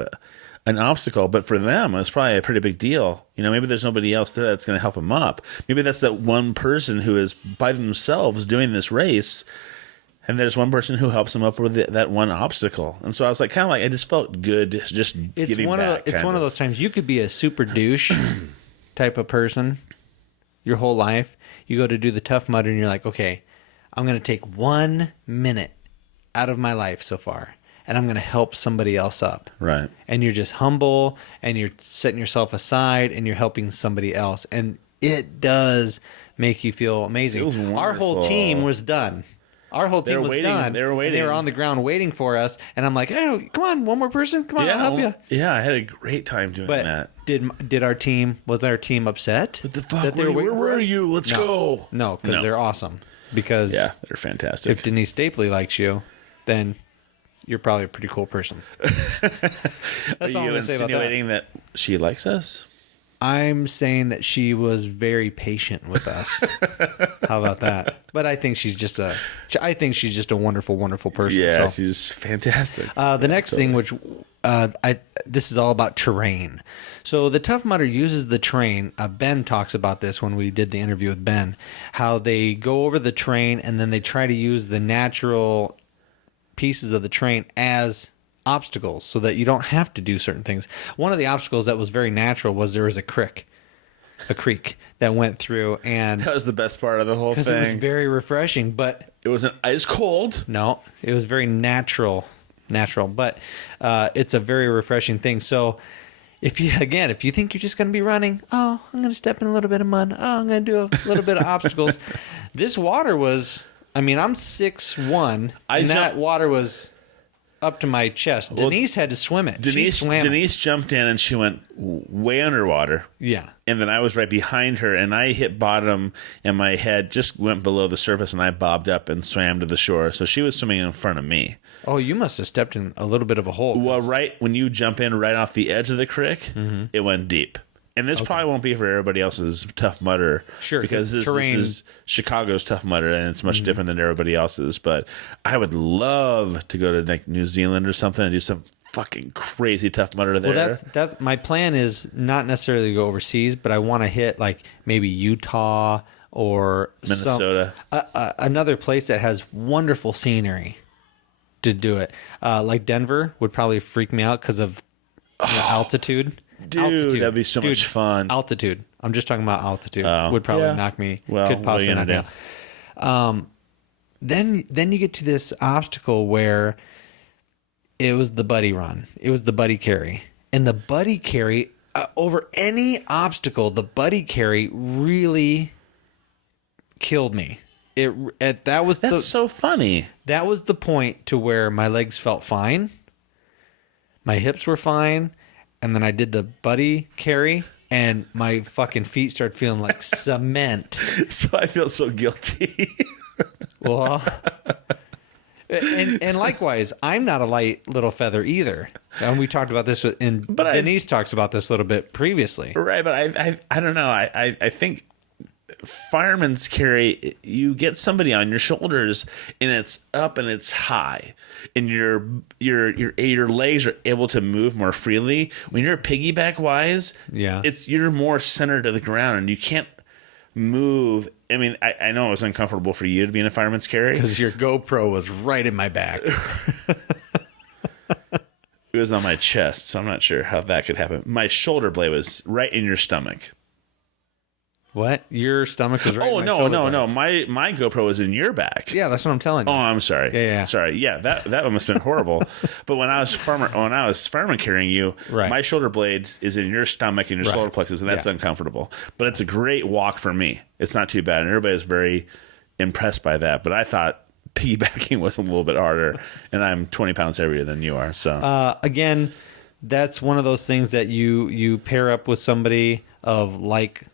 an obstacle, but for them, it's probably a pretty big deal. Maybe there's nobody else there that's going to help them up. Maybe that's that one person who is by themselves doing this race, and there's one person who helps them up with that one obstacle. And so I was like, I just felt good just giving back. It's one of those times you could be a super douche type of person your whole life. You go to do the Tough Mudder, and you're like, okay, I'm going to take 1 minute out of my life so far, and I'm going to help somebody else up. Right. And you're just humble, and you're setting yourself aside, and you're helping somebody else. And it does make you feel amazing. It was Our whole wonderful. team was done. Our whole team was waiting. done. They were And waiting. they were on the ground waiting for us. And I'm like, oh, come on, one more person. Come on, I'll help you. Yeah, I had a great time doing But that. was our team upset? What the fuck? that they were waiting Where for were us? you? Let's go. No, because No. they're awesome. Because Yeah, they're fantastic. if Denise Stapley likes you, then you're probably a pretty cool person. Are That's all I'm you gonna say about that. insinuating that she likes us? I'm saying that she was very patient with us. How about that? But I think she's just a wonderful, wonderful person. Yeah, so. she's fantastic. The next thing, which this is all about terrain. So the Tough Mudder uses the terrain. Ben talks about this when we did the interview with Ben, how they go over the terrain and then they try to use the natural pieces of the terrain as obstacles so that you don't have to do certain things. One of the obstacles that was very natural was there was a creek that went through, and That was the best part of the whole because it was thing. very refreshing, but It wasn't ice cold. no, it was very natural, but it's a very refreshing thing. So if you think you're just going to be running, I'm going to step in a little bit of mud. I'm going to do a little bit of obstacles. This water was, I'm 6'1", and that water was up to my chest. Denise had to swim it. She swam it. Denise jumped in and she went way underwater. Yeah. And then I was right behind her, and I hit bottom, and my head just went below the surface, and I bobbed up and swam to the shore. So she was swimming in front of me. Oh, you must have stepped in a little bit of a hole. Well, right when you jump in right off the edge of the creek, it went deep. And this probably won't be for everybody else's Tough Mudder. Sure, because this is Chicago's Tough Mudder, and it's much different than everybody else's. But I would love to go to like New Zealand or something and do some fucking crazy Tough Mudder there. Well, that's my plan is not necessarily to go overseas, but I want to hit like maybe Utah or Minnesota. Another place that has wonderful scenery to do it. Like Denver would probably freak me out because of altitude. Dude, that'd be so much fun. Altitude. I'm just talking about altitude. Would probably knock me. Well, could possibly knock me out. Then you get to this obstacle where it was the buddy run. It was the buddy carry. And the buddy carry, over any obstacle, the buddy carry really killed me. That's so funny. That was the point to where my legs felt fine. My hips were fine. And then I did the buddy carry, and my fucking feet started feeling like cement. So I feel so guilty. Well, and likewise, I'm not a light little feather either. And we talked about this, Denise talks about this a little bit previously. Right, but I don't know. I think fireman's carry, you get somebody on your shoulders, and it's up and it's high, and your legs are able to move more freely. When you're piggyback wise, you're more centered to the ground, and you can't move. I mean, I know it was uncomfortable for you to be in a fireman's carry because your GoPro was right in my back. It was on my chest, so I'm not sure how that could happen. My shoulder blade was right in your stomach. What? Your stomach was right in my no. blades. My GoPro was in your back. Yeah, that's what I'm telling you. Oh, I'm sorry. Yeah. Sorry. Yeah, that one must have been horrible. But when I was fireman carrying you, my shoulder blade is in your stomach and your solar plexus, and that's uncomfortable. But it's a great walk for me. It's not too bad, and everybody was very impressed by that. But I thought piggybacking was a little bit harder, and I'm 20 pounds heavier than you are. So again, that's one of those things that you pair up with somebody of like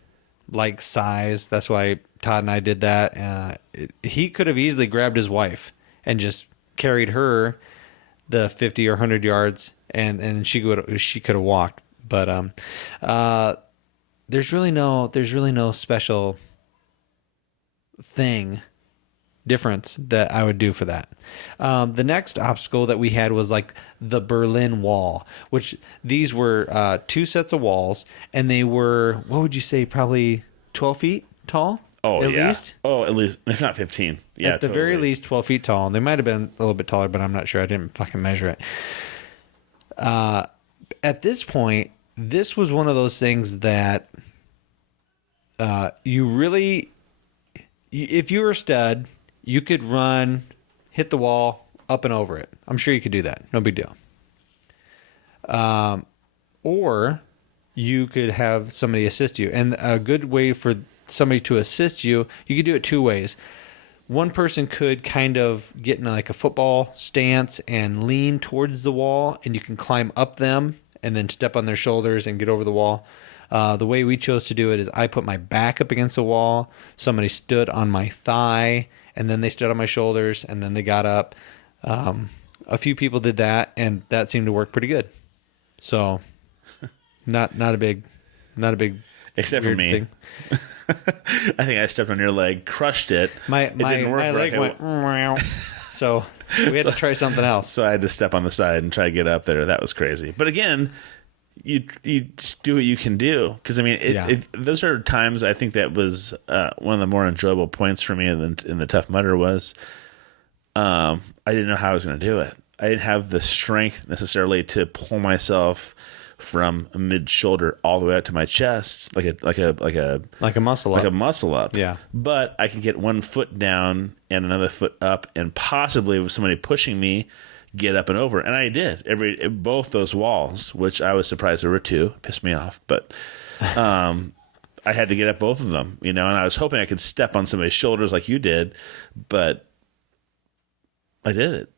size. That's why Todd and I did that. He could have easily grabbed his wife and just carried her the 50 or 100 yards, and she could have walked. But there's really no special difference that I would do for that. The next obstacle that we had was like the Berlin Wall, which these were 2 sets of walls, and they were, what would you say, probably 12 feet tall? at least? Oh, at least, if not 15. Yeah, at the very least 12 feet tall. They might have been a little bit taller, but I'm not sure. I didn't fucking measure it. At this point, this was one of those things that you really, if you were a stud, you could run, hit the wall, up and over it. I'm sure you could do that. No big deal. Or you could have somebody assist you. And a good way for somebody to assist you, you could do it 2 ways. One person could kind of get in like a football stance and lean towards the wall, and you can climb up them and then step on their shoulders and get over the wall. The way we chose to do it is I put my back up against the wall, somebody stood on my thigh, and then they stood on my shoulders, and then they got up. a few people did that, and that seemed to work pretty good. So, not a big except for weird me. thing. I think I stepped on your leg, crushed it. My leg went. So we had to try something else. So I had to step on the side and try to get up there. That was crazy. But again, you just do what you can do. Because, I mean, those are times I think that was one of the more enjoyable points for me in the Tough Mudder was I didn't know how I was going to do it. I didn't have the strength necessarily to pull myself from a mid shoulder all the way up to my chest, like a muscle up. Yeah. But I can get one foot down and another foot up, and possibly with somebody pushing me, get up and over. And I did both those walls, which I was surprised there were two. Pissed me off, but I had to get up both of them, and I was hoping I could step on somebody's shoulders like you did, but I did it.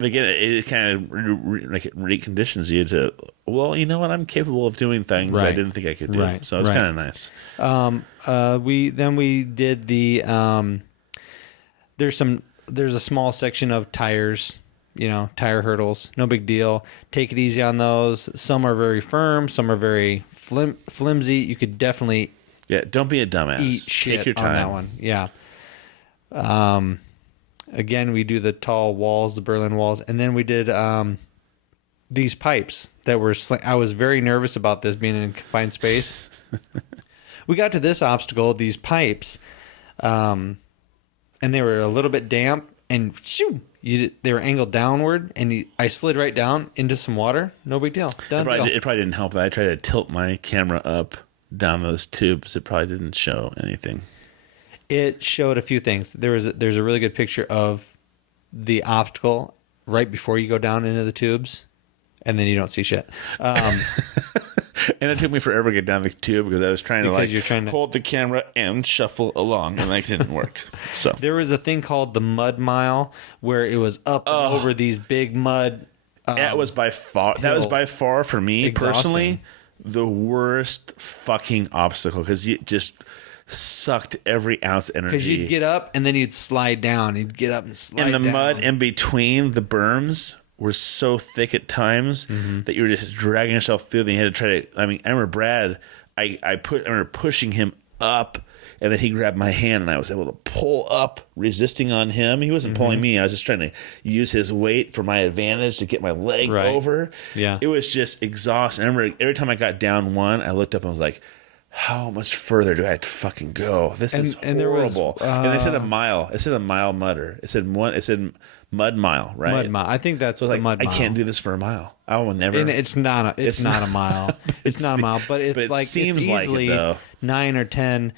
Again, it kind of reconditions you to, well, you know what? I'm capable of doing things I didn't think I could do. Right. So it's kind of nice. We did the there's a small section of tires, tire hurdles. No big deal. Take it easy on those. Some are very firm. Some are very flimsy. You could definitely don't be a dumbass. Eat shit Take your time on that one. Yeah. Again, we do the tall walls, the Berlin walls, and then we did these pipes that were. I was very nervous about this being in a confined space. We got to this obstacle, these pipes, and they were a little bit damp, and they were angled downward, and I slid right down into some water. No big deal. It probably didn't help that I tried to tilt my camera up down those tubes. It probably didn't show anything. It showed a few things. There's a really good picture of the obstacle right before you go down into the tubes, and then you don't see shit. And it took me forever to get down the tube because I was trying to hold the camera and shuffle along, and that didn't work. So there was a thing called the Mud Mile where it was up and over these big mud. That was by far for me personally the worst fucking obstacle because you just sucked every ounce of energy. Because you'd get up and then you'd slide down. You'd get up and slide down. And the mud in between the berms were so thick at times that you were just dragging yourself through. Then you had to try to. I mean, I remember Brad. I remember pushing him up, and then he grabbed my hand, and I was able to pull up, resisting on him. He wasn't pulling me. I was just trying to use his weight for my advantage to get my leg over. Yeah, it was just exhausting. I remember every time I got down one, I looked up and was like, how much further do I have to fucking go? This is horrible. And it said a mile. It said a mile mudder. It said mud mile, right? Mud mile. I think that's the mud mile. I can't do this for a mile. I will never. And it's not a mile. It's not a mile, but it's seems it's easily like it, though. 9 or 10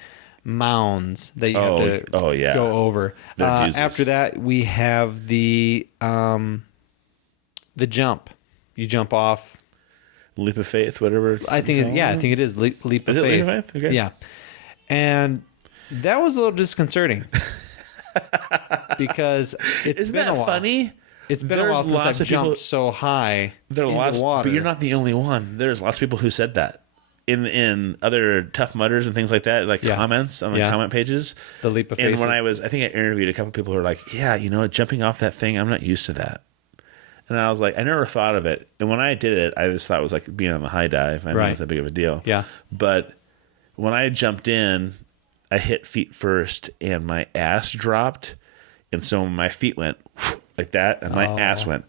mounds that you have to go over. After that, we have the jump. You jump off. Leap of faith, whatever. I think it is leap of faith. Is it leap of faith? Okay. Yeah, and that was a little disconcerting because it's been a while. Funny? It's been a while since I've jumped so high. There are lots, but you're not the only one. There's lots of people who said that in other Tough Mudders and things like that, comments on the comment pages. The leap of faith. And when I think I interviewed a couple people who were like, "Yeah, jumping off that thing, I'm not used to that." And I was like, I never thought of it. And when I did it, I just thought it was like being on the high dive. I mean, it was that big of a deal. Yeah. But when I jumped in, I hit feet first, and my ass dropped. And so my feet went like that, and my ass went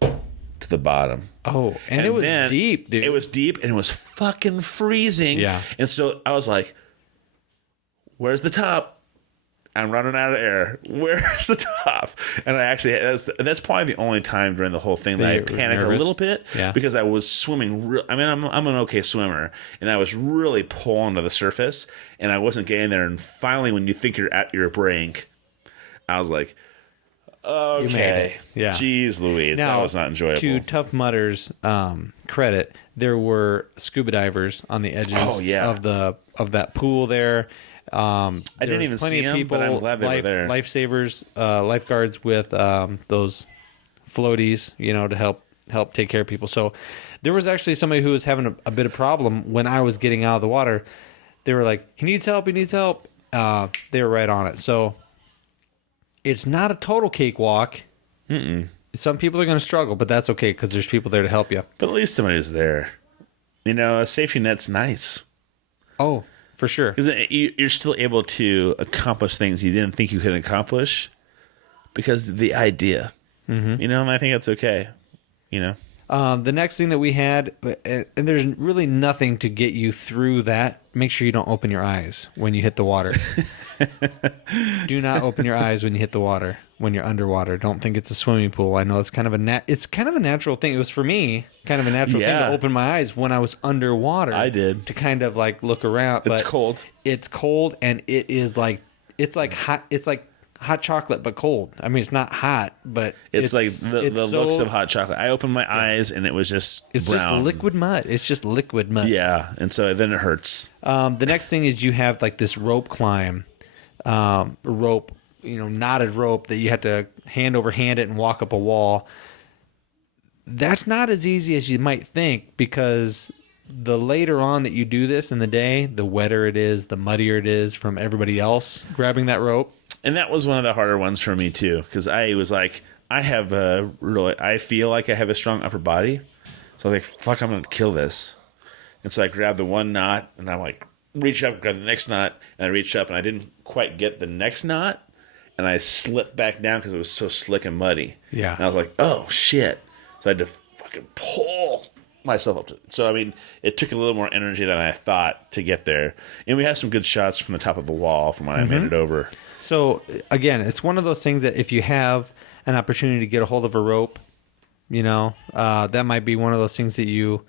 to the bottom. Oh, and it was deep, dude. It was deep, and it was fucking freezing. Yeah. And so I was like, where's the top? I'm running out of air. Where's the top? And I actually, that's probably the only time during the whole thing that I panicked a little bit because I was swimming. I'm an okay swimmer, and I was really pulling to the surface, and I wasn't getting there. And finally, when you think you're at your brink, I was like, okay. You made it. Yeah. Jeez Louise, that was not enjoyable. To Tough Mudder's credit, there were scuba divers on the edges of that pool there. I didn't even see them, but I'm glad they were there. Lifesavers, lifeguards with those floaties, to help take care of people. So there was actually somebody who was having a bit of problem when I was getting out of the water. They were like, he needs help. They were right on it. So it's not a total cakewalk. some people are going to struggle, but that's okay because there's people there to help you. But at least somebody's there. You know, a safety net's nice. Oh, for sure. Because you're still able to accomplish things you didn't think you could accomplish because of the idea. Mm-hmm. You know, and I think that's okay. You know? The next thing that we had, and there's really nothing to get you through that. Make sure you don't open your eyes when you hit the water. Do not open your eyes when you hit the water. When you're underwater, don't think it's a swimming pool. I know it's kind of a natural thing. It was for me kind of a natural thing to open my eyes when I was underwater. I did to kind of like look around. It's but cold. It's cold, and it's like hot. It's like hot chocolate, but cold. I mean, it's not hot, but it's like the looks of hot chocolate. I opened my eyes, and it was just it's brown. just liquid mud. It's just liquid mud. Yeah, and so then it hurts. The next thing is you have like this rope climb, rope, knotted rope that you have to hand over hand it and walk up a wall. That's not as easy as you might think, because the later on that you do this in the day, the wetter it is, the muddier it is from everybody else grabbing that rope. And that was one of the harder ones for me too, because I was like, I feel like I have a strong upper body, so I was like, fuck, I'm gonna kill this. And so I grabbed the one knot, and I'm like, reach up, grab the next knot, and I reached up, and I didn't quite get the next knot, and I slipped back down because it was so slick and muddy. Yeah. And I was like, oh shit! So I had to fucking pull myself up to it. So I mean, it took a little more energy than I thought to get there, and we had some good shots from the top of the wall from when I made it over. So again, it's one of those things that if you have an opportunity to get a hold of a rope, that might be one of those things that you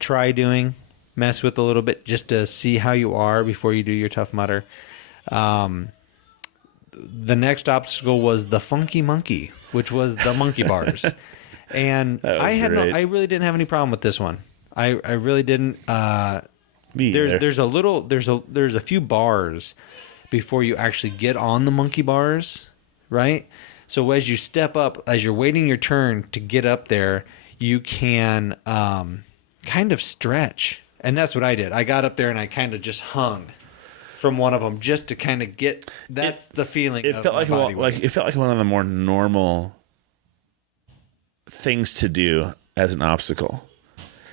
try doing, mess with a little bit just to see how you are before you do your Tough Mudder. The next obstacle was the Funky Monkey, which was the monkey bars. And I really didn't have any problem with this one. I really didn't. There's a few bars before you actually get on the monkey bars, right? So as you step up, as you're waiting your turn to get up there, you can kind of stretch. And that's what I did. I got up there and I kind of just hung from one of them just to kind of get the feeling. It felt like one of the more normal things to do as an obstacle.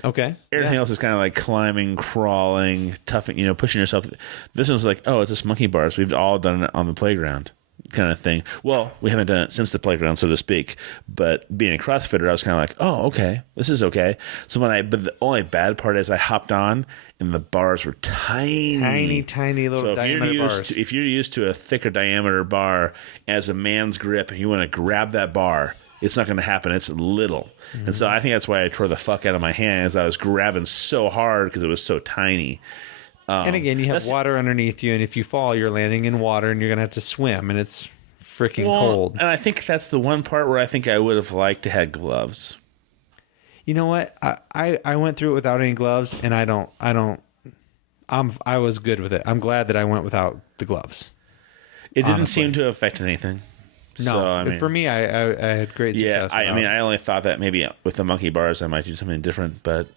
Okay. Everything else is kind of like climbing, crawling, toughing, pushing yourself. This one's like, oh, it's just monkey bars. We've all done it on the playground kind of thing. Well, we haven't done it since the playground, so to speak. But being a CrossFitter, I was kind of like, oh, okay, this is okay. So but the only bad part is I hopped on and the bars were tiny. Tiny little diameter bars. If you're used to a thicker diameter bar as a man's grip and you want to grab that bar, it's not going to happen. It's little. Mm-hmm. And so I think that's why I tore the fuck out of my hands. I was grabbing so hard because it was so tiny. And again, you have water underneath you, and if you fall, you're landing in water, and you're going to have to swim, and it's freaking cold. And I think that's the one part where I think I would have liked to have gloves. You know what? I went through it without any gloves, and I was good with it. I'm glad that I went without the gloves. It didn't seem to affect anything. No, so, for me, I had great success. Yeah, I only thought that maybe with the monkey bars I might do something different, but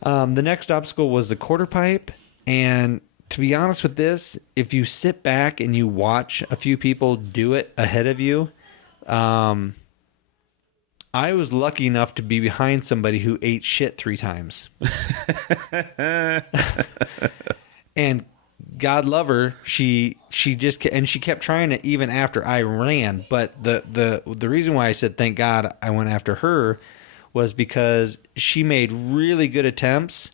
the next obstacle was the quarter pipe, and to be honest with this, if you sit back and you watch a few people do it ahead of you, I was lucky enough to be behind somebody who ate shit 3 times, and God love her, she kept trying it even after I ran. But the reason why I said thank God I went after her was because she made really good attempts,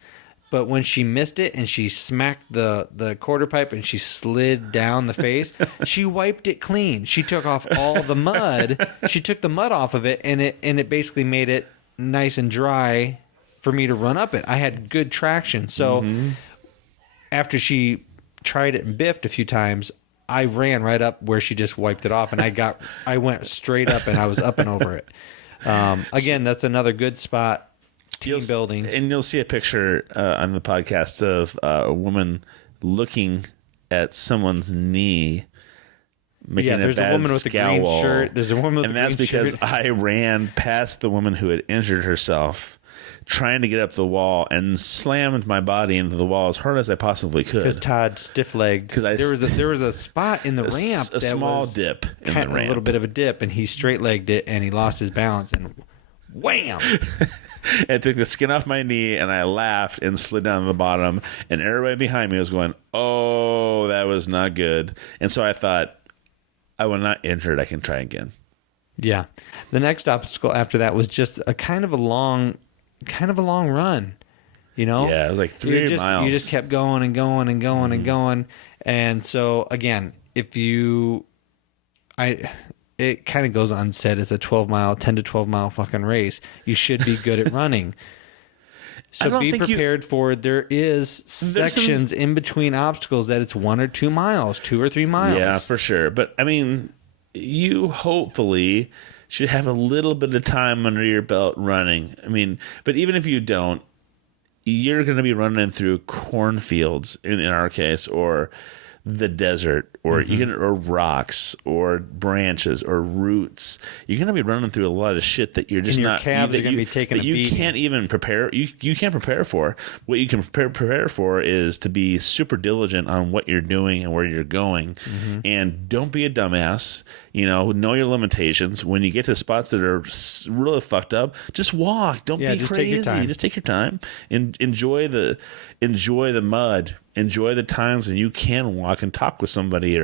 but when she missed it and she smacked the quarter pipe and she slid down the face, she wiped it clean. She took off all the mud. She took the mud off of it, and it basically made it nice and dry for me to run up it. I had good traction. So after she tried it and biffed a few times, I ran right up where she just wiped it off, and I went straight up, and I was up and over it. Again, that's another good spot. Team building. And you'll see a picture on the podcast of a woman looking at someone's knee, making there's a woman with a green shirt. There's a woman with a green shirt. And that's because I ran past the woman who had injured herself trying to get up the wall and slammed my body into the wall as hard as I possibly could. Because Todd stiff-legged. There was a spot in the ramp, a small dip in the ramp, a little bit of a dip, and he straight-legged it, and he lost his balance, and wham! It took the skin off my knee, and I laughed and slid down to the bottom, and everybody behind me was going, "Oh, that was not good." And so I thought, I was not injured. I can try again. Yeah. The next obstacle after that was just a kind of a long run. You know? Yeah, it was like 3 miles. You just kept going and going and going and going. And so again, it kind of goes unsaid. It's a 10 to 12 mile fucking race. You should be good at running. So be prepared for there is sections in between obstacles that it's 1 or 2 miles, 2 or 3 miles. Yeah, for sure. But I mean, you hopefully should have a little bit of time under your belt running. I mean, but even if you don't, you're going to be running through cornfields in our case, or the desert, or or rocks, or branches, or roots. You're going to be running through a lot of shit that you're just and your not. calves are going to be taking a beating. You can't even prepare. You can't prepare for. What you can prepare for is to be super diligent on what you're doing and where you're going, and don't be a dumbass. Know your limitations. When you get to spots that are really fucked up, just walk. Don't be just crazy. Take your time. Just take your time and enjoy the mud. Enjoy the times when you can walk and talk with somebody,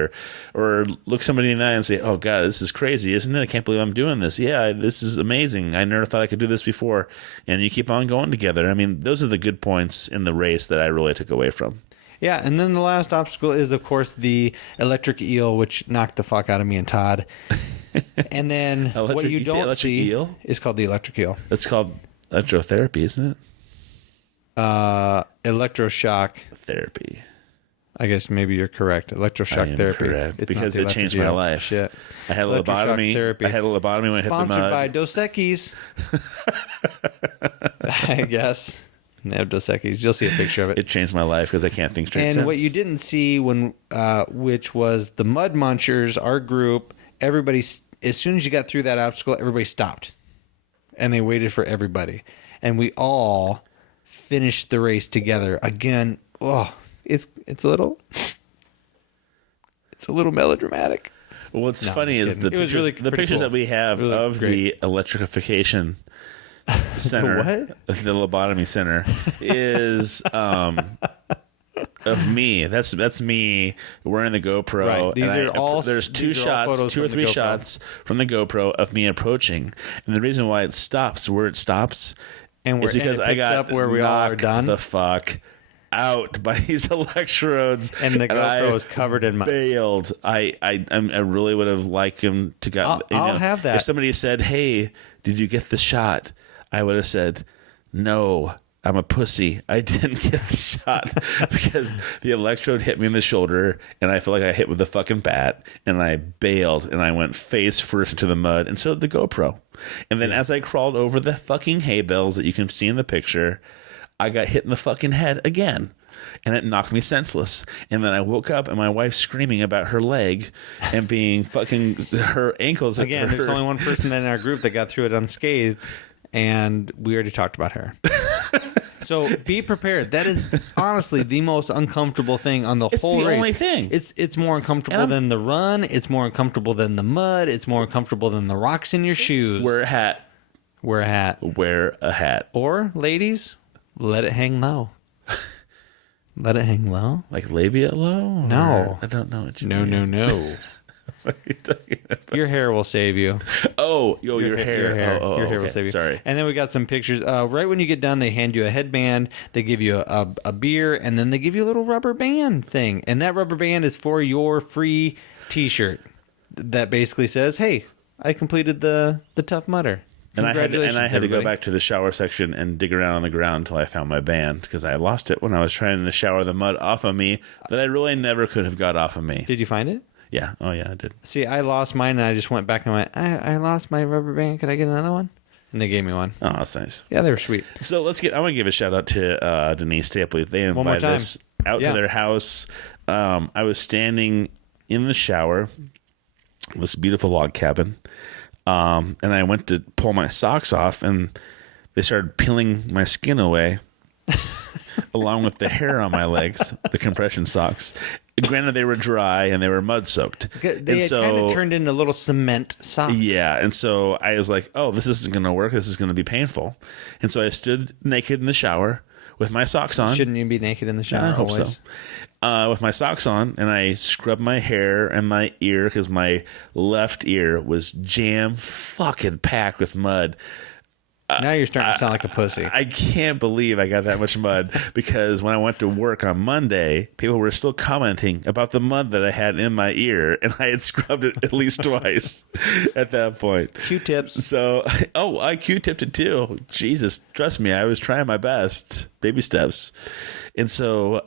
or look somebody in the eye and say, "Oh God, this is crazy, isn't it? I can't believe I'm doing this. Yeah, this is amazing. I never thought I could do this before." And you keep on going together. I mean, those are the good points in the race that I really took away from. Yeah, and then the last obstacle is, of course, the electric eel, which knocked the fuck out of me and Todd. And then what you don't see is called the electric eel. It's called electrotherapy, isn't it? Electroshock therapy. I guess maybe you're correct. Electroshock therapy. Correct, it's because it changed my life. Shit. I had a lobotomy. Therapy. I had a lobotomy when I hit the mud. Sponsored by Dos Equis. I guess. No, Dos Equis. You'll see a picture of it. It changed my life because I can't think straight. And what you didn't see which was the Mud Munchers, our group. Everybody, as soon as you got through that obstacle, everybody stopped, and they waited for everybody, and we all finished the race together again. Oh, it's a little melodramatic. Well, what's funny is the pictures that we have of the electrification center, the lobotomy center, is of me. That's me wearing the GoPro. Right. These are all. There's two or three shots from the GoPro of me approaching, and the reason why it stops where it stops, is because I got up where we all are done. The fuck out by these electrodes, and the GoPro is covered in mud. Bailed. I really would have liked him to got. I'll have that. If somebody said, "Hey, did you get the shot?" I would have said, "No, I'm a pussy. I didn't get the shot," because the electrode hit me in the shoulder, and I feel like I hit with a fucking bat, and I bailed, and I went face first into the mud, and so did the GoPro. And then as I crawled over the fucking hay bales that you can see in the picture, I got hit in the fucking head again, and it knocked me senseless. And then I woke up, and my wife's screaming about her leg and being fucking her ankles. Again, there's only one person in our group that got through it unscathed, and we already talked about her. So be prepared. That is honestly the most uncomfortable thing on the whole race. It's the only thing. It's more uncomfortable than the run. It's more uncomfortable than the mud. It's more uncomfortable than the rocks in your shoes. Wear a hat. Wear a hat. Wear a hat. Or, ladies, let it hang low. Let it hang low? Like labia low? No. I don't know what you mean. No. What are you talking about? Your hair will save you. Oh, your hair. Your hair will save you. Sorry. And then we got some pictures. Right when you get done, they hand you a headband. They give you a beer, and then they give you a little rubber band thing. And that rubber band is for your free T-shirt that basically says, "Hey, I completed the Tough Mudder." And I had Congratulations, to go back to the shower section and dig around on the ground until I found my band, because I lost it when I was trying to shower the mud off of me that I really never could have got off of me. Did you find it? Yeah. Oh, yeah, I did. See, I lost mine, and I just went back and went, I lost my rubber band. Can I get another one? And they gave me one. Oh, that's nice. Yeah, they were sweet. So I want to give a shout out to Denise Stapley. They invited us out to their house. I was standing in the shower, this beautiful log cabin, and I went to pull my socks off, and they started peeling my skin away, along with the hair on my legs, the compression socks. Granted, they were dry and they were mud soaked. They had kind of turned into little cement socks. Yeah, and so I was like, "Oh, this isn't going to work. This is going to be painful." And so I stood naked in the shower with my socks on. Shouldn't you be naked in the shower? I hope always? so. With my socks on, and I scrubbed my hair and my ear because my left ear was jam fucking packed with mud. Now you're starting to sound like a pussy. I can't believe I got that much mud because when I went to work on Monday, people were still commenting about the mud that I had in my ear, and I had scrubbed it at least twice at that point. Q-tips. So, I Q-tipped it too. Jesus, trust me, I was trying my best. Baby steps. And so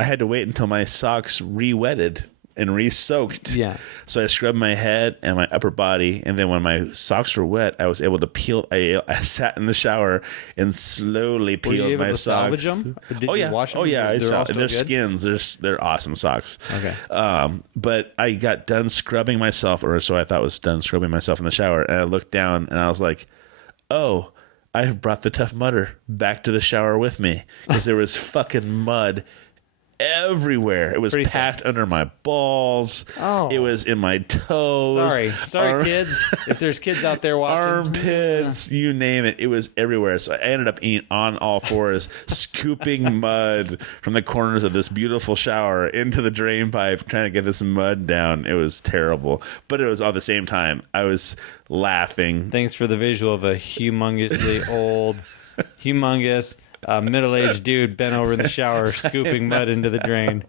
I had to wait until my socks re-wetted and re-soaked. Yeah. So I scrubbed my head and my upper body, and then when my socks were wet, I was able to peel. I sat in the shower and slowly peeled Were you able my to socks. salvage them? Or did Oh you yeah, wash them? oh yeah. They're all still Their good? skins. They're awesome socks. Okay. But I got done scrubbing myself, or so I thought was done scrubbing myself in the shower, and I looked down and I was like, oh. I've brought the Tough Mudder back to the shower with me because there was fucking mud everywhere. It was packed under my balls. Oh. It was in my toes. Sorry, kids. If there's kids out there watching, armpits, you name it. It was everywhere. So I ended up eating on all fours, scooping mud from the corners of this beautiful shower into the drain pipe, trying to get this mud down. It was terrible, but it was all at the same time. I was laughing. Thanks for the visual of a humongously old, middle-aged dude bent over in the shower scooping mud into the drain.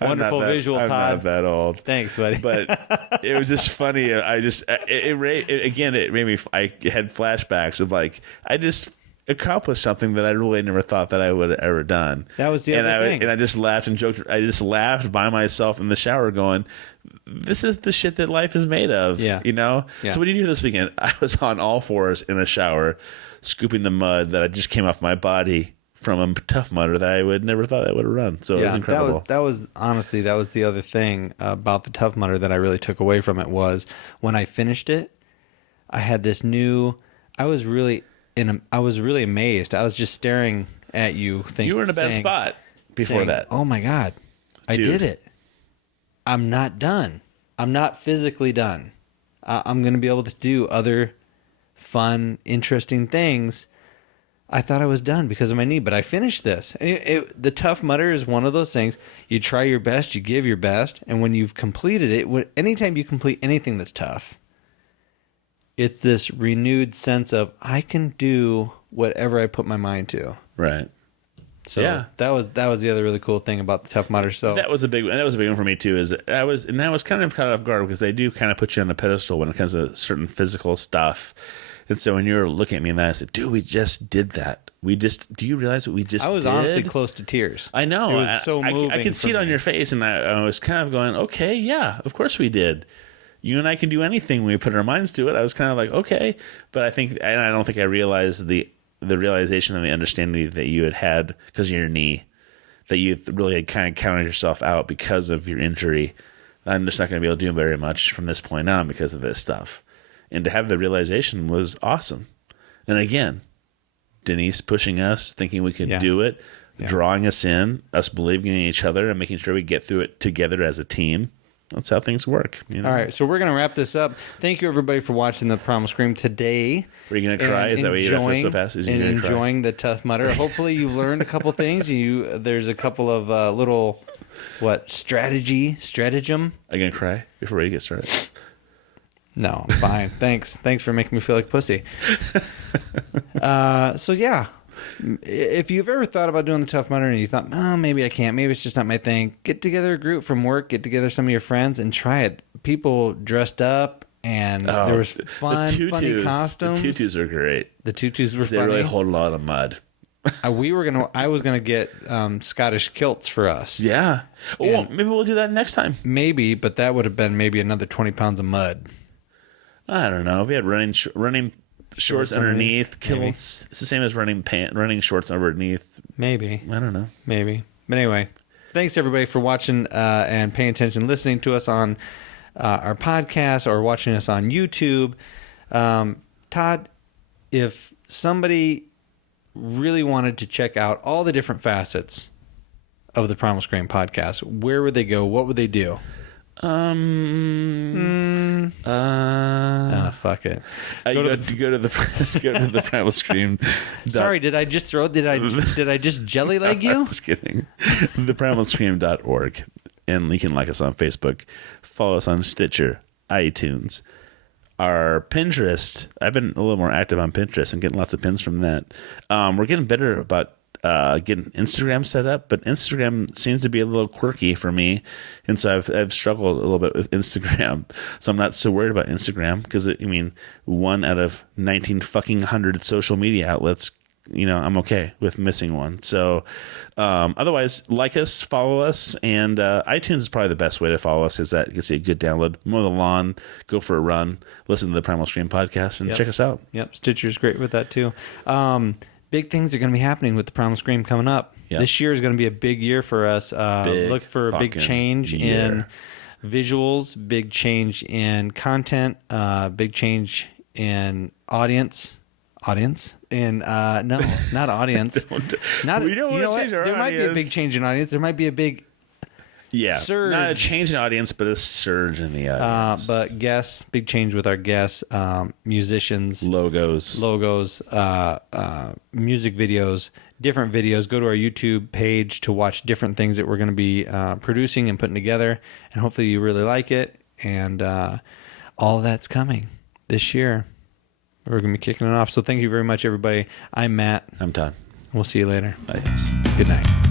Wonderful visual, I'm Todd. not that old. Thanks, buddy. But it was just funny. I just it made me. I had flashbacks of like I just accomplished something that I really never thought that I would have ever done. That was the other thing. And I just laughed and joked. I just laughed by myself in the shower, going, "This is the shit that life is made of." Yeah. You know. Yeah. So what did you do this weekend? I was on all fours in a shower, scooping the mud that I just came off my body from a Tough Mudder that I would never thought I would have run. So it was incredible. That was honestly, that was the other thing about the Tough Mudder that I really took away from it was when I finished it, I had this new. I was really amazed. I was just staring at you. You were in a bad spot before that. Oh my God, I did it. I'm not done. I'm not physically done. I'm going to be able to do other fun, interesting things. I thought I was done because of my knee, but I finished this. And the Tough Mudder is one of those things. You try your best, you give your best, and when you've completed it, anytime you complete anything that's tough, it's this renewed sense of I can do whatever I put my mind to. Right. So yeah. that was the other really cool thing about the Tough Mudder. So that was a big one for me too. I was kind of caught off guard because they do kind of put you on a pedestal when it comes to certain physical stuff. And so when you were looking at me and I said, dude, we just did that. Do you realize what we just did? I was honestly close to tears. I know. It was so moving. I could see it on your face, and I was kind of going, okay, yeah, of course we did. You and I can do anything when we put our minds to it. I was kind of like, okay. But I don't think I realized the realization and the understanding that you had because of your knee, that you really had kind of counted yourself out because of your injury. I'm just not going to be able to do very much from this point on because of this stuff. And to have the realization was awesome. And again, Denise pushing us, thinking we could do it, drawing us in, us believing in each other, and making sure we get through it together as a team. That's how things work. You know? All right, so we're going to wrap this up. Thank you, everybody, for watching the Primal Scream today. Are you going to cry? Is that what you left so fast? Is you enjoying the Tough Mudder. Hopefully, you've learned a couple things. There's a couple of little stratagem. Are you going to cry before we get started? No, I'm fine. Thanks for making me feel like a pussy. So yeah, if you've ever thought about doing the Tough Mudder and you thought, oh, maybe I can't, maybe it's just not my thing, get together a group from work, get together some of your friends and try it. People dressed up and there was funny costumes. The tutus are great. The tutus were they funny. They really hold a lot of mud. I was gonna get Scottish kilts for us. Yeah. Well, maybe we'll do that next time. Maybe, but that would have been maybe another 20 pounds of mud. I don't know. If we had running shorts underneath kilts, it's the same as running shorts underneath. Maybe. I don't know. Maybe. But anyway, thanks everybody for watching and paying attention, listening to us on our podcast or watching us on YouTube. Todd, if somebody really wanted to check out all the different facets of the Primal Scream podcast, where would they go? What would they do? Fuck it. Go to the Primal Scream. Sorry, did I just jelly leg you? Just kidding. theprimalscream.org. And you can like us on Facebook, follow us on Stitcher, iTunes, our Pinterest. I've been a little more active on Pinterest and getting lots of pins from that. We're getting better about getting Instagram set up, but Instagram seems to be a little quirky for me, and so I've struggled a little bit with Instagram. So I'm not so worried about Instagram because one out of 1,900 social media outlets, I'm okay with missing one. So otherwise, like us, follow us, and iTunes is probably the best way to follow us, because that gets you a good download. Mow the lawn, go for a run, listen to the Primal Scream podcast, and check us out. Yep, Stitcher's great with that too. Big things are going to be happening with the Primal Scream coming up. Yep. This year is going to be a big year for us. Look for a big change in visuals, big change in content, big change in audience. And no, not audience. Not, we don't want to change our There audience. might be a big change in audience. There might be a big surge. Not a change in audience, but a surge in the audience. But guests, big change with our guests, musicians, logos, music videos, different videos. Go to our YouTube page to watch different things that we're going to be producing and putting together, and hopefully you really like it. And all that's coming this year. We're going to be kicking it off. So thank you very much, everybody. I'm Matt. I'm Todd. We'll see you later. Adios. Good night.